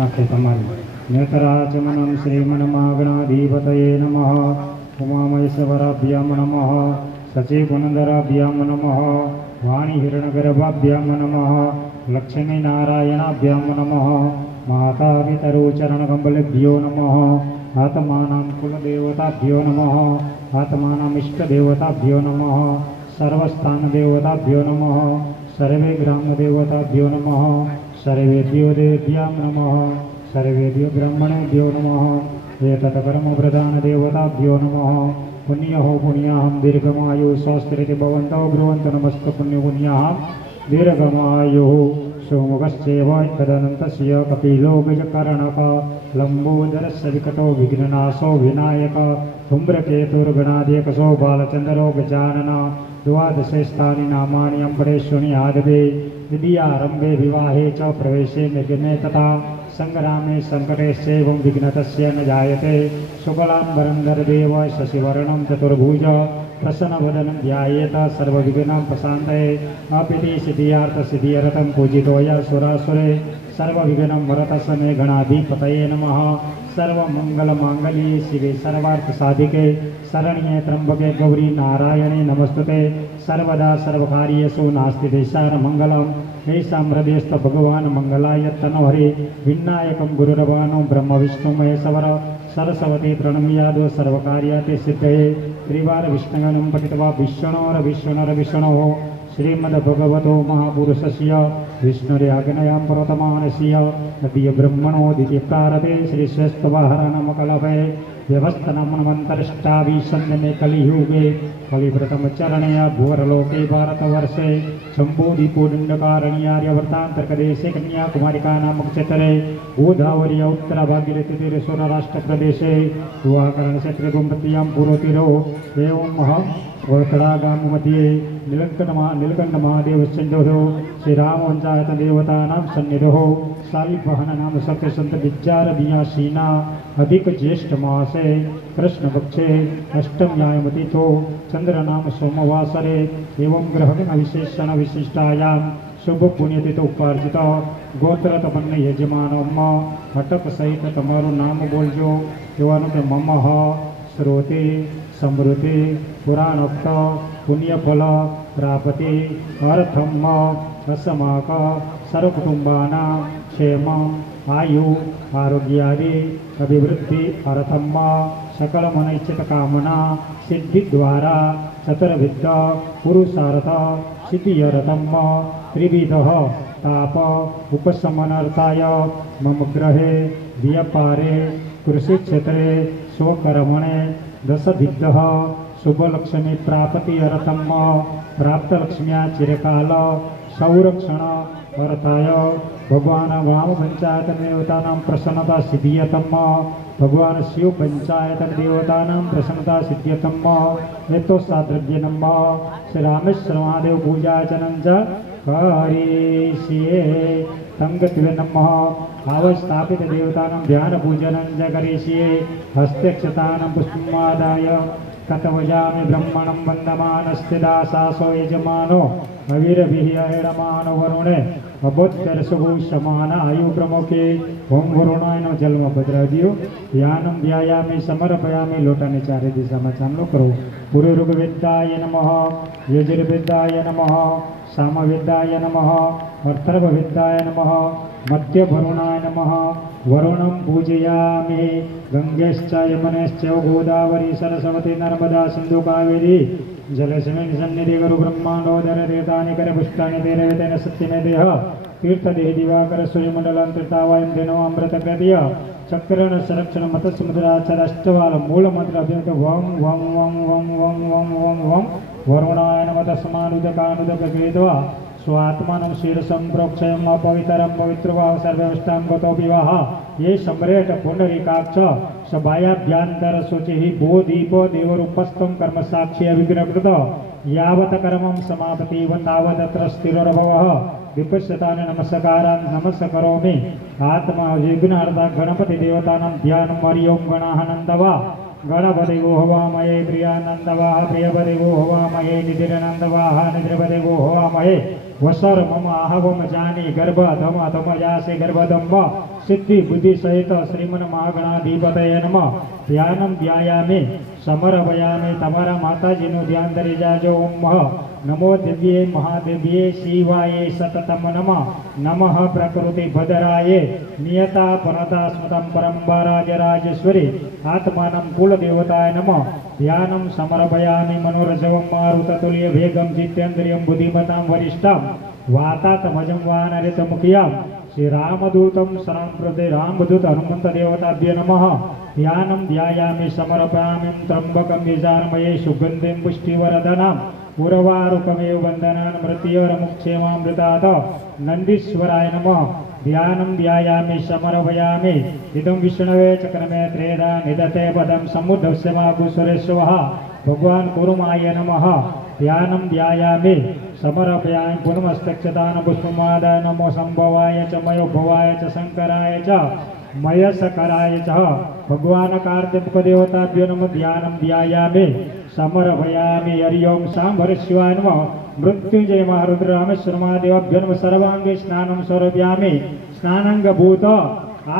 આંખે તમારી. નેતરાચમનમ શ્રીમન્માગણાધિપતયે નમઃ. ઉમામહેશ્વરાભ્યામ નમઃ. સચિગુણધરાભ્યામ નમઃ. વાણી હિરણગર્ભાભ્યામ નમઃ. લક્ષ્મી નારાયણાભ્યામ નમઃ. માતા પિતરોચરણકમલેભ્યો નમઃ. આત્માનાં કુલદેવતાભ્યો નમઃ. આત્માનાં ઇષ્ટદેવતાભ્યો નમઃ. સર્વસ્થાનદેવતાભ્યો નમઃ. સર્વે ગ્રામદેવતાભ્યો નમઃ. સર્વેભ્યો દેવ્યામ નમઃ. સર્વેભ્યો બ્રહ્મણેભ્યો નમઃ. એતત કર્મપ્રધાનદેવતાભ્યો નમઃ. પુણ્યો પુણ્યાહમ દીર્ઘમાયુ સ્વસ્તિરિતિ ભવન્તો બ્રુવન્તો નમસ્તે પુણ્ય પુણ્યાહમ દીર્ઘમાયુ. સોમગશ્ચેવ તદનંતસ્ય કપિલો ગજકર્ણક. લંબોદરસ્ય વિકટો વિઘ્નનાશો વિનાયક. ધૂમ્રકેતુર્ગણાદેકસો બાલચંદ્રો ગજાનન. દ્વાદશે સ્થાની નામાની અંબરેશ્વની આદવે. વિદ્યારંભે વિવાહે ચ પ્રવેશે નિગમે તથા સંગ્રામે સંકટેશ્ચૈવં વિઘ્નતસ્ય ન જાયતે. શુક્લાંબરંધરદેવ શશિવર્ણં ચતુર્ભુજ. પ્રસન્નવદनं ધ્યાયેત સર્વવિઘ્નાં પ્રશાन्तये. અપિતિ સિદ્ધિયાર્થસિદ્ધિરतं પૂજિતોય સુરાસુરે. સર્વવિઘ્नं વરતસ્મે ગણાધિપતये નમઃ. સર્વમંગલમાંગલ્ये શિવે સર્વાર્થસાધિકે શરણ્યે ત્રંબકે ગૌરી નારાયણે નમસ્તુતે. સર્વદા સર્વકાર્યેષુ નાસ્તિ દેશાન મંગલમ. એષાં હૃદયસ્થ ભગવાન મંગલાય તનોહરિ. વિનાયકં ગુરુરવાનો બ્રહ્મ વિષ્ણુ મહેશ્વર. સરસ્વતી પ્રણમ્યાદો સર્વકાર્યાતે સિદ્ધયે. ત્રિવાર વિષ્ણુગણં પઠિત્વા વિષ્ણોર્વિષ્ણોર્વિષ્ણોઃ. શ્રીમદ્ભગવતો મહાપુરુષસ્ય વિષ્ણુર્યાજ્ઞયાં પ્રવર્તમાનસ્ય અદ્ય બ્રહ્મણો દિત્યપ્રારતે શ્રીશ્રેષ્ઠવાહરાનમકલભે. વ્યવસ્થનમન્વन्तरिष्ठाभिसन्धमे कलियुगे. कलिव्रतमचरणे भुवरलोके भारतवर्षे. शम्भोदिपूर्णकारण्यार्यवर्तान्तर्प्रदेशे कन्याकुमारिका नामक क्षेत्रे. गोदावरी उत्तरभागीरतीरे सौराष्ट्रप्रदेशे. गुहाकरणक्षेत्रे गोमत्यां पूर्वतीरो. एवं वर्कड़ा गाम मध्ये नीलकंठ महादेव संजोधो. श्री रामवंशायत देवतानां सन्निधो. शालिवाहन नाम सत्य संत विचार बियासीना अधिक ज्येष्ठ मासे कृष्ण पक्षे अष्टम्यायमतिथो चंद्र नाम सोमवासरे. एवं ग्रहगण विशेषण विशिष्टायां शुभ पुण्यतिथि उपार्जित गोत्र तपन्न यजमानम. अटक सहित तमारू नाम बोलजो. एवं के मम श्रोते समृद्धि पुराणोक्त पुण्यफल प्राप्ति अर्थम असमाक सर्वकुटुंबानां क्षेम आयु आरोग्यादि अभिवृद्धि अर्थम सकल मनैच्छित कामना सिद्धि द्वारा चतुर्विध पुरुषार्थ सिद्धियर्थम त्रिविध ताप उपशमनार्थाय मम गृहे व्यापारे कृषि क्षेत्रे स्वकर्मणे दशदिग्ध शुभलक्ष्मी प्राप्ति अर्थम प्राप्त लक्ष्म्या चिरकाल संरक्षण अर्थाय भगवान वाम पंचायत देवतानां प्रसन्नता सिद्ध्यतम. भगवान शिव पंचायत देवतानां प्रसन्नता सिद्ध्यतम. हेतो साद्रव्य नमः. श्री रामेश्वर महादेव पूजाचनं च करिष्ये. तंगत्वे नमः. स्थापित देवतानां ध्यान पूजनं च करिष्ये. हस्ते क्षतानं पुष्पमादाय ततवजामि ब्रह्मणं वन्दमानस्य दासासो यजमानो अविरभिः अहेणमानो वरुणे अबोद्धरसुभूषमान आयु प्रमुखे ओम वरुणायनो जन्म भद्रादियो ध्यानं ध्यायामि समर्पयामि लोटाने चारे दिशाમાં ચાંદલો કરો પુરુષવેદાય નમઃ યજુર્વેદાય નમઃ સામવેદાય નમઃ અથર્વવેદાય નમઃ મધ્યવરુણાય નમઃ વરુણં પૂજયામિ ગંગેશ્ચ યમનેશ્ચ ગોદાવરી સરસ્વતી નર્મદા સિંધુ કાવેરી જલસ્મિन् સન્નિધિ ગુરુ બ્રહ્માંડોદર દેવતાनि કર પુષ્ટાनि તેરે તેન સત્યમે દેહ तीर्थदेह दिवाकर सूर्यमंडलम तीर्थावायम देनो अमृत प्रदय चक्रण संरक्षण मत समुद्राचरष्टवाल मूल मंत्र अभ्यंत वम वम वम वम वम वम वम वम वरुणाय नमः तस्मानुदकानुदक वेदवा स्वात्मानं शीर्षं प्रोक्षयम् अपवित्रं पवित्रवा सर्ववस्थां गतो विवाह ये सम्रेट पुंडरीकाक्ष सभायाभ्यंतर शुचिः भो दीपो देवरूपस्थं कर्म साक्षी अविघ्नकृत यावत कर्मं समापति तावदत्र स्थिरोर्भवः विपश्यतान नमस्कारान् नमस्करोमि आत्मा विघ्नार्था गणपति देवतानां ध्यानं हरि ओं गणानन्दवा गणपति गो हवामहे प्रियानन्दवाः प्रियपति गो हवामहे निधिरनन्दवाः निधिपति गो हवामहे वसर मम आहवम जानी गर्भ धम धम जासे गर्भदम्ब सिद्धि बुद्धि सहित श्रीमन महागणाधिपतये नमः ध्यानं ध्यायामि समर्पयामि तमारा माताजीનું ध्यान ધરી જાજો ઓમ नमो दिव्ये महादेव्ये शिवाय सततम नमः नमः प्रकृति भद्राये नियता परता स्मृतं परम्पराजराजेश्वरी आत्मानं कुलदेवताय नमः ध्यानं समर्पयामि मनोरजवं मारुततुल्य वेगं जितेन्द्रियं बुद्धिमतां वरिष्ठं वातात्मजं वानरितमुखियां श्रीरामदूतं शरणप्रदे रामदूत हनुमन्तदेवताभ्यो नमः ध्यानं ध्यायामि समर्पयामि त्र्यम्बकं यजामहे सुगन्धिं पुष्टिवर्धनम् उर्वारुकमेव वन्दनान् मृत्योर्मुक्षेमामृतात् नन्दीश्वराय नमः ध्यानं ध्यायामि समर्पयामि इदं विष्णवे चक्रमे त्रेधा निदते पदं समुद्धस्यमागुसुरेश्वः भगवान् कुरुमाय नमः ध्यानं ध्यायामि समर्पयामि पुनमस्तक्षतान् पुष्पमादाय नमो संभवाय च मयोभवाय च शङ्कराय च मयसकराय च भगवान् कार्तिकदेवताभ्यो नमः ध्यानं ध्यायामि समर्पयामि हरि ओं सांभरशिवाय नमः मृत्युंजय महारुद्र रामेश्वर महादेवाभ्यो नमः सर्वांगे स्नानं समर्पयामि स्नानांगभूत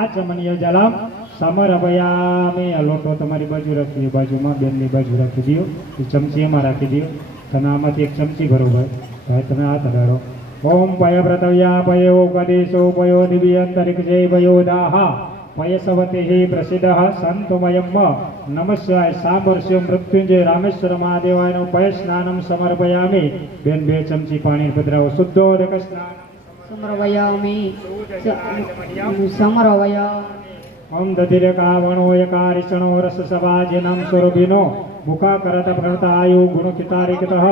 आचमनीय जलम समर्पयामि लोटो તમારી બાજુ રાખી બાજુમાં બેનની બાજુ રાખી દો એ ચમચી એમાં રાખી દો તમે આમાંથી એક ચમચી ભરો ભાઈ તમે હાથ અડાડો ઓમ પયવ્રતવ્યા પયો ઉપદેશો પયો દિવ્યંતરિક્ષે પયોદાહ पयसवतेः प्रसिद्धः सन्तुमयम् नमः शिवाय सामवर्ष्यं मृत्युंजय रामेश्वर महादेवाय नमः पयस्नानं समर्पयामि बेन बे चमची पाणी पधराવો શુદ્ધોદક સ્નાન समर्पयामि समर्पयामि ओम दधिरकावणो यकारिषणो रससभाजिनं स्वरूपिनो मुखाकरत प्रणतायु गुणकितारिकतः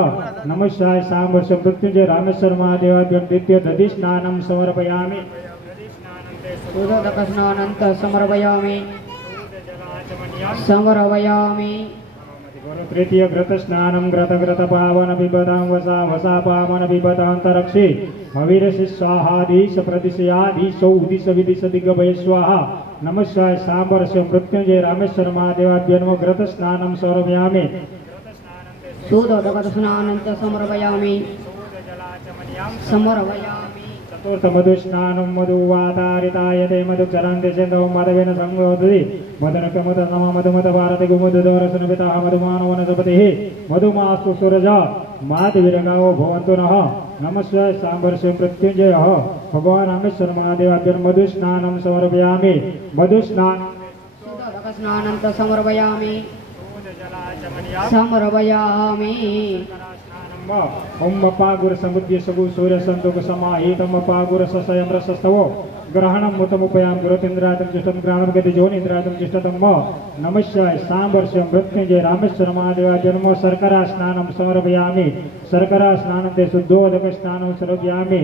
नमः शिवाय सामवर्ष्यं मृत्युंजय रामेश्वर महादेवाय नित्य दधि स्नानं समर्पयामि उदकस्नानन्त समर्पयामि समर्पयामि तृतीय घृत स्नानं घृत पावन पिबतां वसा वसा पावन पिबतान्तरक्षे हविरसि स्वाहाधीश प्रतिशयाधीशौ उदिश विदिश दिग्भय स्वाहा नमः शिवाय सांबरस्य मृत्युंजय रामेश्वर महादेवाभ्यो नमः घृत स्नानं समर्पयामि शुद्धोदकस्नानन्त समर्पयामि समर्पयामि चतुर्थ मधु स्नानं मधुवातारितायते मधु चरन्ते चेन्दो मदवेन संगोदति मदनक मद नम मधुमत भारति गुमुद दोरसन पिता मधुमानो वनस्पतिः मधुमास्तु सूरज माधविरगावो भवन्तु नः नमः शिवाय सांबरस्य मृत्युंजयः भगवान् रामेश्वर महादेवाभ्यो मधु स्नानं समर्पयामि मधु स्नान शुद्धोदकस्नानन्त समर्पयामि समर्पयामि ओम अपागुर समुद्य सगु सूर्य संतोक समाहितम अपागुर ससयम रसस्तवो ग्रहणं मुतमुपयां गुरुतीन्द्रातं जिष्टं ग्रहणं गति जोनिन्द्रातं जिष्टतं नमः शिवाय सांबर्ष्यं मृत्युंजय रामेश्वर महादेवाय नमः शर्करा स्नानं समर्पयामि शर्करा स्नानं ते शुद्धोदक स्नानं समर्पयामि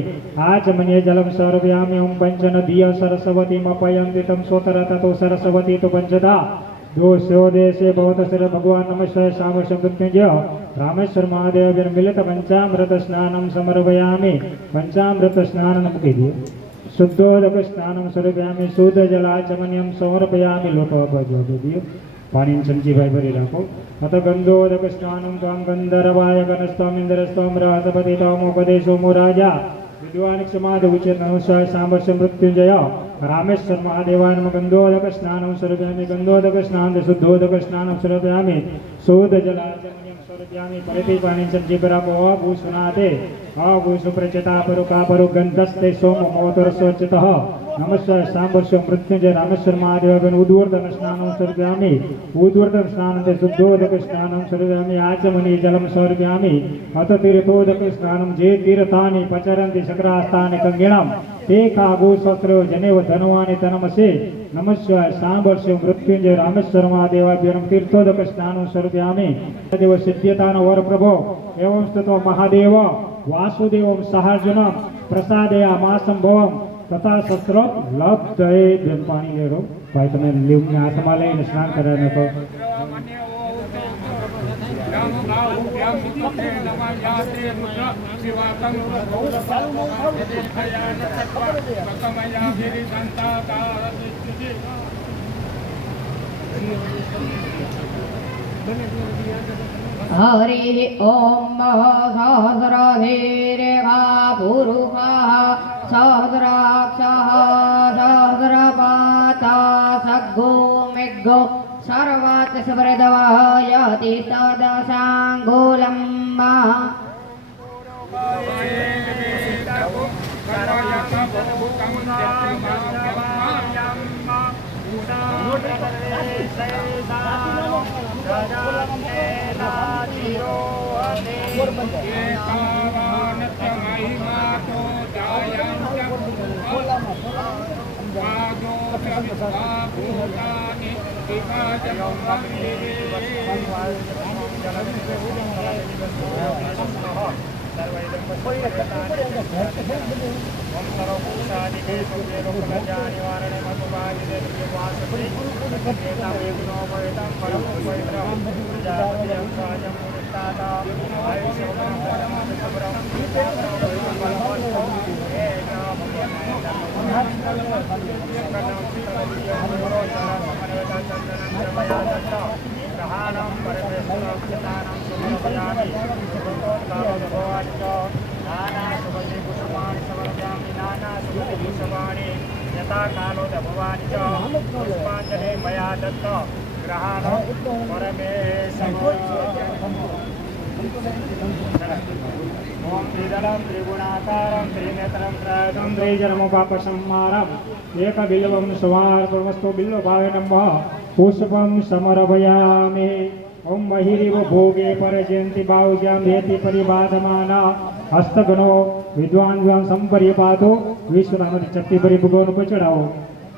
आचमनीय जलं समर्पयामि ओम पंचनदीय सरस्वतीमपयन्ति तं स्वतरततो सरस्वती तो पंचदा दोषो देशे भवत श्री भगवान नमः शिवाय सांबर्ष्यं मृत्युंजय रामेश्वर महादेव मिलित पंचामृत स्नानं समर्पयामि पंचामृत स्नानं मुखिदियो शुद्धोदक स्नानं समर्पयामि शुद्ध जलाचमनीयं समर्पयामि लोटो बाजू दियो પાણીની ચમચીભાઈ ભરી રાખો. અત ગંધોદક સ્નાનમ ત્વામ ગંધર્વાય ગણસ્ત્વામિન્દ્રસ્ત્વામ રાસપતિ તમોપદેશો મુરાજા વિદ્વાન ક્ષમાદ ઉચેત નમસ્વાય સાંભર્ષ મૃત્યુંજય રામેશ્વર મહાદેવાય નમઃ. ગંધોદક સ્નાનમ સ્વરૂપયામિ ગંધોદક સ્નાન શુદ્ધોદક સ્નાનમ સ્વરૂપયામિ શુદ્ધ જલાચમનિયમ સ્વરૂપયામિ. ફરીથી પાણીની ચમચી પર આપો. અભૂષણાતે અભૂષુપ્રચતા પરુકા પરુ ગંધસ્તે સોમ મોતર સ્વચ્છતઃ નમસ્કાર સાંભર્ષ મૃત્યુંજય રામેશ્વર મહાદેવ. ઉદ્વર્તન સ્નાનમ સ્વરૂપયામિ ઉદ્વર્તન સ્નાનંતે શુદ્ધોદક સ્નાનમ સ્વરૂપયામિ આચમની જલમ સ્વરૂપયામિ. અત તીર્થોદક સ્નાનમ જે તીર્થાની પચરંતિ શક્રાસ્તાની કંગિણમ તે કાભૂષસ્ત્રો જનેવ ધનવાની તનમસે નમસ્કાર સાંભર્ષ મૃત્યુંજય રામેશ્વર મહાદેવાભ્યમ તીર્થોદક સ્નાનમ સ્વરૂપયામિ. દેવ સિદ્ધ્યતાનો વર પ્રભો એવં સ્તતો મહાદેવ વાસુદેવમ સહાર્જુનમ પ્રસાદયા માસંભવમ તથા શસ્ત્ર લબ્ધએ. બેન પાણી લેરો ભાઈ, તમે લીંબને હાથમાં લઈને સ્નાન કરાવી નાખો. હરિ ઓમ સહસ્રધીરેખા પુરુષા સહસ્રાક્ષः સહસ્રપાતા સગ્ગો મેઘ્ગો સર્વાત સ્મૃતવાયતિ સદશાંગુલમ. ઓમ ત્રિદલમ ત્રિગુણાકારમ ત્રિનેત્રમ ત્રયદમ ત્રિજન્મોપાપસંહારમ એક બિલ્વમ સ્વાર્પણમસ્તો બિલ્વ ભાવે નમઃ પુષ્પમ સમર્પયામિ. ઓમ બહિરીવ ભોગે પરજયંતિ બાહુજ્યામ હેતિ પરિબાધમાના હસ્તગણો વિદ્વાન વિદ્વાન સંપરિપાતો વિશ્વનામથી ચક્તિ પરિભુગોનું પચડાવો.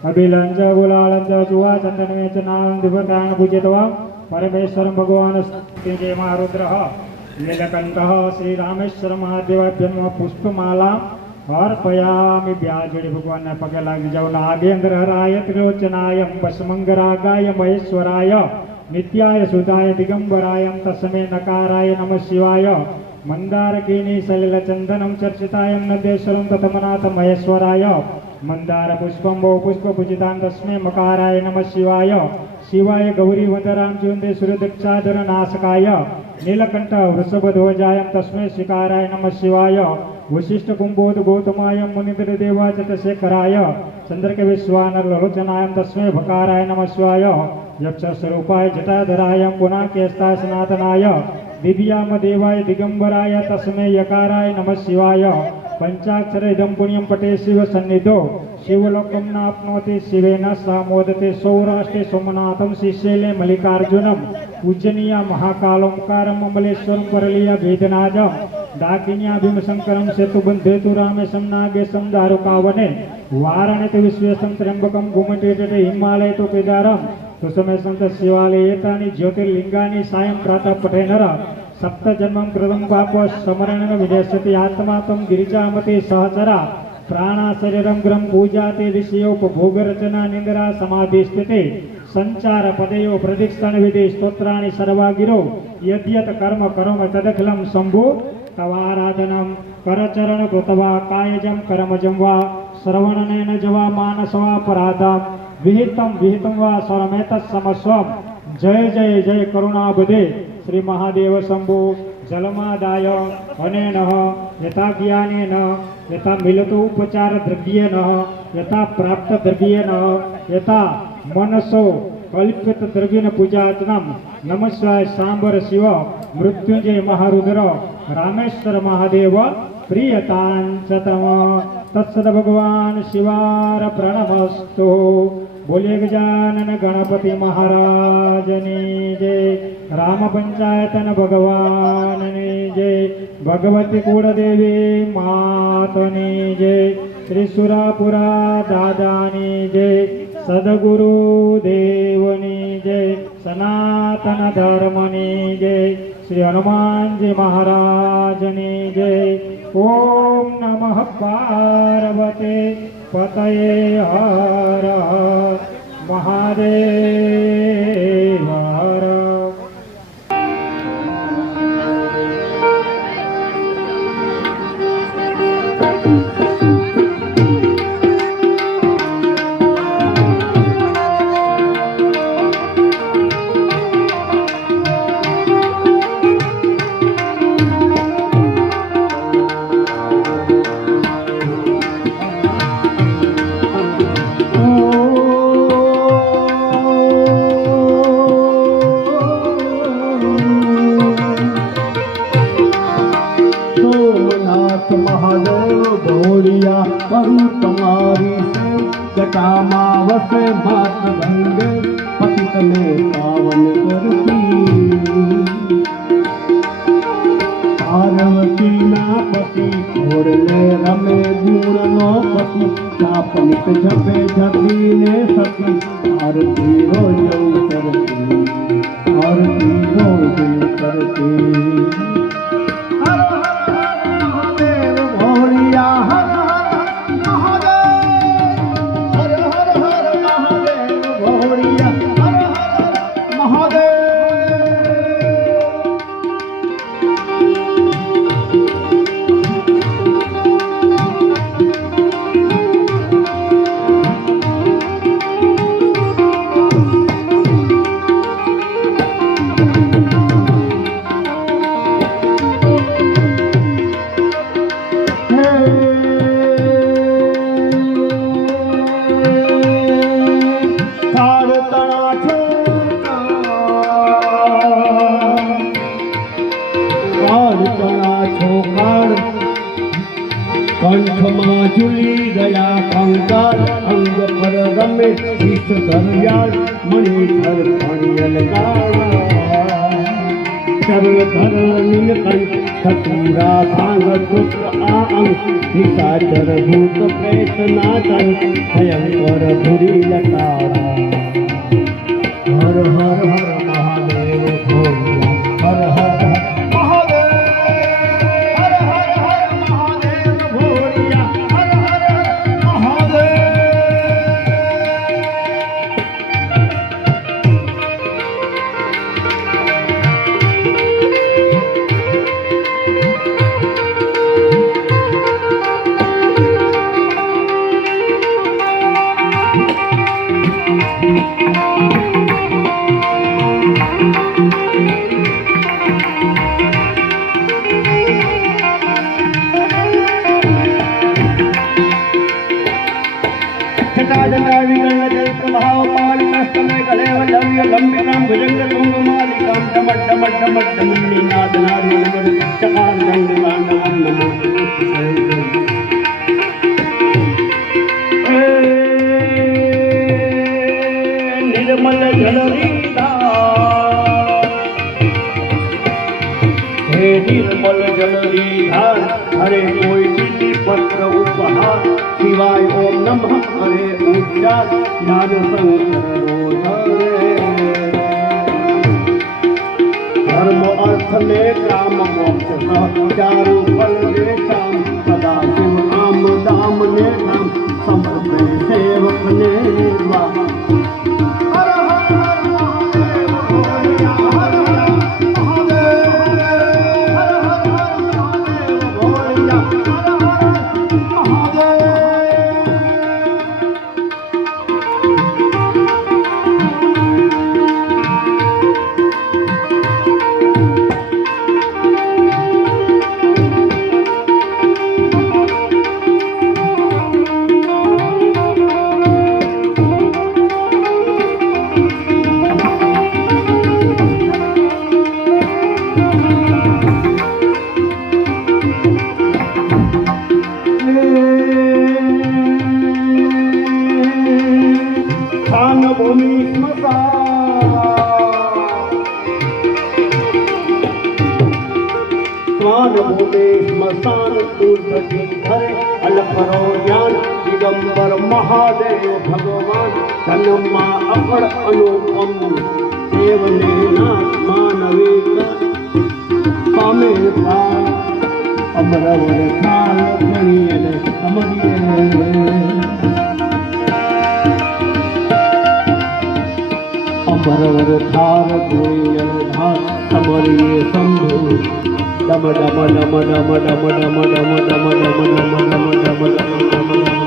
અભિલંજ ગુલાલંજ જુવા ચંદન વેચનાન દિવ્યકાન પૂજિતવા પરમેશ્વરમ ભગવાન જયમાં રુદ્રઃ નીલકંઠઃ શ્રી રામેશ્વર મહાદેવાભ્યમ પુષ્પમાલા અર્પયામિ. બે જોડે ભગવાનના પગે લાગી જાઓ. નાગેન્દ્ર હરાય ત્રિલોચનાય પશ્મંગરાગાય મહેશ્વરાય નિત્યાય સુધાય દિગંબરાય તસ્મે નકારાય નમઃ શિવાય. મંદારકીની સલિલ ચંદનમ ચર્ચિતાય નદેશ્વરમ તતમનાથ મહેશ્વરાય. મંદાર પુષ્પમ બહુ પુષ્પ પૂજિતાન તસ્મે મકારાય નમઃ શિવાય. શિવાય ગૌરી વંદરામ ચુંદે સૂર્યદક્ષાધર નાશકાય. નીલકંઠ વૃષભધ્વજાય તસ્મે શિકારાય નમઃ શિવાય. વશિષ્ઠ કુંભોદ ગૌતમાય મુનિન્દ્ર દેવાચ શેખરાય. ચંદ્રકે વિશ્વાનર લોચનાય તસ્મે ભકારાય નમઃ શિવાય. યક્ષ સ્વરૂપાય જટાધરાય પુનાકેસ્તાય સનાતનાય. દિવ્યામ દેવાય દિગંબરાય તસ્મે યકારાય નમઃ શિવાય. પંચાક્ષર ઇદમ પુણ્યમ પટે શિવ સન્નિધો શિવલોકમ નાપ્નોતિ શિવેન સામોદતે. સૌરાષ્ટ્રે સોમનાથમ શિશેલે મલ્લિકાર્જુનમ ઉજ્જનીયા મહાકાલોમકારમ અમલેશ્વરમ પરલીયા ભેદનાજમ દાકિન્યા ભીમશંકરમ સેતુબંધેતુ રામેશમ નાગેશમ દારુકાવને વારાણસે વિશ્વેશમ ત્ર્યંબકમ ગુમટેટે હિમાલય તો કેદારમ તુસમે સંત શિવાલયેતાની જ્યોતિર્લિંગાની સાયં પ્રાતઃ પઠે નર સપ્ત જન્મમ કૃતમ પાપ સમરણ વિદેશતિ આત્મા તમ ગિરિજામતે સહચરા પ્રાણા શરીરમ ગ્રમ પૂજાતે ઋષિયોપભોગ રચના નિંદ્રા સમાધિ સ્થિતે સંચાર પદયો પ્રદિક્ષણ વિધિ સ્તોત્રાણી સર્વાગિરો યદ્યત કર્મ કરોમ તદખલમ શંભુ તવારાધનમ કરચરણ કૃતવા કાયજમ કર્મજમ વા શ્રવણનેન જવા માનસવા પરાધમ વિહિતમ વા સ્વરમેત સમસ્વમ જય જય જય કરુણાબધે શ્રી મહાદેવ શંભુ જલમાદાય અનેન યથા જ્ઞાનેન યથા મિલતો ઉપચાર દ્રવ્યેન યથા પ્રાપ્ત દ્રવ્યેન યથા મનસો કલ્પિત દ્રવ્યેન પૂજાર્ચનમ નમઃ શિવાય સાંબર શિવ મૃત્યુંજય મહારુદ્ર રામેશ્વર મહાદેવ પ્રિયતાંચતમ તત્સદ ભગવાન શિવાર પ્રણમસ્તુ બોલે ગજાનન ગણપતિ મહારાજની જય રામ પંચાયતન ભગવાનની જય ભગવતી કુળદેવી માતની જય શ્રી સુરાપુરા દાદાની જય સદગુરુ દેવની જય સનાતન ધર્મની જય શ્રી હનુમાનજી મહારાજની જય ઓમ નમઃ પાર્વતે પતયે હર હર મહાદેવ હર સોમનાથ મહાદેવ ભોળિયા કરું તમારી સેવ જટામાં વસે માત ગંગે પતિતને પાવન કરતી પાર્વતીના પતિ ઘોડને રમે ગુણનો પતિ ચાપનિત જપે જપીને સતી આરતી રોજ કરતી આરતી રોજ કરતી કંઠમાં ઝૂલી ગયા કંકાલ અંગ પર રમે વિષ ધરયાળ મણિધર ફણિયલ ચરણ ધર નીલકંઠ સતુરા ભાંગ કૃષ્ણ આ અંગ નિશાચર ભૂત પ્રેત નાચન ભયંકર ભૂરી લટારા હર હર હર મહાદેવ ભોળિયા હર હર હર लंबिकां भुजंगं मालिकां डमट डमट डमट डमन्नी नाद नाद नमन चकार दंडकांडां नमो निर्मल जलरीधा हे निर्मल जलरीधा हरे कोई चिट्ठी पत्र उपहार शिवाय ओम नमः हरे उच्चार ज्ञान संकर धर्म अर्थ में काम मोक्ष चारु फल दे शाम सदा शिव आम दाम ने नाम समर्थ सेवक ने वाह हर हर हर महादेव भोलिया हर हर महादेव हर हर हर महादेव भोलिया हर हर महादेव स्नान भूमि स्मशान तुलसी धरे अलखरो ज्ञान दिगंबर महादेव भगवान जन्मा अकड़ अनुपम देवने नाथ मानवी पामे पाल अमरवर थाल गणिये समझिए अमरवर थाल गणिये धार समरिये शंभु डम डम डम डम डम डम डम डम डम डम डम डम डम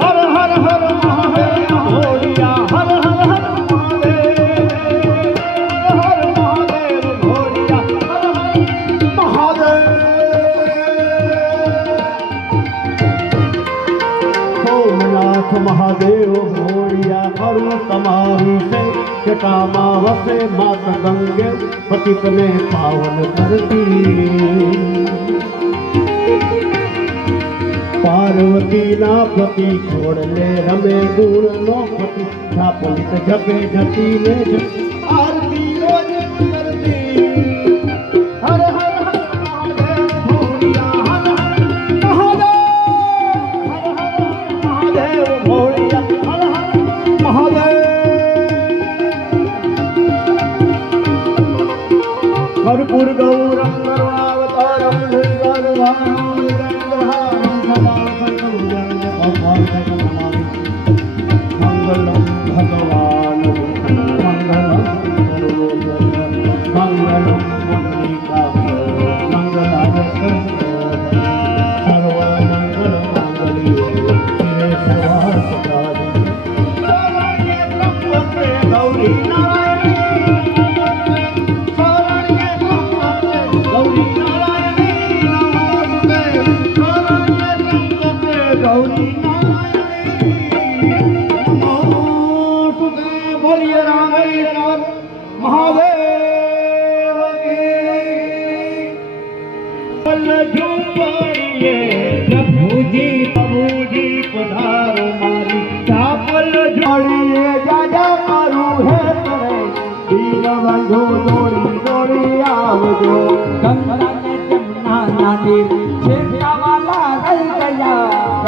हर हर हर महादेव घोड़िया हर हर हर महादेव हर हर महादेव घोड़िया हर हर महादेव सोमनाथ महादेव घोड़िया हर तुम्हारी से जटामा वसे मात गंगे पतित ने पावन करती पार्वती ना पति खोड़ले रमे गुण नो पति छापलित जपे जती ने आरती रोज करती हर हर हर महादेव घोड़िया हर हर महादेव घोड़िया हर हर महादेव कर्पूर गौरम करुणावतारम निर्गर्भाणं मंगलम भगवान मंगलम मंगलम मुनिकाभ्य मंगलाय सर्वमंगल मांगल्ये शिवे सर्वार्थसाधिके शरण्ये त्र्यंबके गौरी नारायणी शरण्ये त्र्यंबके गौरी नारायणी नमोस्तुते शरण्ये त्र्यंबके गौरी बोलिए रामेश्वर महादेव की पल झूमरिए प्रभुजी प्रभुजी पधारो मारी चापल जोड़िए जाजा मारू है तोरे दीन बंधु दौड़ी दौड़ी आवजो गंगा ने जमुना नानी छेटा वाला रह गया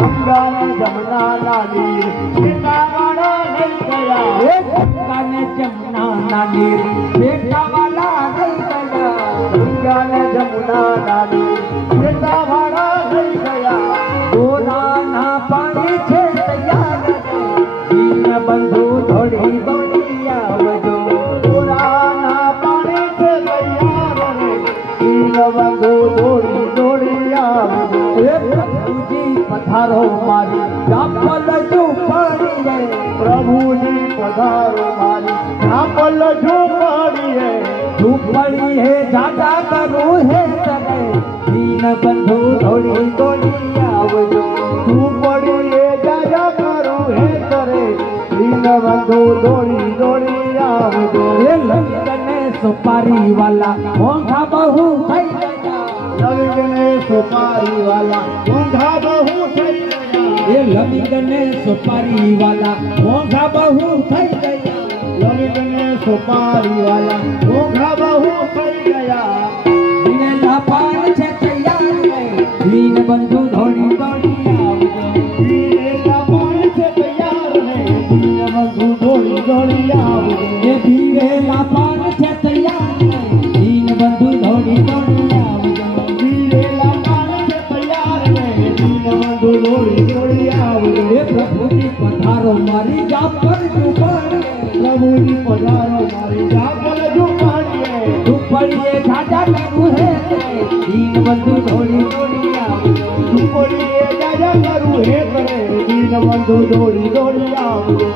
गंगा ने जमुना नानी छेटा वाला रह गया गंगा ने जमुना नानी छेटा वाला रह गया गंगा ने जमुना नानी छेटा वाला रह गया गोराना पानी छे तैयार दीन बंधु दौड़ी दौड़ी आवजो पुराना पानी से तैयार है दीन बंधु दौड़ी दौड़ी आवजो प्रभुजी पधारो मारी चापल झूपड़िए प्रभुजी पधारो मारी चापल झूपड़िए झूपड़ी है जाजा करू है तरे दीन बंधु दौड़ी दौड़ी आवजो झूपड़िए जाजा करू है करे दीन बंधु दौड़ी दौड़ी आवजो ये लगने सुपारी वाला मोंघा बहु થઈ ગયા लगने सुपारी वाला मोंघा बहु થઈ ગયા ये लगने सुपारी वाला मोंघा बहु થઈ ગયા लगने सुपारी वाला मोंघा बहु થઈ ગયા દિનેલા પાન છે તૈયાર રે દીન બંધુ દોડી દોડી આવજો दिनेला पान से तैयार है दीन बंधु दौड़ी दौड़ी आवजो ये दिनेला पान છે તૈયાર રે દીન બંધુ દોડી દોડી આવજો दिनेला पान से तैयार है दीन बंधु दौड़ी दौड़ी आवजो ये प्रभुजी पधारो मारी जापर झूपड़ प्रभुजी पधारो मारी जापल झूपड़िए झूपड़िए जाजा करू है दीन बंधु दौड़ी दौड़ी आवजो झूपड़िए जाजा करू हे करे दीन बंधु दौड़ी दौड़ी आवजो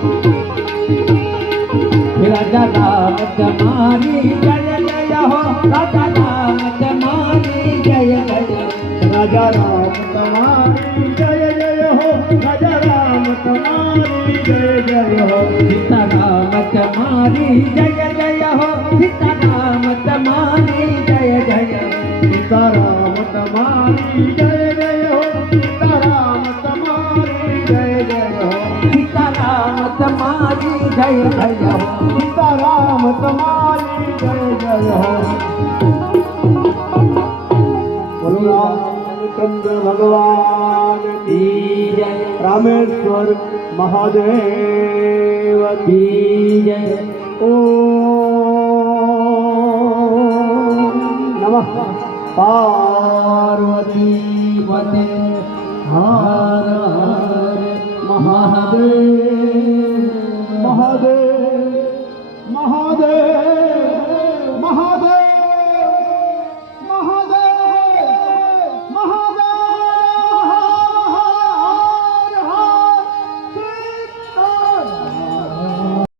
राजा राम तुम्हारी जय जय हो राजा राम तुम्हारी जय जय राजा राम तुम्हारी जय जय हो राजा राम तुम्हारी जय जय हो सीता राम तुम्हारी जय जय हो सीता राम तुम्हारी जय जय सीता राम तुम्हारी जय जय हो सीता राम तुम्हारी जय जय हो सीता राम तुम्हारी जय जय हो सीता राम तुम्हारी जय जय हो रामचंद्र भगवान की जय। रामेश्वर महादेव की जय। ओम नमः पार्वती पते हर हर महादेव महादेव महादेव